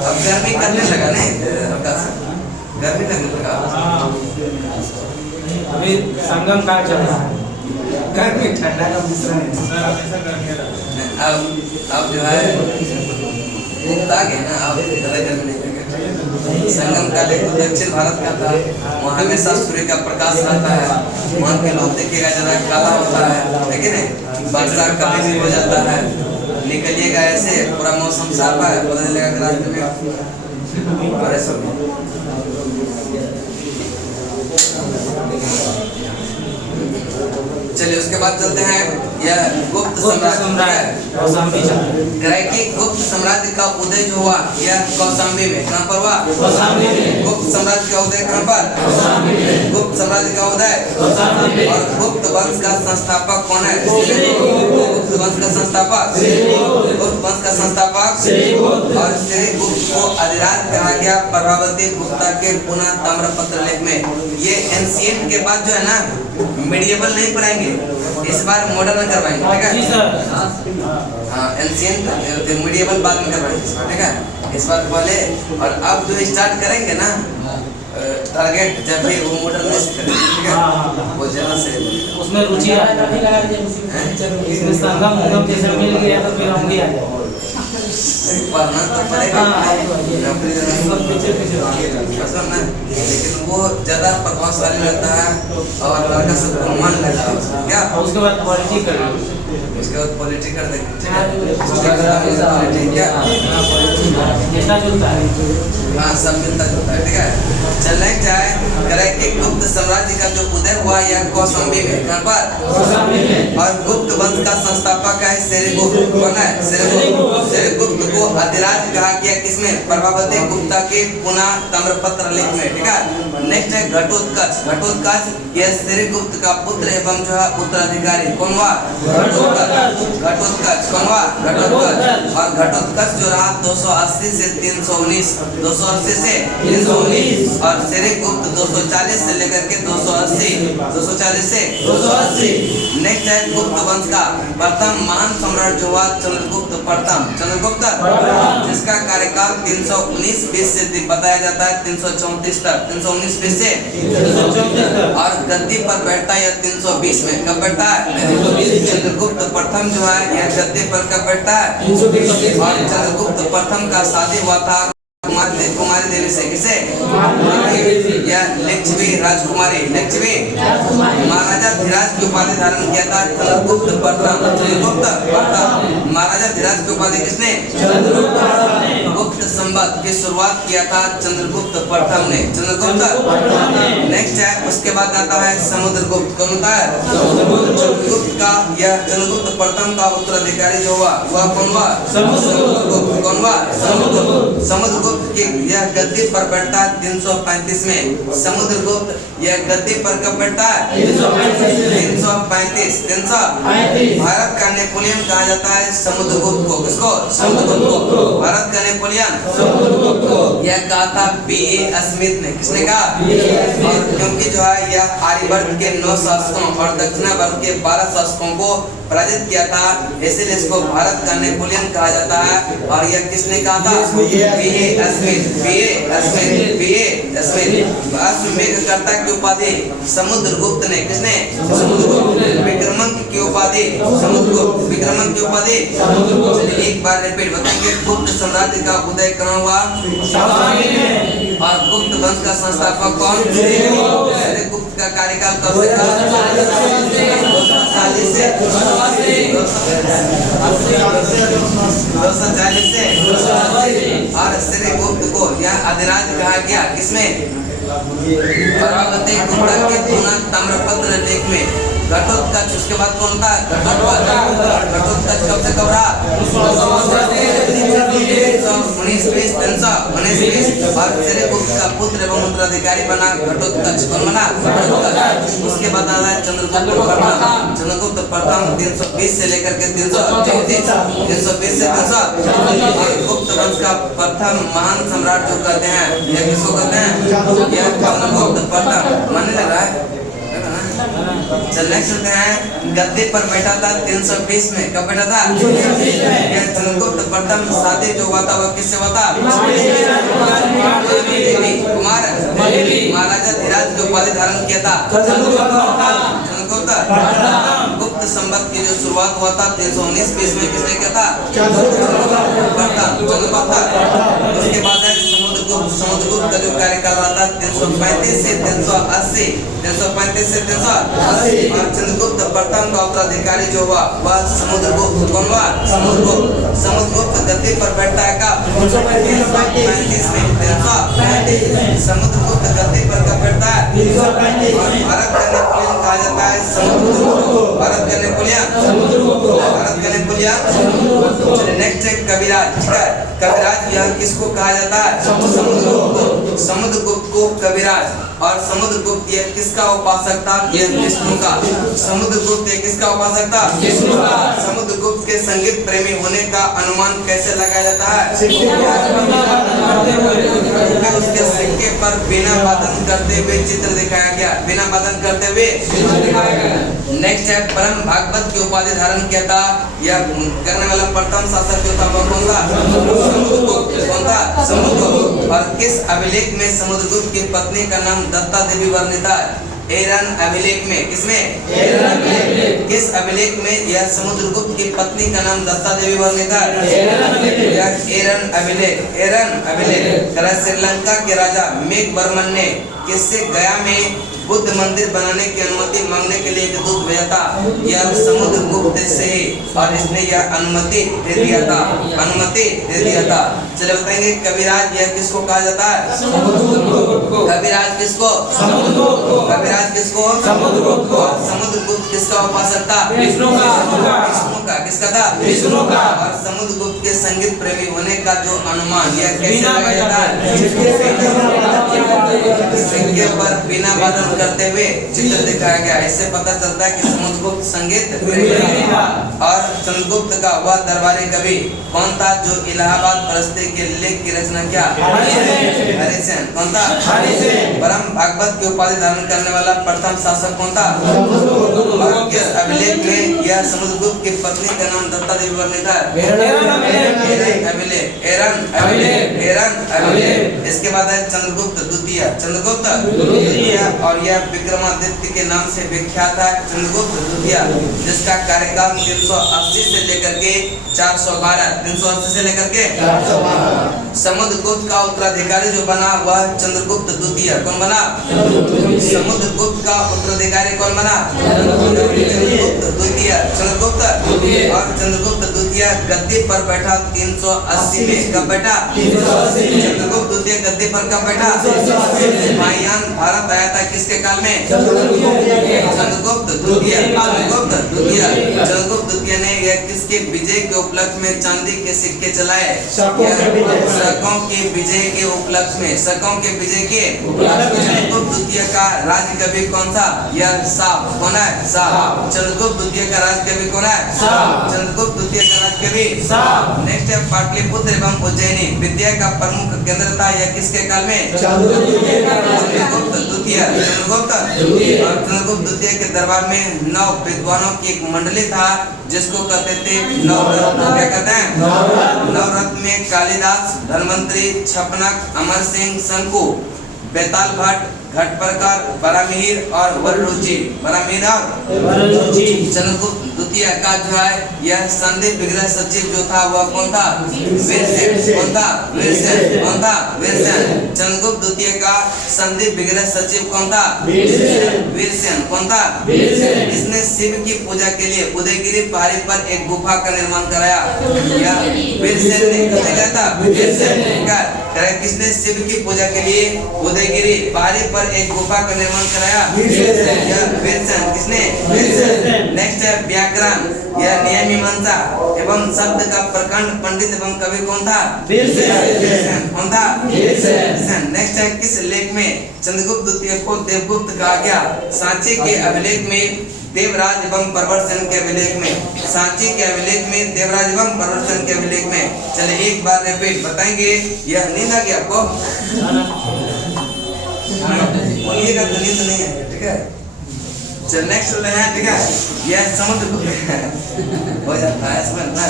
अब गर्मी करने लगा नहीं? गर्मी लगने लगा। अभी संगम काल चल रहा है। गर्मी ठंडा का मिश्रण है। अब जो है आ गए ना, अब गर्मी नहीं लगे। संगम काल एक दक्षिण भारत का था। वहाँ हमेशा सूर्य का प्रकाश रहता है। वहाँ के लोग देखिएगा जरा काला होता है, लेकिन वर्षा कभी भी हो जाता है। निकलिएगा ऐसे पूरा मौसम साफ है, पता चलेगा रास्ते में और ऐसा। चलिए उसके बाद चलते हैं यह गुप्त साम्राज्य। गुप्त साम्राज्य का उदय जो हुआ यह कौशाम्बी में। कहां पर हुआ? कौशाम्बी में। गुप्त साम्राज्य का उदय कहां पर? गुप्त साम्राज्य का उदय। और गुप्त वंश का संस्थापक कौन है? गुप्त वंश का संस्थापक, गुप्त वंश का संस्थापक। और श्रीगुप्त को अधिराज कहा गया प्रभावती गुप्ता के पुनः ताम्रपत्र लेख में। ये एंशिएंट के बाद जो है ना मिडिएबल नहीं पढ़ाएंगे, इस बार मॉडर्न करवाएंगे। ठीक है, हाँ एंशिएंट मिडिएबल बाद में करवाएंगे। ठीक है, इस बार पहले। और अब जो स्टार्ट करेंगे ना टारगेट जब भी वो मॉडर्नाइज करेंगे। ठीक है, वो जगह से उसमें रुचि है। इसमें संगम जैसे मिल गया तो फिर हम भी आ जाएंगे। पढ़ना तो पड़ेगा, नौकरी लेकिन वो ज्यादा प्रभावशाली रहता है और लड़का सबको मन लगा क्या, उसके बाद पॉलिटिक्स कर उसके बाद पॉलिटिक्स कर देंगे क्या, मिलता जुलता है। हाँ सब मिलता जुलता है, ठीक है। चलने चाहे करे कि गुप्त साम्राज्य का जो उदय हुआ यह कौशाम्बी में, कहाँ पर, और गुप्त वंश का संस्थापक है सेरेगुप्त। कौन है? सेरेगुप्त। सेरेगुप्त को अधिराज कहा गया किसमें? प्रभावती गुप्ता के पुनः ताम्रपत्र लेख में, ठीक है। नेक्स्ट है घटोत्कच। घटोत्कच यह सेरेगुप्त का पुत्र एवं जो है उत्तराधिकारी। कौन हुआ? घटोत्कच। घटोत्कच कौन हुआ? घटोत्कच। और घटोत्कच जो रहा 280 से 319, 280 से 319, और सेरेगुप्त 240 से लेकर के 280, 240 से 280। नेक्स्ट है गुप्त वंश का प्रथम महान सम्राट जो हुआ चंद्रगुप्त प्रथम। चंद्रगुप्त जिसका कार्यकाल 319 बीस से बताया जाता है 334 तक, 319 बीस से, और गद्दी पर बैठता है 320 में। कब बैठता है? चंद्रगुप्त प्रथम जो है यह गद्दी पर कब बैठता है? और चंद्रगुप्त प्रथम का शादी हुआ था कुमारी देवी से। किसे? यह लिच्छवी राजकुमारी, लिच्छवी महाराजा धीराज की उपाधि धारण किया था चंद्रगुप्त प्रथम। चंद्रगुप्त प्रथम महाराजा धीराज की उपाधि किसने? गुप्त संवत की शुरुआत किया था चंद्रगुप्त प्रथम ने, चंद्रगुप्त। नेक्स्ट है उसके बाद आता है समुद्रगुप्त। कौन होता है? चंद्रगुप्त का यह चंद्रगुप्त प्रथम का उत्तराधिकारी जो हुआ वह कौन हुआ? समुद्रगुप्त। कौन हुआ? समुद्रगुप्त। समुद्रगुप्त की यह गद्दी पर बैठता है 335 में। समुद्रगुप्त यह गद्दी पर कब बैठता है? 335। भारत का नेपोलियन कहा जाता है समुद्रगुप्त को। किसको? समुद्रगुप्त को। भारत का नेपोलियन समुद्रगुप्त को यह कहा था B.A. स्मिथ ने। किसने कहा? और क्योंकि जो है यह आर्यवर्त के 9 शासकों और दक्षिणावर्त के 12 शासकों को पराजित किया था, इसलिए इसको भारत का नेपोलियन कहा जाता है। और यह किसने कहा था? B.A. Smith. B.A. Smith. B.A. Smith. अश्वमेधकर्ता की उपाधि समुद्रगुप्त ने। किसने? समुद्रगुप्त। विक्रमांक की उपाधि समुद्रगुप्त। विक्रमांक की उपाधि समुद्रगुप्त। एक बार रिपीट बताएंगे। गुप्त साम्राज्य का उदय कहाँ हुआ? और गुप्त वंश का संस्थापक कौन? सेरेगुप्त का कार्यकाल कब से कब? 240 से 240 से। और सेरेगुप्त को यह अधिराज कहा गया किसमें? प्रभावती गुप्ता के पुनः ताम्रपत्र लेख में। घटोत्कच उसके बाद कौन था? घटोत्कच कब से कब रहा? 1920। और सेरेगुप्त का पुत्र एवं उत्तराधिकारी बना घटोत्कच। कौन बना? घटोत्कच। उसके बाद आता है चंद्रगुप्त प्रथम। चंद्रगुप्त प्रथम 320 से लेकर के 334, 320 से 334। गुप्त वंश का प्रथम महान सम्राट जो कहते हैं यह किसको कहते हैं? यह चंद्रगुप्त प्रथम। मानने लगा है? चल नेक्स्ट होते हैं गद्दी पर बैठा था 320 में। कब बैठा था? यह चंद्रगुप्त प्रथम शादी जो हुआ था वह किससे हुआ था? कुमार महाराजा धीराज की उपाधि धारण किया था चंद्रगुप्त। गुप्त संवत की जो शुरुआत हुआ था 319 बीस में किसने किया था? चंद्रगुप्त। उसके बाद है समुद्रगुप्त। समुद्रगुप्त का जो कार्यकाल रहा था 335 से 380, 335 से 380। और चंद्रगुप्त प्रथम का उत्तराधिकारी जो हुआ वह समुद्रगुप्त। कौन हुआ? समुद्रगुप्त। समुद्रगुप्त गद्दी पर बैठता है कब? 335 में। 335। समुद्रगुप्त गद्दी पर कब बैठता है? 335। और भारत का नेपोलियन कहा जाता है समुद्रगुप्त। भारत का नेपोलियन समुद्रगुप्त। भारत का नेपोलियन समुद्रगुप्त। चलिए नेक्स्ट है कविराज। ठीक है, कविराज यह किसको कहा जाता है? समुद्रगुप्त। समुद्रगुप्त को कविराज। और समुद्रगुप्त ये किसका उपासक था? ये विष्णु का। समुद्रगुप्त ये किसका उपासक था? विष्णु का। समुद्रगुप्त के संगीत प्रेमी होने का अनुमान कैसे लगाया जाता है? उसके सिक्के पर बिना वादन करते हुए चित्र दिखाया गया। बिना वादन करते हुए नेक्स्ट है परम भागवत की उपाधि धारण किया था यह करने वाला प्रथम शासक जो था वह कौन था? समुद्रगुप्त। कौन था? समुद्रगुप्त। और किस अभिलेख में समुद्रगुप्त की पत्नी का नाम दत्ता देवी वर्णित है? एरन अभिलेख में। किसमें? एरन अभिलेख। किस अभिलेख में यह समुद्रगुप्त की पत्नी का नाम दत्ता देवी वर्णित है? एरन अभिलेख। एरन अभिलेख। श्रीलंका के राजा मेघवर्मन ने किससे गया में बुद्ध मंदिर बनाने की अनुमति मांगने के लिए एक दूत भेजा था। यह समुद्रगुप्त से है और इसने यह अनुमति दे दिया था, अनुमति दे दिया था। चले बताएंगे कविराज यह किसको कहा जाता है? कविराज किसको? कविराज किसको? समुद्रगुप्त किसका उपासक था? विष्णु का। किसका था? विष्णु का। और समुद्रगुप्त के संगीत प्रेमी होने का जो अनुमान यह कैसे लगाया जाता है? सिक्के पर बिना वादन करते हुए चित्र दिखाया गया। इससे पता चलता है कि समुद्रगुप्त संगीत प्रेमी था। और चंद्रगुप्त का वह दरबारी कवि कौन था जो इलाहाबाद प्रस्ते के लेख की रचना किया? हरिसेन। कौन था? परम भागवत की उपाधि धारण करने वाला प्रथम शासक कौन था? और किस अभिलेख में यह समुद्रगुप्त की पत्नी का नाम दत्ता देवी वर्णित है? एरन अभिलेख। इसके बाद है चंद्रगुप्त द्वितीय। चंद्रगुप्त द्वितीय और यह विक्रमादित्य के नाम से विख्यात है। चंद्रगुप्त द्वितीय जिसका कार्यकाल 380 से लेकर के 412, 380 से लेकर के 412। समुद्रगुप्त का उत्तराधिकारी जो बना वह चंद्रगुप्त द्वितीय। कौन बना? समुद्रगुप्त का उत्तराधिकारी कौन बना? चंद्रगुप्त द्वितीय। और चंद्रगुप्त द्वितीय गद्दी पर बैठा 380 में। कब बैठा? चंद्रगुप्त द्वितीय गद्दी पर कब बैठा? मायान भारत आया था किसके काल में? चंद्रगुप्त द्वितीय। चंद्रगुप्त द्वितीय ने यह किसके विजय के उपलक्ष्य में चांदी के सिक्के चलाए? शकों के विजय के उपलक्ष्य में। शकों के विजय के चंद्रगुप्त द्वितीय का राज कवि कौन था? यह साफ। कौन है? साफ। चंद्रगुप्त द्वितीय का राज कवि कौन है? चंद्रगुप्त द्वितीय का राज कवि। नेक्स्ट है पाटलिपुत्र एवं उज्जैनी विद्या का प्रमुख केंद्र था। यह किसके काल में? चंद्रगुप्त द्वितीय। और चंद्रगुप्त द्वितीय के दरबार में 9 विद्वानों की एक मंडली था जिसको कहते थे नवरत्न। क्या कहते हैं? नवरत्न में कालिदास, धन्वंतरी, छपनक, अमर सिंह, शंकु, बेताल भट्ट, घटप्रकार, बरामिहिर और वररुचि। चंद्रगुप्त द्वितीय का जो है यह संधि विग्रह सचिव जो था वह कौन था? वीरसेन। कौन था? वीरसेन। चंद्रगुप्त द्वितीय का संधि विग्रह सचिव कौन था? वीरसेन। कौन था? इसने शिव की पूजा के लिए उदयगिरी पहाड़ी पर एक गुफा का निर्माण कराया। यह वीरसेन ने किया था। किसने शिव की पूजा के लिए उदयगिरी पहाड़ी पर एक गुफा का निर्माण कराया? वीरसेन। किसने? नेक्स्ट है व्याकरण या न्याय मीमांसा एवं शब्द का प्रखंड पंडित एवं कवि कौन था? कौन था? नेक्स्ट है किस लेख में चंद्रगुप्त द्वितीय को देवगुप्त कहा गया? सांची के अभिलेख में, देवराज एवं प्रवरसेन के अभिलेख में। सांची के अभिलेख में, देवराज एवं प्रवरसेन के अभिलेख में। चले एक बार रिपीट बताएंगे। यह नींद आ गया आपको? बोलिएगा तो नींद नहीं है, ठीक है? चल नेक्स्ट है, ठीक है? यह समुद्रगुप्त हो जाता है समझ ना?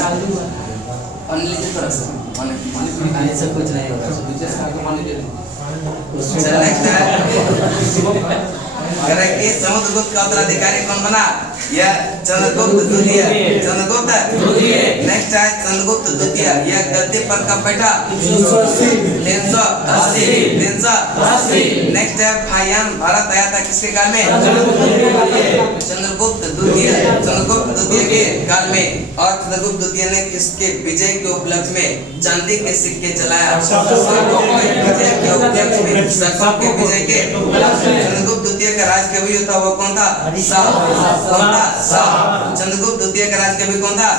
अनलिमिटेड थोड़ा सा माने ऐसा कुछ नहीं होगा। चल नेक्स्ट है करेक्ट। समुद्रगुप्त का उत्तराधिकारी कौन बना? यह चंद्रगुप्त द्वितीय। नेक्स्ट है चंद्रगुप्त द्वितीय। यह गद्दी पर कब बैठा? 380। नेक्स्ट है फायान भारत आया था किसके काल में? चंद्रगुप्त द्वितीय के काल में। और चंद्रगुप्त द्वितीय ने किसके विजय के उपलक्ष्य में चांदी के सिक्के चलाया? विजय के उपलक्ष्य में। चंद्रगुप्त द्वितीय का राज कवि था वो कौन था? चंद्रगुप्त द्वितीय का राज कवि कौन था?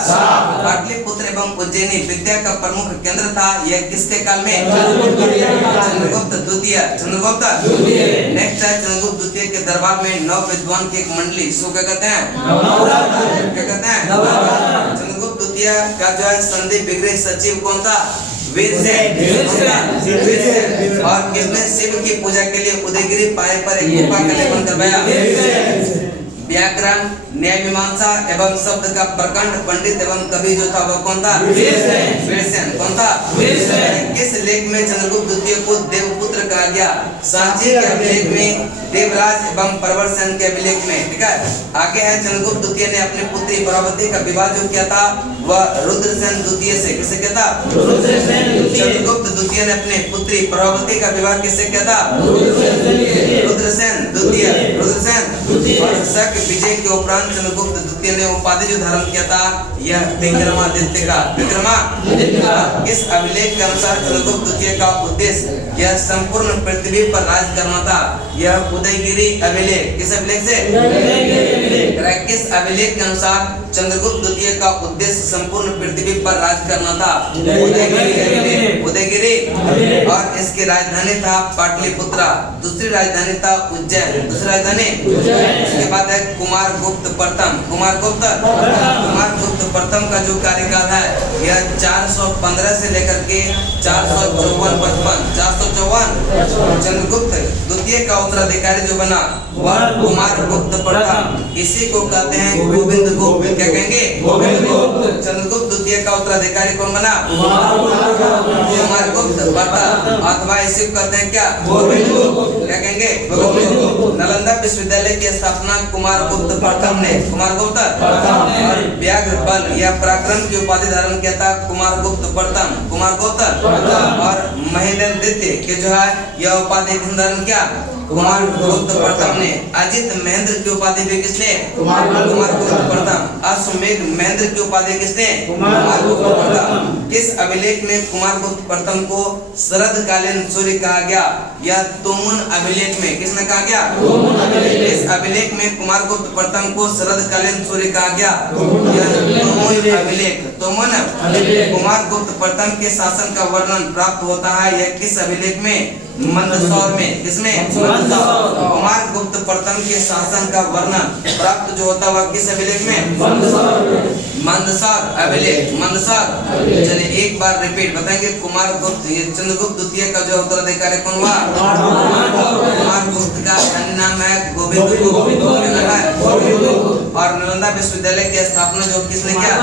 पाटलिपुत्र एवं उज्जैनी विद्या का प्रमुख केंद्र था। यह किसके काल में? चंद्रगुप्त द्वितीय। नेक्स्ट है चंद्रगुप्त द्वितीय के दरबार में 9 विद्वान की एक मंडली। इसको क्या कहते हैं? चंद्रगुप्त द्वितीय का जो है संधि विग्रह सचिव कौन था? वीरसेन। और किसने शिव की पूजा के लिए उदयगिरी पहाड़ी पर एक गुफा का निर्माण करवाया? व्याकरण, न्याय मीमांसा एवं शब्द का प्रखंड पंडित एवं कवि जो था वह कौन था? वीरसेन। कौन था? किस लेख में चंद्रगुप्त द्वितीय को देवपुत्र कहा गया? सांची के अभिलेख में, देवराज एवं प्रवरसेन के अभिलेख में। ठीक है, आगे है चंद्रगुप्त द्वितीय ने अपनी पुत्री प्रभावती का विवाह जो किया था वह रुद्रसेन द्वितीय से। किससे किया था? चंद्रगुप्त द्वितीय ने अपने पुत्री प्रभावती का विवाह किससे किया था? रुद्रसेन द्वितीय। और शक विजय के उपरांत चंद्रगुप्त द्वितीय ने उपाधि जो धारण किया था यह विक्रमादित्य का। इस अभिलेख के अनुसार चंद्रगुप्त द्वितीय का उद्देश्य यह संपूर्ण पृथ्वी पर राज करना था। यह उदयगिरी अभिलेख, किस अभिलेख से? किस अभिलेख के अनुसार चंद्रगुप्त द्वितीय का उद्देश्य संपूर्ण पृथ्वी पर राज करना था? उदयगिरी। और इसकी राजधानी था पाटलिपुत्रा, दूसरी राजधानी था उज्जैन। दूसरी राजधानी उसके बाद है कुमारगुप्त प्रथम। कुमारगुप्त प्रथम का जो कार्यकाल है यह 415 से लेकर के 454 चंद्रगुप्त द्वितीय का उत्तराधिकारी जो बना वह कुमारगुप्त प्रथम। इसी को कहते हैं गोविंद गुप्त। क्या कहेंगे? गोविंद गुप्त। चंद्रगुप्त द्वितीय का उत्तराधिकारी कौन बना? कुमारगुप्त प्रथम, अथवा इसी को कहते हैं क्या? गोविंद गुप्त। क्या कहेंगे? गोविंद गुप्त। नालंदा विश्वविद्यालय की स्थापना कुमारगुप्त प्रथम ने, कुमारगुप्त। और व्याघ्र बल या पराक्रम की उपाधि धारण किया था कुमारगुप्त प्रथम, कुमारगुप्त। और महेंद्र द्वितीय के जो है यह उपाधि धारण किया कुमारगुप्त प्रथम ने। अजित महेंद्र की उपाधि भी किसने? कुमारगुप्त प्रथम। अश्वमेध महेंद्र की उपाधि किसने? कुमारगुप्त प्रथम। किस अभिलेख में कुमारगुप्त प्रथम को शरदकालीन सूर्य कहा गया? यह तोमुन अभिलेख में। किसने कहा गया? इस अभिलेख में कुमारगुप्त प्रथम को शरदकालीन सूर्य कहा गया। यह तोमुन अभिलेख, तोमुन कुमारगुप्त प्रथम के शासन का वर्णन प्राप्त होता है यह किस अभिलेख में? मंदसौर में। किसमें? कुमारगुप्त प्रथम के शासन का वर्णन प्राप्त जो होता वह किस अभिलेख में? मंदसौर अभिलेख। मंदसौर। चलिए एक बार रिपीट बताएंगे। कुमारगुप्त चंद्रगुप्त द्वितीय का जो उत्तराधिकारी कौन हुआ? कुमारगुप्त का अन्य नाम है गोविंद गुप्त। और नालंदा विश्वविद्यालय की स्थापना जो किसने किया?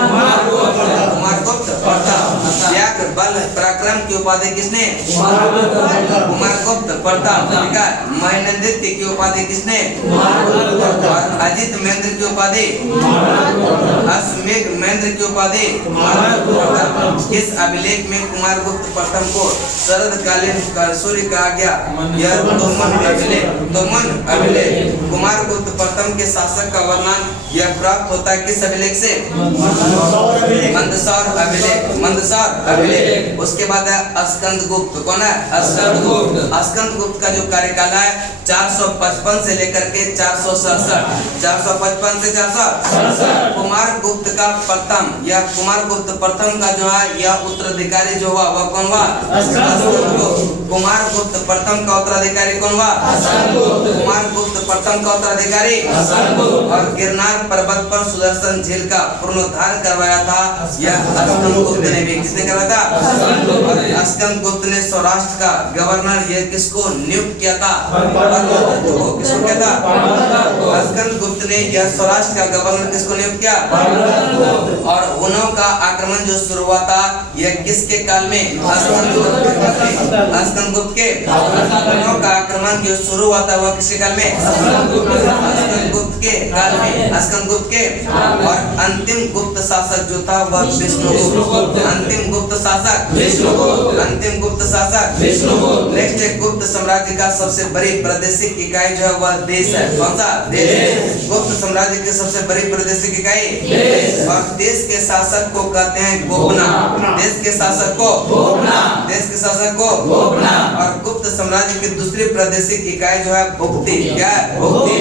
कुमारगुप्त प्रथम। व्याघ्र बल पराक्रम की उपाधि किसने? कुमारगुप्त प्रथम। ठीक है, महेंद्र की उपाधि किसने? और अजित महेंद्र की उपाधि, अश्वमेध महेंद्र की उपाधि कुमारगुप्त। किस अभिलेख में कुमारगुप्त प्रथम को शरदकालीन सूर्य कहा गया? यह तोमन अभिलेख, तोमन अभिलेख। कुमारगुप्त प्रथम के शासक का वर्णन यह प्राप्त होता है किस अभिलेख से? मंदसौर अभिलेख, मंदसौर अभिलेख। उसके बाद है स्कंदगुप्त। कौन है? स्कंदगुप्त। स्कंदगुप्त का जो कार्यकाल है 455 से लेकर के 467, 455 से 467। कुमारगुप्त का प्रथम या कुमारगुप्त प्रथम का जो है यह उत्तराधिकारी जो हुआ वह कौन हुआ? कुमारगुप्त प्रथम का उत्तराधिकारी कौन हुआ? कुमारगुप्त प्रथम का उत्तराधिकारी। और गिरनार पर्वत पर सुदर्शन झील का पुनरुद्धार करवाया था यह स्कंदगुप्त ने भी। किसने करवाया था? और स्कंदगुप्त ने सौराष्ट्र का गवर्नर यह किसको नियुक्त किया था? किसको किया था? स्कंदगुप्त ने यह सौराष्ट्र का गवर्नर किसको नियुक्त किया? और हुनों का आक्रमण जो शुरू हुआ था यह किसके काल में? स्कंदगुप्त के। हुनों का आक्रमण जो शुरू हुआ था वह किसके काल में? स्कंदगुप्त के काल में, स्कंदगुप्त के। और अंतिम गुप्त शासक जो था वह विष्णुगुप्त। अंतिम गुप्त शासक विष्णुगुप्त। अंतिम गुप्त शासक विष्णुगुप्त। नेक्स्ट है गुप्त साम्राज्य का सबसे बड़ी प्रादेशिक इकाई जो है वह देश है। कौन सा? देश। गुप्त साम्राज्य की सबसे बड़ी प्रादेशिक इकाई देश। और देश के शासक को कहते हैं गोपना। देश के शासक को गोपना। देश के शासक को गोपना। और गुप्त साम्राज्य की दूसरी प्रादेशिक इकाई जो है भुक्ति। क्या है? भुक्ति।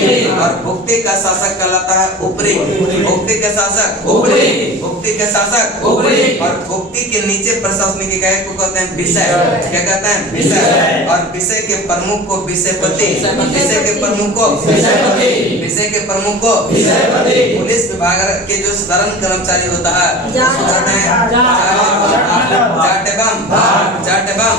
और भुक्ति का शासक कहलाता है उपरी। भुक्ति के शासक उपरी। भुक्ति के शासक उपरी। और भुक्ति के नीचे प्रशासनिक इकाई को कहते हैं विषय। क्या कहते हैं? विषय। और विषय के प्रमुख को विषयपति। विषय के प्रमुख को विषयपति। विषय के प्रमुख को विषयपति। पुलिस विभाग के जो साधारण कर्मचारी होता है उसको कहते हैं जाटेबम।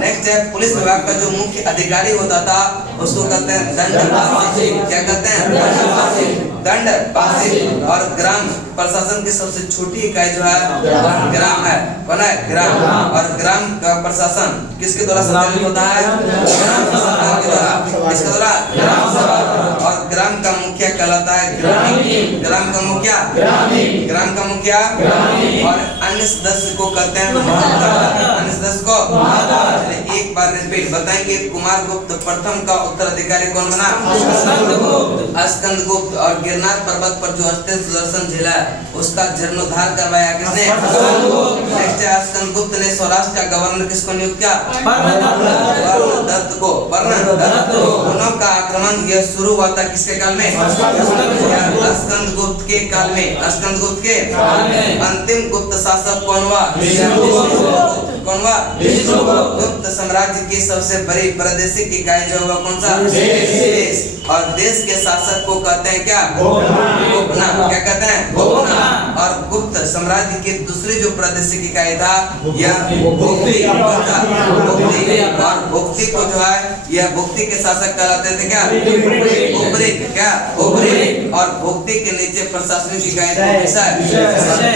नेक्स्ट है पुलिस विभाग का जो मुख्य अधिकारी होता था उसको कहते हैं दंडवासी। क्या कहते हैं? दंडवासी। दंड तहसील और ग्राम प्रशासन की सबसे छोटी इकाई जो है वह ग्राम है। कौन है? ग्राम। और ग्राम का प्रशासन किसके द्वारा संचालित होता है? ग्राम सभा के द्वारा। किसके द्वारा? ग्राम सभा। और ग्राम का मुखिया कहलाता है ग्रामीण। ग्राम का मुखिया ग्रामीण। ग्राम का मुखिया ग्रामीण। और अन्य सदस्य को कहते हैं महंत। अन्य सदस्य को महंत। एक बार रिपीट बताएंगे। कुमारगुप्त प्रथम का उत्तराधिकारी कौन बना? स्कंदगुप्त। और गिरनार पर्वत पर जो अस्थिर सुदर्शन झील है उसका जीर्णोद्धार करवाया किसने? नेक्स्ट है स्कंदगुप्त ने सौराष्ट्र का गवर्नर किसको नियुक्त किया? वर्णदत्त को। वर्णदत्त। हुनों का आक्रमण यह शुरू हुआ था किसके काल में? स्कंदगुप्त के काल में। स्कंदगुप्त के अंतिम गुप्त शासक कौन हुआ? कौन हुआ? गुप्त साम्राज्य की सबसे बड़ी प्रादेशिक इकाई जो हुआ कौन सा? देश। और देश के शासक को कहते हैं क्या? गोपना। क्या कहते हैं? गोपना। और गुप्त साम्राज्य की दूसरी जो प्रादेशिक इकाई था यह भुक्ति। और भुक्ति को जो है यह भुक्ति के शासक कहलाते थे क्या? उबरिक। क्या? उबरिक। और भुक्ति के नीचे प्रशासनिक इकाई को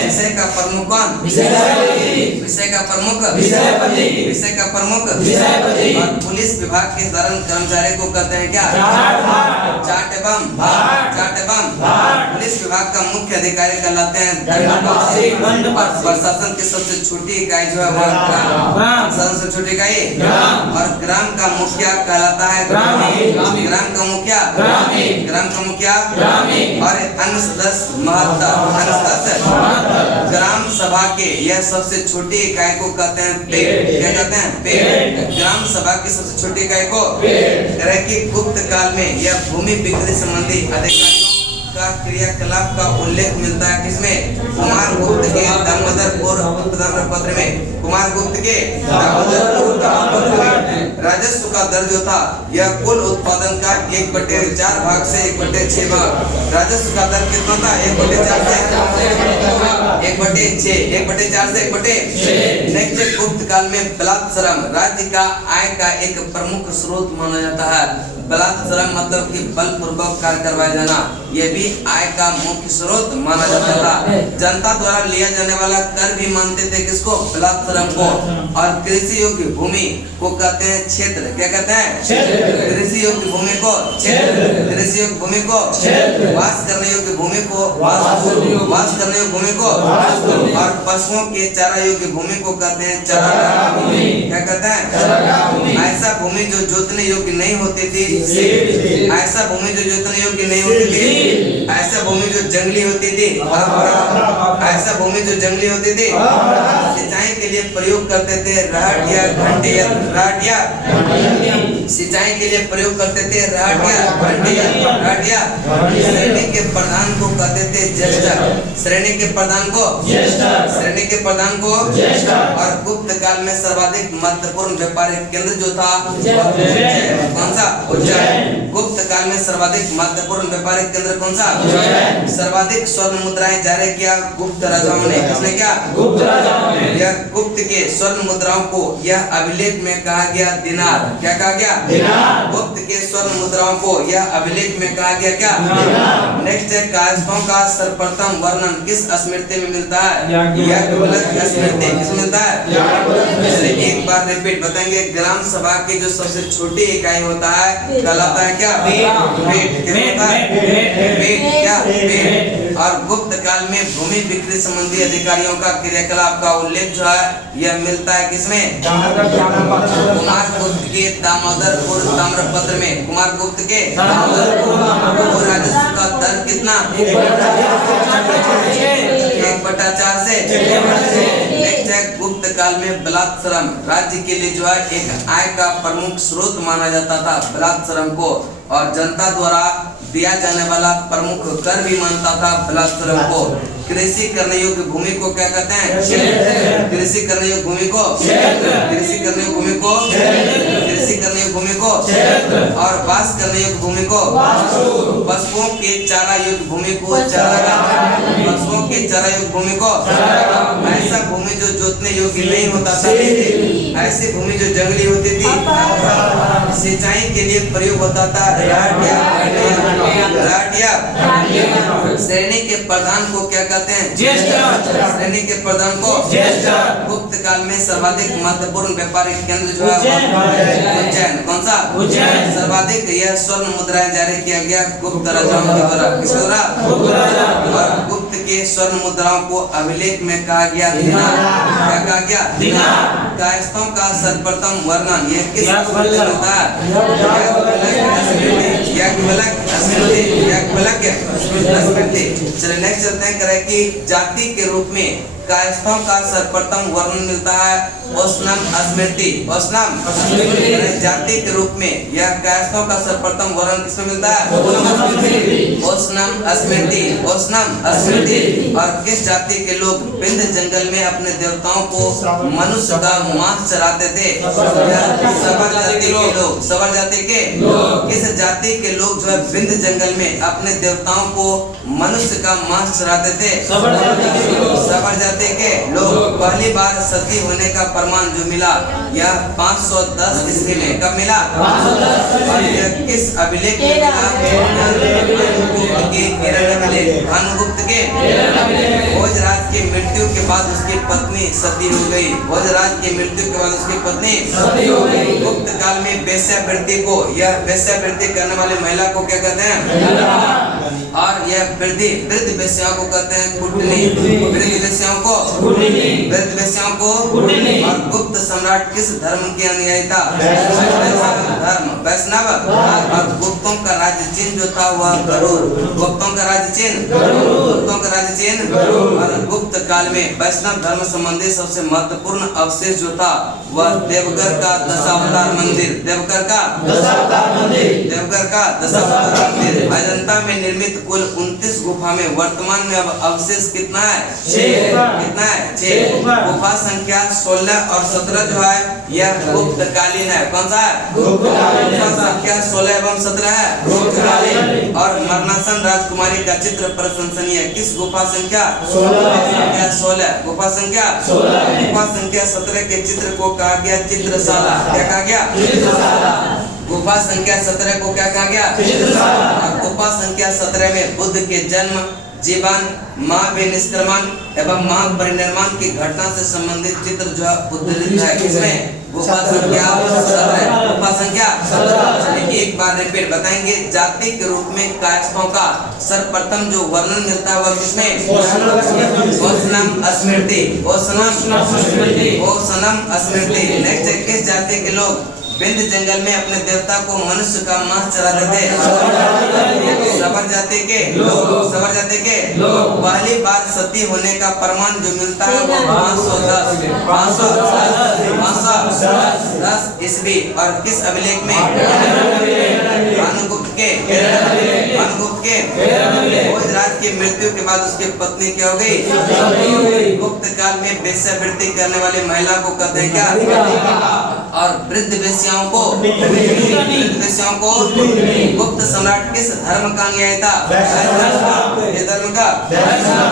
विषय का प्रमुख कौन? विषय का प्रमुख विषय का प्रमुख। और पुलिस विभाग के साधारण कर्मचारी को कहते हैं क्या? जाट एवं जाट एवं। पुलिस विभाग का मुख्य अधिकारी कहलाते हैं दंड। प्रशासन की सबसे छोटी इकाई जो है वह ग्राम। सबसे छोटी इकाई ग्राम। और ग्राम का मुखिया कहलाता है ग्रामीण। ग्राम का मुखिया ग्रामीण। ग्राम का मुखिया ग्रामीण। और अन्य सदस्य महंत। अन्य सदस्य ग्राम सभा के यह सबसे छोटी इकाई को कहते हैं पेट। क्या कहते हैं? पेट। ग्राम सभा की सबसे छोटी इकाई को पेट। गुप्त काल में यह भूमि बिक्री संबंधी अधिकारियों का क्रियाकलाप का उल्लेख मिलता है किसमें? कुमारगुप्त के दामोदरपुर ताम्रपत्र में। कुमारगुप्त के दामोदरपुर ताम्रपत्र में राजस्व का दर जो था यह कुल उत्पादन का 1/4 भाग से 1/6 भाग। राजस्व का दर कितना था? 1/4 से 1/6। 1/4 से 1/6। नेक्स्ट गुप्त काल में बलात्श्रम राज्य का आय का एक प्रमुख स्रोत माना जाता है। बलात्श्रम मतलब कि बलपूर्वक कार्य करवाया जाना यह भी आय का मुख्य स्रोत माना जाता था। जनता द्वारा लिया जाने वाला कर भी मानते थे किसको? बलात्श्रम को। और कृषि योग्य भूमि को कहते हैं क्षेत्र। क्या कहते हैं? कृषि योग्य भूमि को क्षेत्र। कृषि योग्य भूमि को क्षेत्र। वास करने योग्य भूमि को वास करने योग्य भूमि को। और पशुओं के चारा योग्य भूमि को कहते हैं चारागाह भूमि। क्या कहते हैं? ऐसा भूमि जो जोतने योग्य नहीं होती थी। ऐसा भूमि जो जोतने योग्य नहीं होती थी। ऐसा भूमि जो जंगली होती थी। ऐसा भूमि जो जंगली होती थी सिंचाई के लिए प्रयोग करते थे राहट या घंटे या राहट या सिंचाई के लिए प्रयोग करते थे राहट या घंटे या राहट या। श्रेणी के प्रधान को कहते थे ज्येष्ठ। श्रेणी के प्रधान को श्रेणी के प्रधान को। और गुप्त काल में सर्वाधिक महत्वपूर्ण व्यापारिक केंद्र जो था कौन सा? उज्जैन। गुप्त काल में सर्वाधिक महत्वपूर्ण व्यापारिक केंद्र कौन सा? सर्वाधिक स्वर्ण मुद्राएं जारी किया गुप्त राजाओं ने। किसने क्या? गुप्त राजाओं ने। यह गुप्त के स्वर्ण मुद्राओं को यह अभिलेख में कहा गया दिनार। क्या कहा गया? दिनार। गुप्त के स्वर्ण मुद्राओं को यह अभिलेख में कहा गया क्या? दिनार। नेक्स्ट है कायस्थों का सर्वप्रथम वर्णन किस स्मृति में मिलता है? याज्ञवल्क्य स्मृति। किस मिलता है? एक बार रिपीट बताएंगे। ग्राम सभा की जो सबसे छोटी इकाई होता है कहलाता है क्या? पेट। क्या होता है? पेट। क्या? पेट। और गुप्त काल में भूमि बिक्री संबंधी अधिकारियों का क्रियाकलाप का उल्लेख जो है यह मिलता है किसमें? कुमारगुप्त के दामोदरपुर ताम्रपत्र में। कुमारगुप्त के दामोदरपुर। राजस्व का दर कितना? 1/4 से। नेक्स्ट है गुप्त काल में बलात्श्रम राज्य के लिए जो है एक आय का प्रमुख स्रोत माना जाता था बलात्श्रम को। और जनता द्वारा दिया जाने वाला प्रमुख कर भी मानता था बलात्श्रम को। कृषि करने योग्य भूमि को क्या कहते हैं? कृषि करने योग्य भूमि को कृषि करने योग्य भूमि को कृषि करने योग्य भूमि को। और वास करने योग्य भूमि को पशुओं के चारा योग्य भूमि को चारागाह। पशुओं के चारा योग्य भूमि को। ऐसा भूमि जो जोतने योग्य नहीं होता था। ऐसी भूमि जो जंगली होती थी सिंचाई के लिए प्रयोग होता था राहट या श्रेणी के प्रधान को क्या कहते हैं? श्रेणी के प्रधान को गुप्त काल में सर्वाधिक महत्वपूर्ण व्यापारिक केंद्र जो है उज्जैन। कौन सा? सर्वाधिक यह स्वर्ण मुद्राएं जारी किया गया गुप्त राजाओं के द्वारा। किसके द्वारा? और गुप्त के स्वर्ण मुद्राओं को अभिलेख में कहा गया दिनार। क्या कहा गया? कायस्थों का सर्वप्रथम वर्णन यह किस पुस्तक में होता है? चलिए नेक्स्ट चलते हैं। करें कि जाति के रूप में कायस्थों का सर्वप्रथम वर्णन मिलता है ओसनम स्मृति। ओसनम जाति के रूप में यह कायस्थों का सर्वप्रथम वर्णन किसमें मिलता है? ओसनम स्मृति। ओसनम स्मृति। और किस जाति के लोग विंध्य जंगल में अपने देवताओं को मनुष्य का मांस चराते थे? सबर जाति के लोग। सबर जाति के किस जाति के लोग जो है विंध्य जंगल में अपने देवताओं को मनुष्य का मांस चराते थे? सबर जाति के लोग। पहली बार सती होने का प्रमाण जो मिला यह 510 ईस्वी में। कब मिला? 510। और यह किस अभिलेख में मिला? भानुगुप्त के भोजराज की मृत्यु के बाद उसकी पत्नी सती हो गई। भोजराज की मृत्यु के बाद उसकी पत्नी सती हो गई। गुप्त काल में वेश्यावृत्ति को, यह वेश्यावृत्ति करने वाली महिला को क्या कहते हैं? और यह वृद्ध वेश्याओं को कहते हैं कुटनी। वृद्ध वेश्याओं को वृद्ध वेश्याओं को। और गुप्त सम्राट किस धर्म की अनुयायी था? धर्म वैष्णव। और गुप्तों का राज्य चिन्ह जो था वह गरुड़। गुप्तों का राज्य चिन्ह गुप्तों का राज्य चिन्ह। और गुप्त काल में वैष्णव धर्म संबंधी सबसे महत्वपूर्ण अवशेष जो था वह देवघर का दशावतार मंदिर। देवघर का दशावतार मंदिर। अजंता में निर्मित कुल 29 गुफा में वर्तमान में अब अवशेष कितना है? 6। गुफा संख्या 16 और 17 जो है यह गुप्त कालीन है। कौन सा है? गुफा संख्या 16 एवं 17 है गुप्त कालीन। और मरणासन राजकुमारी का चित्र प्रशंसनीय। किस गुफा संख्या? 16। गुफा संख्या 17 के चित्र को कहा गया चित्रशाला। क्या कहा गया? गुफा संख्या 17 को क्या कहा गया? गुफा संख्या 17 में बुद्ध के जन्म, जीवन, महानिष्क्रमण एवं महापरिनिर्वाण की घटना से संबंधित चित्र जो उद्धृत है। किसमें? गुफा संख्या 17। गुफा संख्या 17। एक बार रिपीट बताएंगे। जाति के रूप में कायस्थों का सर्वप्रथम जो वर्णन मिलता है वह किसमें? ओसनम स्मृति। ओसनम स्मृति। नेक्स्ट, किस जाति के लोग विंध्य जंगल में अपने देवता को मनुष्य का मांस चराते थे? सबर जाति के लोग। पहली बार सती होने का प्रमाण जो मिलता है वो 510 ईस्वी। और किस अभिलेख में? भानुगुप्त के भोजराज की मृत्यु के बाद उसकी पत्नी क्या हो गई? गुप्त काल में वेश्यावृत्ति करने वाली महिला को कहते हैं क्या? और वृद्ध वेश्याओं को गुप्त सम्राट किस धर्म का अनुयायी था? धर्म का।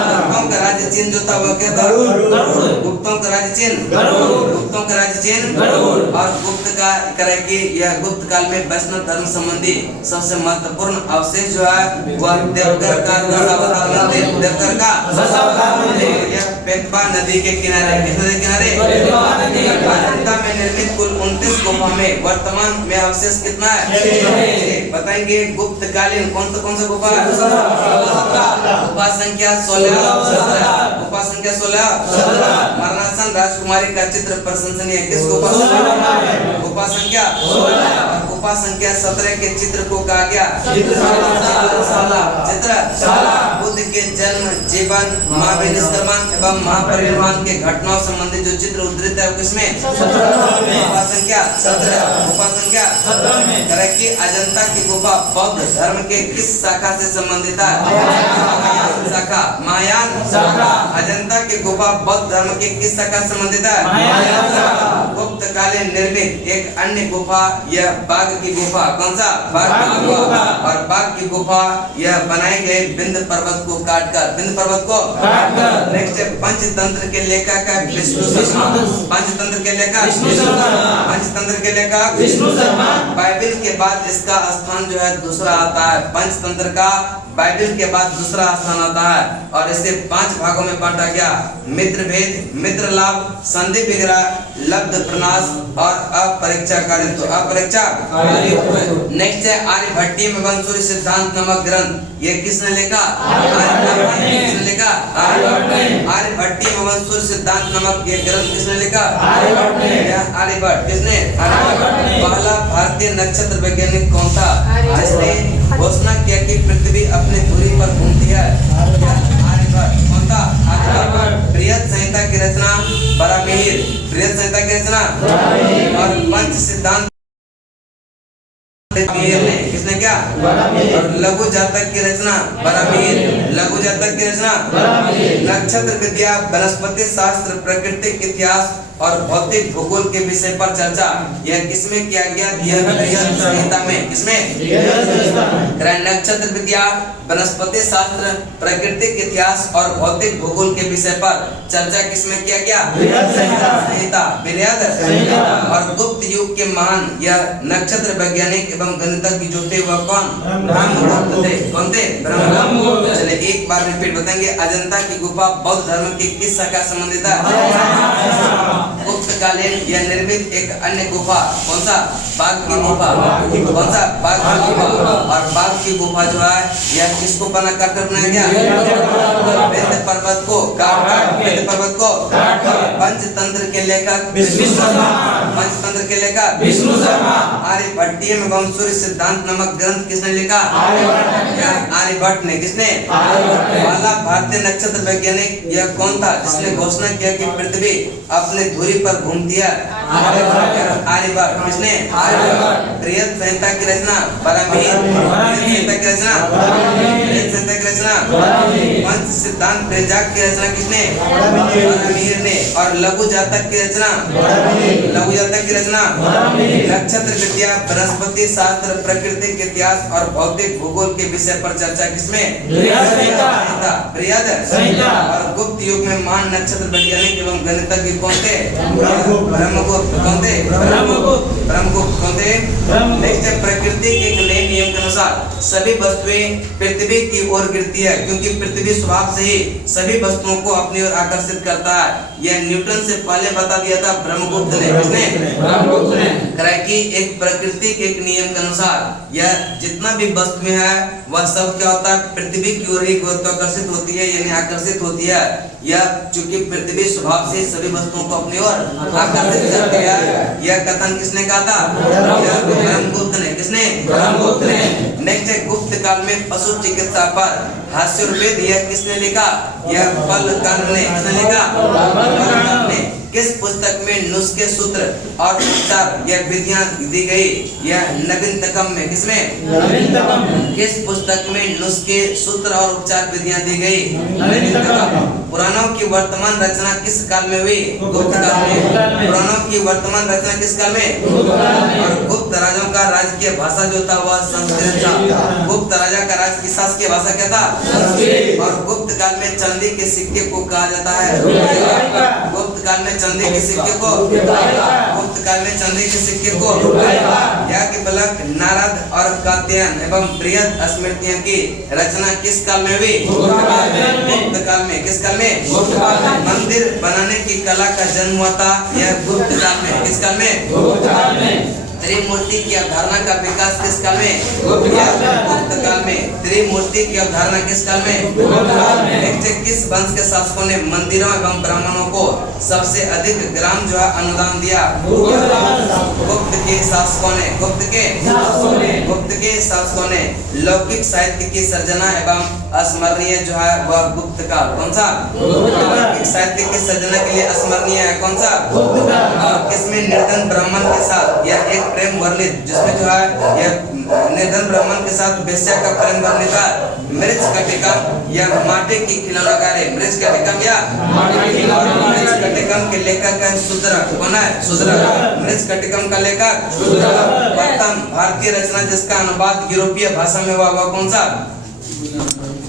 गुप्तों का राज्य चिन्ह जो था वह क्या था? गुप्तों का राज्य चिन्ह। और गुप्त का करे कि यह गुप्त काल में वैष्णव धर्म संबंधी सबसे महत्वपूर्ण अवशेष जो है वह देवघर का दशावतार मंदिर। देवघर का यह पेटवा नदी के किनारे। किस नदी के किनारे? अजंता में निर्मित कुल 29 गुफा में वर्तमान में अवशेष कितना है? बताएंगे। गुप्त कालीन कौन सा गुफा है? गुफा संख्या 16। मरणासन राजकुमारी का चित्र प्रशंसनीय। किस गुफा? गुफा संख्या 17 के चित्र को कहा गया चित्रशाला। बुद्ध के जन्म, जीवन, महानिष्क्रमण एवं महापरिनिर्वाण के घटनाओं संबंधित जो चित्र उद्धृत है किसमें? गुफा संख्या 17 में। अजंता की गुफा बौद्ध धर्म के किस शाखा से संबंधित है? शाखा महायान शाखा। अजंता की गुफा बौद्ध धर्म के किस शाखा से संबंधित है? महायान शाखा। गुप्त कालीन निर्मित एक अन्य गुफा यह बाघ की गुफा। कौन सा? बाघ की गुफा। और बाघ की गुफा यह बनाए गए बिंद पर्वत को काटकर, बिंद पर्वत को काटकर। नेक्स्ट है पंचतंत्र के लेखक है विष्णु शर्मा। पंचतंत्र के लेखक विष्णु शर्मा। पंचतंत्र के लेखक विष्णु शर्मा। बाइबल के बाद इसका स्थान जो है दूसरा आता है। पंचतंत्र का बाइबल के बाद दूसरा स्थान आता है और इसे 5 भागों में बांटा गया। मित्र भेद, मित्र लाभ, संधि विग्रह, लब्ध प्रनाश और अपरीक्षा कार्य। तो अपरीक्षा नेक्स्ट है आर्यभट्टीय एवं सूर्य सिद्धांत नामक ग्रंथ। ये किसने लिखा? आर्यभट्ट ने। किसने लिखा? आर्यभट्टीय एवं सूर्य सिद्धांत नामक ये ग्रंथ किसने लिखा? आर्यभट्ट ने। आर्यभट्ट। किसने? आर्यभट्ट ने। पहला भारतीय नक्षत्र वैज्ञानिक कौन था जिसने घोषणा किया कि पृथ्वी अपनी धुरी पर घूमती है? आर्यभट्ट। कौन था? आर्यभट्ट। बृहद संहिता की रचना बराहमिहिर। बृहद संहिता की रचना और पंच सिद्धांत बराहमिहिर ने। किसने क्या? और लघु जातक की रचना बराहमिहिर। लघु जातक की रचना बराहमिहिर। नक्षत्र विद्या, वनस्पति शास्त्र, प्राकृतिक इतिहास और भौतिक भूगोल के विषय पर चर्चा यह किसमें किया गया? यह बृहद संहिता में। किसमें? नक्षत्र विद्या, वनस्पति शास्त्र, प्राकृतिक इतिहास और भौतिक भूगोल के विषय पर चर्चा किसमें किया गया? बृहद संहिता। बृहद संहिता। और गुप्त युग के महान यह नक्षत्र वैज्ञानिक एवं गणितज्ञ जो थे वह कौन? ब्रह्मगुप्त थे। कौन थे? ब्रह्मगुप्त। चलिए एक बार रिपीट बताएंगे। अजंता की गुफा बौद्ध धर्म की किस शाखा से संबंधित है? गुप्त कालीन यह निर्मित एक अन्य गुफा। कौन सा? बाघ की गुफा। कौन सा? बाघ की गुफा। और बाघ की गुफा जो है यह किसको बना काटकर बनाया गया? विंध्य पर्वत को काटकर। विंध्य पर्वत को पंचतंत्र के लेखक विष्णु शर्मा। पंचतंत्र के लेखक विष्णु शर्मा। आर्यभट्टीय एवं सूर्य सिद्धांत नामक ग्रंथ किसने लिखा? आर्यभट्ट ने। किसने? पहला भारतीय नक्षत्र वैज्ञानिक यह कौन था जिसने घोषणा किया कि पृथ्वी अपने धुरी पर घूमती है? आर्यभट्ट। किसने? बृहद संहिता की रचना बराहमिहिर। बृहद संहिता की रचना बृहद संहिता की रचना पंच सिद्धांत बेजाक की रचना किसने? बराहमिहिर ने। और लघु जातक की रचना लघु जातक की रचना नक्षत्र विद्या, वनस्पति शास्त्र, प्राकृतिक इतिहास और भौतिक भूगोल के विषय पर चर्चा किसमें? बृहद संहिता। बृहद संहिता। और गुप्त युग में महान नक्षत्र वैज्ञानिक एवं गणितज्ञ कौन थे? ब्रह्मगुप्त। कौन थे? ब्रह्मगुप्त। ब्रह्मगुप्त। कौन थे? नेक्स्ट है प्रकृति के एक नए नियम के अनुसार सभी वस्तुएं पृथ्वी की ओर गिरती है क्योंकि पृथ्वी स्वभाव से ही सभी वस्तुओं को अपनी ओर आकर्षित करता है। यह न्यूटन से पहले बता दिया था ब्रह्मगुप्त ने। किसने? ब्रह्मगुप्त ने। कि एक प्रकृति के एक नियम के अनुसार यह जितना भी वस्तु है वह सब क्या होता है? पृथ्वी की ओर ही गुरुत्वाकर्षित होती है यानी आकर्षित होती है। यह चूंकि पृथ्वी स्वभाव से सभी वस्तुओं को अपनी ओर आकर्षित करती है। यह कथन किसने कहा था? ब्रह्मगुप्त ने। किसने? ब्रह्मगुप्त ने। नेक्स्ट है गुप्त काल में पशु चिकित्सा पर हास्योर्वेद यह किसने लिखा? यह पलकन ने। किसने लिखा? पलकन ने। किस पुस्तक में नुस्खे, सूत्र और उपचार यह विधियां दी गई? यह नवीनतम में। किसमें? नवीनतम। किस पुस्तक में नुस्खे, सूत्र और उपचार विधियां दी गई? नवीनतम। पुराणों की वर्तमान रचना किस काल में हुई? गुप्त काल में। पुराणों की वर्तमान रचना किस काल में? और गुप्त राजाओं का राजकीय भाषा जो था वह संस्कृत था। गुप्त राजा का राज की शासकीय भाषा क्या था? संस्कृत। और गुप्त काल में चांदी के सिक्के को कहा जाता है गुप्त काल में चांदी के सिक्के को गुप्त काल में चांदी के सिक्के को याज्ञवल्क्य, नारद और कात्यायन एवं बृहद स्मृतियों की रचना किस काल में हुई? गुप्त काल में। किस काल में? मंदिर बनाने की कला का जन्म हुआ था यह गुप्त काल में। किस काल में? त्रिमूर्ति की अवधारणा का विकास किस काल में? गुप्त काल में। त्रिमूर्ति की अवधारणा किस काल में? किस वंश के शासकों ने मंदिरों एवं ब्राह्मणों को सबसे अधिक ग्राम जो है अनुदान दिया? गुप्त के शासकों ने। गुप्त के शासकों ने। लौकिक साहित्य की सर्जना एवं अस्मरणीय जो है वह गुप्त काल। कौन सा? लौकिक साहित्य की सर्जना के लिए अस्मरणीय है कौन सा? किसमें निर्धन ब्राह्मण के साथ यह एक प्रेम वर्णित, जिसमें जो है यह निर्धन ब्राह्मण के साथ वेश्या का प्रेम वर्णित है। मृज कटिकम या माटी की खिलौनाकारी, मृज कटिकम या मृज कटिकम के लेखक है शूद्रक। कौन है? शूद्रक। मृज कटिकम का लेखक शूद्रक। प्रथम भारतीय रचना जिसका अनुवाद यूरोपीय भाषा में हुआ, वह कौन सा?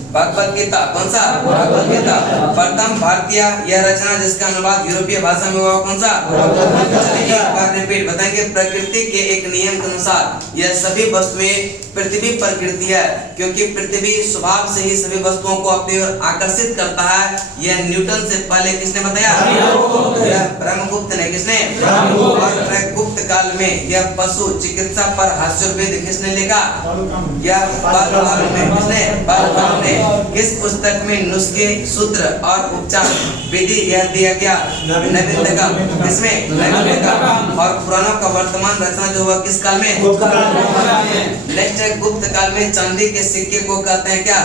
भगवद गीता। कौन सा? भगवद गीता। प्रथम भारतीय यह रचना जिसका अनुवाद यूरोपीय भाषा में हुआ, कौन सा? चलिए एक बार रिपीट बताएंगे। प्रकृति के एक नियम के अनुसार यह सभी वस्तुएं पृथ्वी प्रकृति है, क्योंकि पृथ्वी स्वभाव से ही सभी वस्तुओं को अपनी ओर आकर्षित करता है। यह न्यूटन से पहले किसने बताया? ब्रह्मगुप्त ने। किसने? और गुप्त काल में यह पशु चिकित्सा पर हास्योद्वेद किसने लिखा? यह बालकाल में। किसने? बालकाल में। किस पुस्तक में नुस्खे, सूत्र और उपचार विधि यह दिया गया? नैमित्तिकम। किसमें? नैमित्तिकम। और पुराणों का वर्तमान रचना जो हुआ किस काल में? नेक्स्ट है गुप्त काल में चांदी के सिक्के को कहते हैं क्या?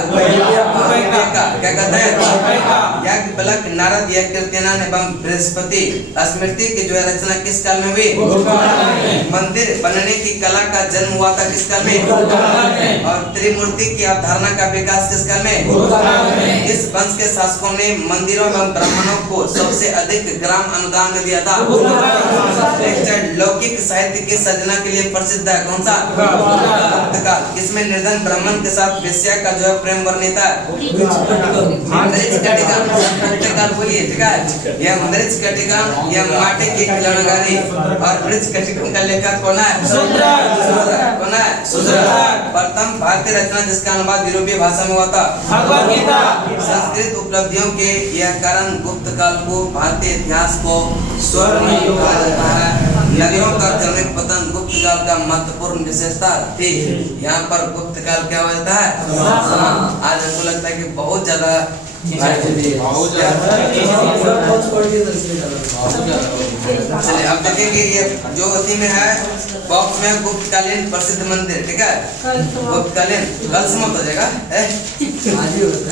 क्या कहते हैं? याज्ञवल्क्य, नारद, यज्ञकीर्तन एवं बृहस्पति स्मृति की जो है रचना किस काल में हुई? मंदिर बनने की कला का जन्म हुआ था किस काल में? और त्रिमूर्ति की अवधारणा का विकास किस काल में? इस वंश के शासकों ने मंदिरों एवं ब्राह्मणों को सबसे अधिक ग्राम अनुदान में दिया था। लौकिक साहित्य की सृजना के लिए प्रसिद्ध है, कौन सा? गुप्त काल। इसमें निर्धन ब्राह्मण के साथ वेश्या का जो है प्रेम वर्णित है। मृज कटिकम। गुप्त काल बोलिए, ठीक है? यह मृज कटिकम या माटी की खिलौनाकारी। और मृज कटिकम का लेखक कौन है? कौन है? शूद्रक। प्रथम भारतीय रचना जिसका अनुवाद यूरोपीय भाषा में हुआ था भगवद गीता। संस्कृत उपलब्धियों के यह कारण गुप्त काल को भारतीय इतिहास को स्वर्णिम युग कहा जाता है। नगरों का क्रमिक पतन गुप्त काल का महत्वपूर्ण विशेषता थी। यहाँ पर गुप्त काल क्या होता है? आज हमको लगता है कि बहुत ज्यादा चलिए अब देखेंगे ये जो अति में है बॉक्स में गुप्तकालीन प्रसिद्ध मंदिर, ठीक है? गुप्तकालीन कल समाप्त हो जाएगा?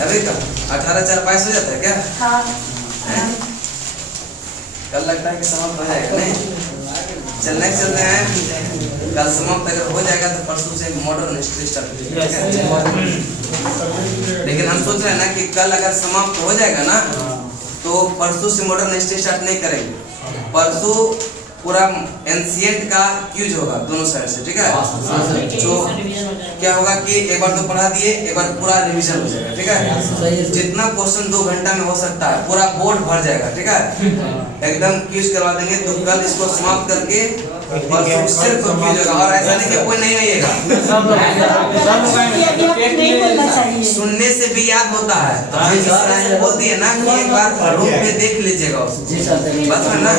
अभी कब 18/4/22 हो जाता है क्या? कल लगता है कि समाप्त हो जाएगा, नहीं? चलने चलते हैं। कल समाप्त अगर हो जाएगा तो परसों से मॉडर्न हिस्ट्री स्टार्ट हो जाएगा। लेकिन हम सोच रहे हैं ना कि कल अगर समाप्त हो जाएगा ना तो परसों से मॉडर्न हिस्ट्री स्टार्ट नहीं करेंगे। परसों पूरा एंशिएंट का क्यूज होगा दोनों साइड से, ठीक है? तो क्या होगा कि एक बार तो पढ़ा दिए, एक बार पूरा रिवीजन हो जाएगा, ठीक है? जितना क्वेश्चन 2 घंटा में हो सकता है पूरा बोर्ड भर जाएगा, ठीक है? एकदम क्यूज करवा देंगे। तो कल इसको समाप्त करके परसों सिर्फ क्यूज होगा। और ऐसा नहीं कि कोई नहीं आएगा, सुनने से भी याद होता है। तो बोल दिए ना कि एक बार रूम में देख लीजिएगा, बस है ना?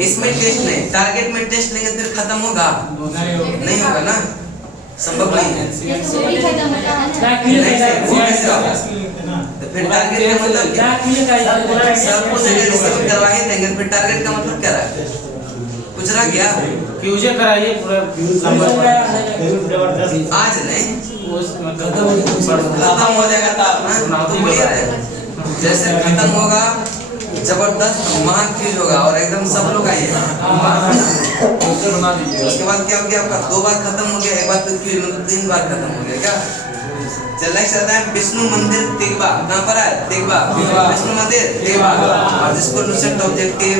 इसमें टेस्ट नहीं, टारगेट में टेस्ट लेंगे फिर खत्म होगा? नहीं होगा ना, संभव नहीं है। तो फिर टारगेट का मतलब सब कुछ अगर करवा ही देंगे फिर टारगेट का मतलब क्या है? कुछ रह गया? फ्यूजन कराइए पूरा आज नहीं, खत्म हो जाएगा तो क्लियर है। जैसे खत्म होगा जबरदस्त महाक्यूज होगा और एकदम सब लोग आइएगा। उसके बाद क्या हो गया आपका? 2 बार खत्म हो गया, एक बार तो क्यूज मतलब 3 बार खत्म हो गया क्या? चलने चलता है विष्णु मंदिर तिगवा। कहाँ पर है? तिगवा। विष्णु मंदिर तिगवा। और जिसको लूसेंट ऑब्जेक्टिव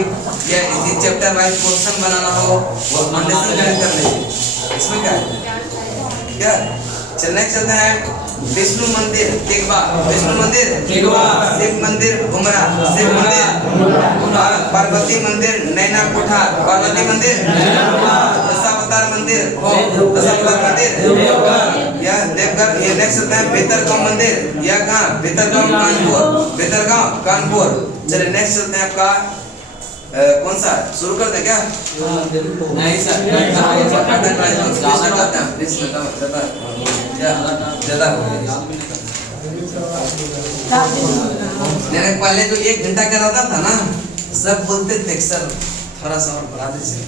या इसी चैप्टर वाइज क्वेश्चन बनाना हो वो अंडरस्टैंड कर लीजिए। इसमें क्या है? क्या चलने चलता है विष्णु मंदिर तिगवा। विष्णु मंदिर तिगवा। शिव मंदिर घुमरा। शिव मंदिर पार्वती मंदिर नैना कोठार। पार्वती मंदिर दशावतार मंदिर हो। दशावतार मंदिर या देवघर। ये नेक्स्ट होता है भीतरगांव मंदिर। या कहाँ? भीतरगांव कानपुर। भीतरगांव कानपुर। चलिए नेक्स्ट चलते हैं आपका कौन सा शुरू करते क्या? नहीं सर, मेरे पहले जो 1 घंटा का रहता था ना सब बोलते थे सर थोड़ा सा और बढ़ा दीजिए,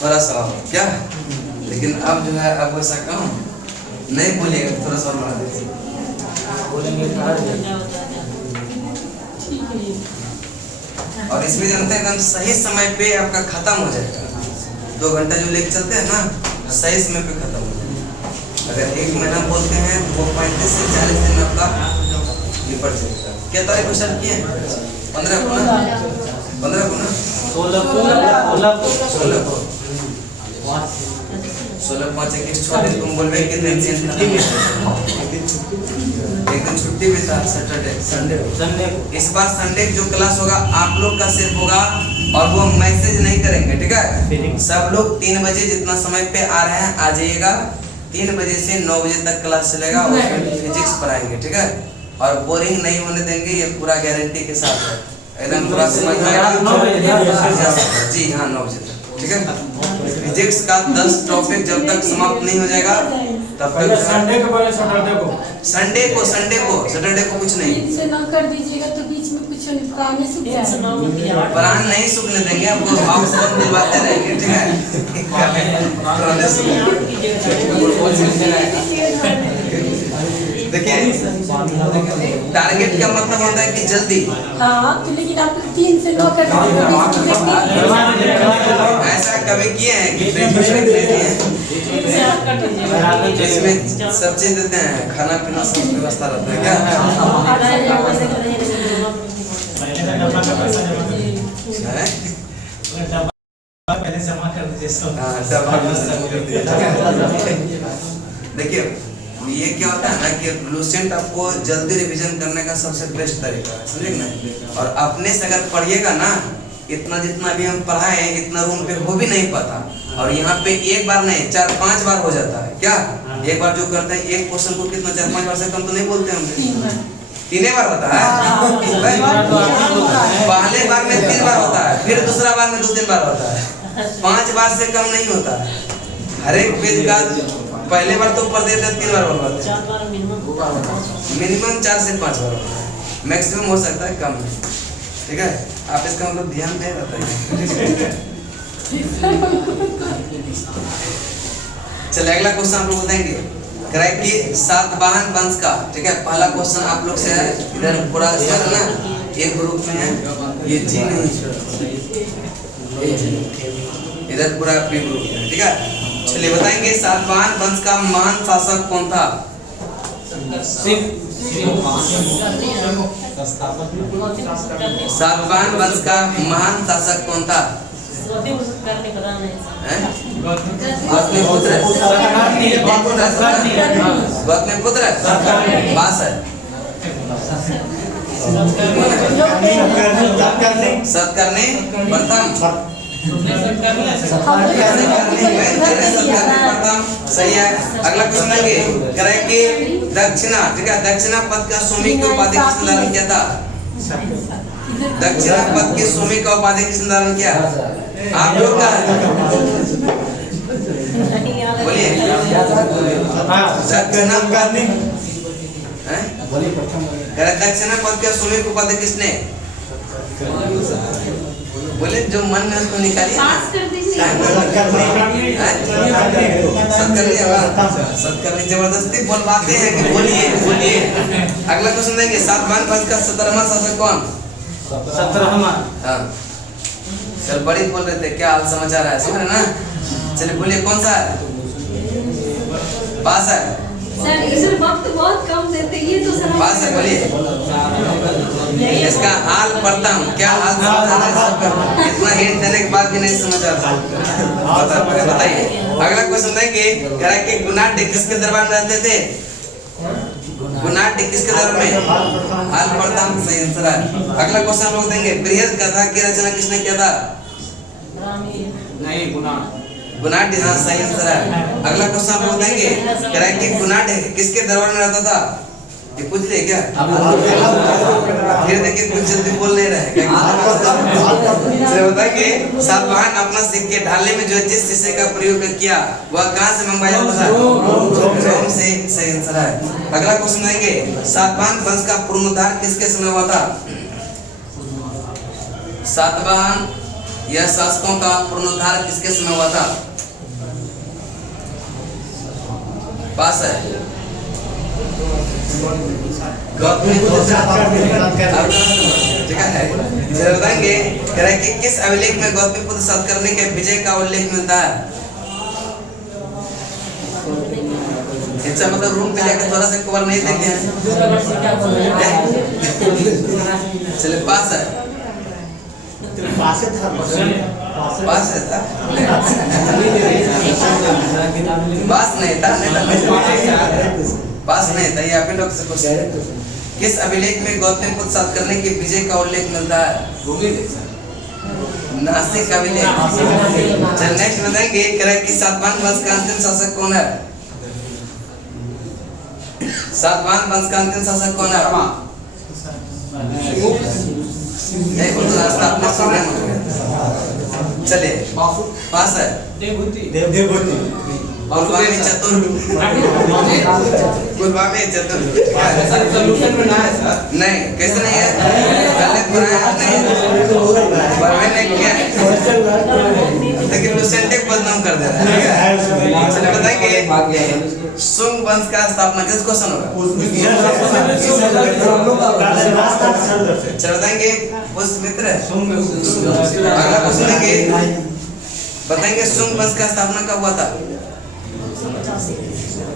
थोड़ा सा और क्या? लेकिन अब जो है अब वैसा कम नहीं बोलिएगा, थोड़ा सा और बढ़ा दीजिए। और इसमें जानते हैं एकदम सही समय पे आपका खत्म हो जाएगा। 2 घंटा जो लेके चलते हैं ना, सही समय पे खत्म हो जाएगा। अगर 1 महीना बोलते हैं तो वो 35 से 40 दिन में आपका निपट जाएगा। क्या तारीख को स्टार्ट किए? 15 को ना, 15 को ना, 16 को 16 5 21 6 दिन तुम बोलबे कितने दिन एक दिन छुट्टी भी था, सैटरडे संडे को। इस बार संडे जो क्लास होगा आप लोग का सिर्फ होगा और वो मैसेज नहीं करेंगे, ठीक है। सब लोग 3 बजे जितना समय पे आ रहे हैं आ जाइएगा। 3 बजे से 9 बजे तक क्लास चलेगा, उसमें फिजिक्स पढ़ाएंगे, ठीक है। और बोरिंग नहीं होने देंगे, ये पूरा गारंटी के साथ है, एकदम पूरा समझ में आएगा। जी हाँ, 9 बजे तक, ठीक है। फिजिक्स का 10 टॉपिक जब तक समाप्त नहीं हो जाएगा तब तक। संडे को बोले सैटरडे को कुछ नहीं से ना कर दीजिएगा तो बीच में कुछ पुराने सूख जाएगा। प्राण नहीं सूखने देंगे, आपको भाव से दिलवाते रहेंगे, ठीक है। पुराने देखिए, टारगेट का मतलब होता है कि जल्दी। हाँ तो लेकिन आप 3 से 9 कर दीजिएगा। ऐसा कभी किए हैं कि ब्रेकफास्ट ले लिए? इसमें सब चीज देते हैं, खाना पीना सब व्यवस्था रहता है क्या? पहले जमा कर दीजिए सब। देखिए, ये क्या होता है ना कि लूसेंट आपको जल्दी रिवीजन करने का सबसे बेस्ट तरीका है, समझे ना। और अपने से अगर पढ़िएगा ना, इतना जितना भी हम पढ़ाए इतना रूम पे हो भी नहीं पाता। और यहाँ पे एक बार नहीं 4-5 बार हो जाता है क्या? एक बार जो करते हैं एक क्वेश्चन को कितना 4-5 बार से कम तो नहीं बोलते हम, 3 बार होता है। पहले बार में 3 बार होता है, फिर दूसरा बार में 2-3 बार होता है, 5 बार से कम नहीं होता है। हर एक पेज का पहले बार तो पढ़ देते हैं, 3 बार बनवाते हैं, मिनिमम 4 से 5 बार होता है, मैक्सिमम हो सकता है कम, ठीक है। आप इसका मतलब ध्यान दे बताइए। चलिए अगला क्वेश्चन आप लोग बताएंगे, करेक्ट कि सातवाहन वंश का, ठीक है। पहला क्वेश्चन आप लोग से है, इधर पूरा सर ना एक ग्रुप में है, ये जी नहीं, इधर पूरा बी ग्रुप है, ठीक है। चलिए बताएंगे सातवाहन वंश का महान शासक कौन था? सातवाहन वंश का महान शासक कौन था? गौतमीपुत्र, सतकर्णी प्रथम, सही है। अगला क्वेश्चन लेंगे, करेंगे दक्षिणा, ठीक है। दक्षिणा पद का स्वामी की उपाधि किसने धारण किया था? दक्षिणा पद के स्वामी का उपाधि किसने धारण किया? आप लोग का बोलिए। दक्षिणा पद का स्वामी की उपाधि किसने? बोले जो मन में उसको निकालिए। सतकर्णी जबरदस्ती बोलवाते हैं कि बोलिए बोलिए। अगला क्वेश्चन देंगे, सातवाहन वंश का 17वां शासक कौन? 17वां। हाँ सर, बड़ी बोल रहे थे, क्या हाल समाचार है, समझ रहे ना। चलिए बोलिए कौन सा है? पास है सर, इधर वक्त बहुत कम देते, ये तो सर पास है, बोलिए। इसका हाल पढ़ता हूँ, क्या हाल समाचार है सबका? इतना हिंट देने के बाद भी नहीं समझ आता, बताइए। अगला क्वेश्चन देंगे, कह रहा कि गुनाट्य किसके दरबार में रहते थे? गुनाट्य किसके दरबार में? हाल पढ़ता हूँ, सही आंसर है। अगला क्वेश्चन हम लोग देंगे, बृहद कथा की रचना किसने किया था? नहीं, गुनाट्य, हाँ सही आंसर है। अगला क्वेश्चन आप लोग देंगे, कह रहा है कि गुनाट्य किसके दरबार में रहता था? ये पूछ ले क्या? फिर देखिए कुछ जल्दी बोल नहीं रहे। बताइए, सातवाहन अपना सिक्के ढालने में जो जिस शीशे का प्रयोग किया वह कहाँ से मंगवाया जाता था? रोम से, सही आंसर है। अगला क्वेश्चन देंगे, सातवाहन वंश का पुनरुद्धार किसके समय हुआ था? सातवाहन यह शासकों का पुनरुद्धार किसके समय हुआ था? पास है गौतमीपुत्र ठीक है। चलो बताएंगे कह रहा है कि किस अभिलेख में गौतमीपुत्र सतकर्णी के विजय का उल्लेख मिलता है? इसका मतलब रूम पे जाकर थोड़ा सा कवर नहीं देते हैं। चले पास है पास है था पास नहीं था पास नहीं था। ये आप लोग से क्वेश्चन किस अभिलेख में गौतमीपुत्र सतकर्णी के विजय का उल्लेख मिलता है? नासिक अभिलेख। चल नेक्स्ट बताएंगे कह रहा है कि सातवाहन वंश का अंतिम शासक कौन है? सातवाहन वंश का अंतिम शासक कौन है? चलिए पास है पूर्वा में चतुर पूर्वा में चतुर नहीं कैसे नहीं है पहले पुराना नहीं परवेन ने किया लेकिन लुसेंटे बदनाम कर दे रहा है। चलिए बताएंगे सुंग वंश का स्थापना किस क्वेश्चन होगा? चलो बताएंगे पुष्यमित्र अगला क्वेश्चन लेंगे बताएंगे सुंग वंश का स्थापना कब हुआ था?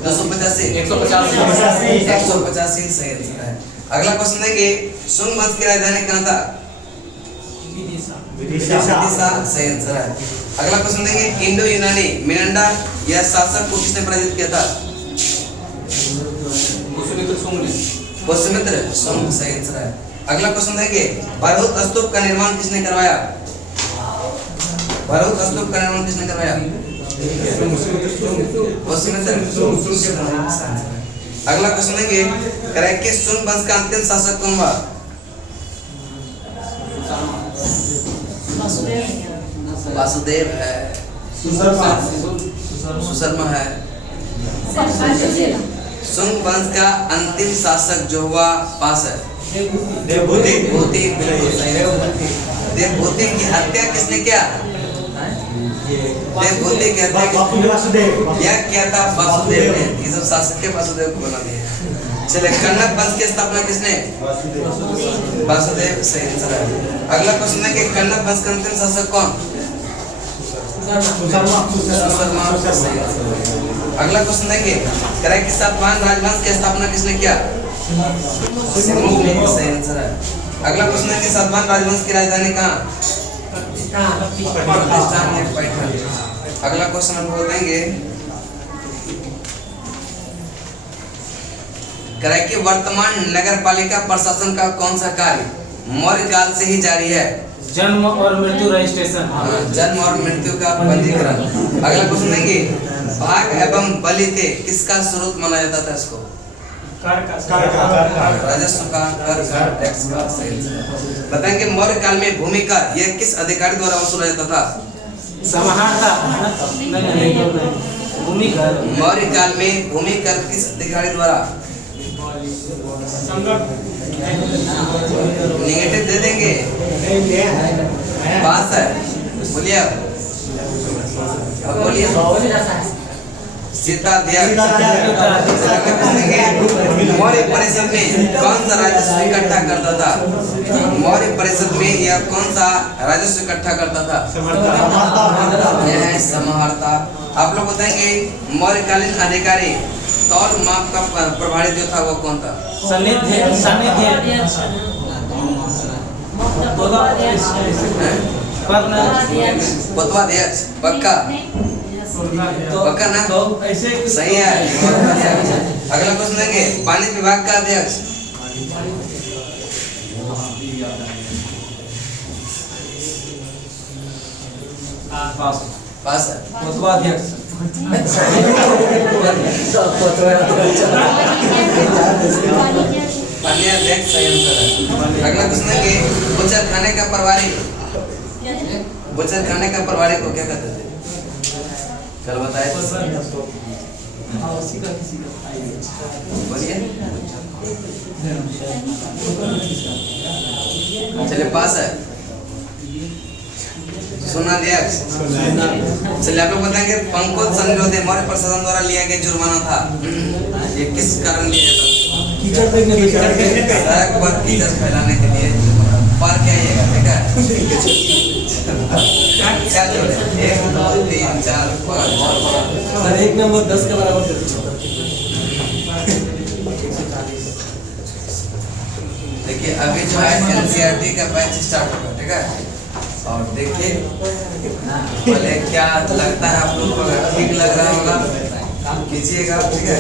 285 185 सही है। अगला क्वेश्चन देंगे सुंग वंश की राजधानी कहाँ था? विदिशा सही आंसर है। अगला क्वेश्चन देंगे इंडो यूनानी मिनांडर यह शासक को किसने पराजित किया था? पुष्यमित्र सुंग सही आंसर है। अगला क्वेश्चन देंगे भरहुत स्तूप का निर्माण किसने करवाया? भरहुत स्तूप का निर्माण किसने करवाया? अगला क्वेश्चन देंगे करें कि सुंग वंश का अंतिम शासक कौन हुआ? वासुदेव है सुशर्मा है। सुंग वंश का अंतिम शासक जो हुआ पास है देवभूति देवभूति की हत्या किसने किया? देवभूति की हत्या यह किया था वासुदेव ने। ये सब शासक के वासुदेव को बना दिया। चले कन्नड़ वंश की स्थापना किसने? वासुदेव सही आंसर है। अगला क्वेश्चन है कि कन्नड़ वंश का अंतिम शासक कौन? सुशर्मा सही आंसर। अगला क्वेश्चन देंगे कह कि सातवाहन राजवंश की स्थापना किसने किया? सही आंसर है। अगला क्वेश्चन है कि सातवाहन राजवंश की राजधानी कहाँ? अगला क्वेश्चन हम बताएंगे कह कि वर्तमान नगर पालिका प्रशासन का कौन सा कार्य मौर्य काल से ही जारी है? जन्म और मृत्यु रजिस्ट्रेशन। जन्म और मृत्यु का पंजीकरण। अगला क्वेश्चन देंगे भाग एवं बलि थे किसका स्वरूप माना जाता था? इसको राजस्व का कर टैक्स का। बताएंगे मौर्य काल में भूमि कर यह किस अधिकारी द्वारा वसूला जाता था? भूमि कर। मौर्य काल में भूमि कर किस अधिकारी द्वारा? नेगेटिव दे देंगे पास है बोलिए अब बोलिए मौर्य परिषद में कौन सा राजस्व इकट्ठा करता था? मौर्य परिषद में यह कौन सा राजस्व इकट्ठा करता था? यह है समाहर्ता। आप लोग बताएंगे मौर्यकालीन अधिकारी तौल माप का प्रभारी जो था वो कौन था? पत्वाध्यक्ष पक्का पक्का ना सही है। अगला क्वेश्चन देंगे पानी विभाग का अध्यक्ष? पास है पत्वाध्यक्ष। अध्यक्ष सही आंसर है। अगला क्वेश्चन देंगे बुचर खाने का प्रभारी को क्या कहते थे? कल बताए बोलिए। चलिए पास है सोनाध्यक्ष। चलिए आप लोग बताएंगे पंकोद संरोधे मौर्य प्रशासन द्वारा लिया गया जुर्माना था? ये किस कारण लिया जाता है? कीचड़ फेंकने पे सड़क पर कीचड़ फैलाने के लिए पार क्या आइएगा, ठीक है? क्या जोड़े? 1 2 3 4 5 सर 1 नंबर 10 के बराबर कर दीजिए। देखिए अभी जो है एनसीईआरटी का बैच स्टार्ट होगा, ठीक है? और देखिए पहले क्या लगता है आप लोग को, अगर ठीक लग रहा होगा कीजिएगा, ठीक है?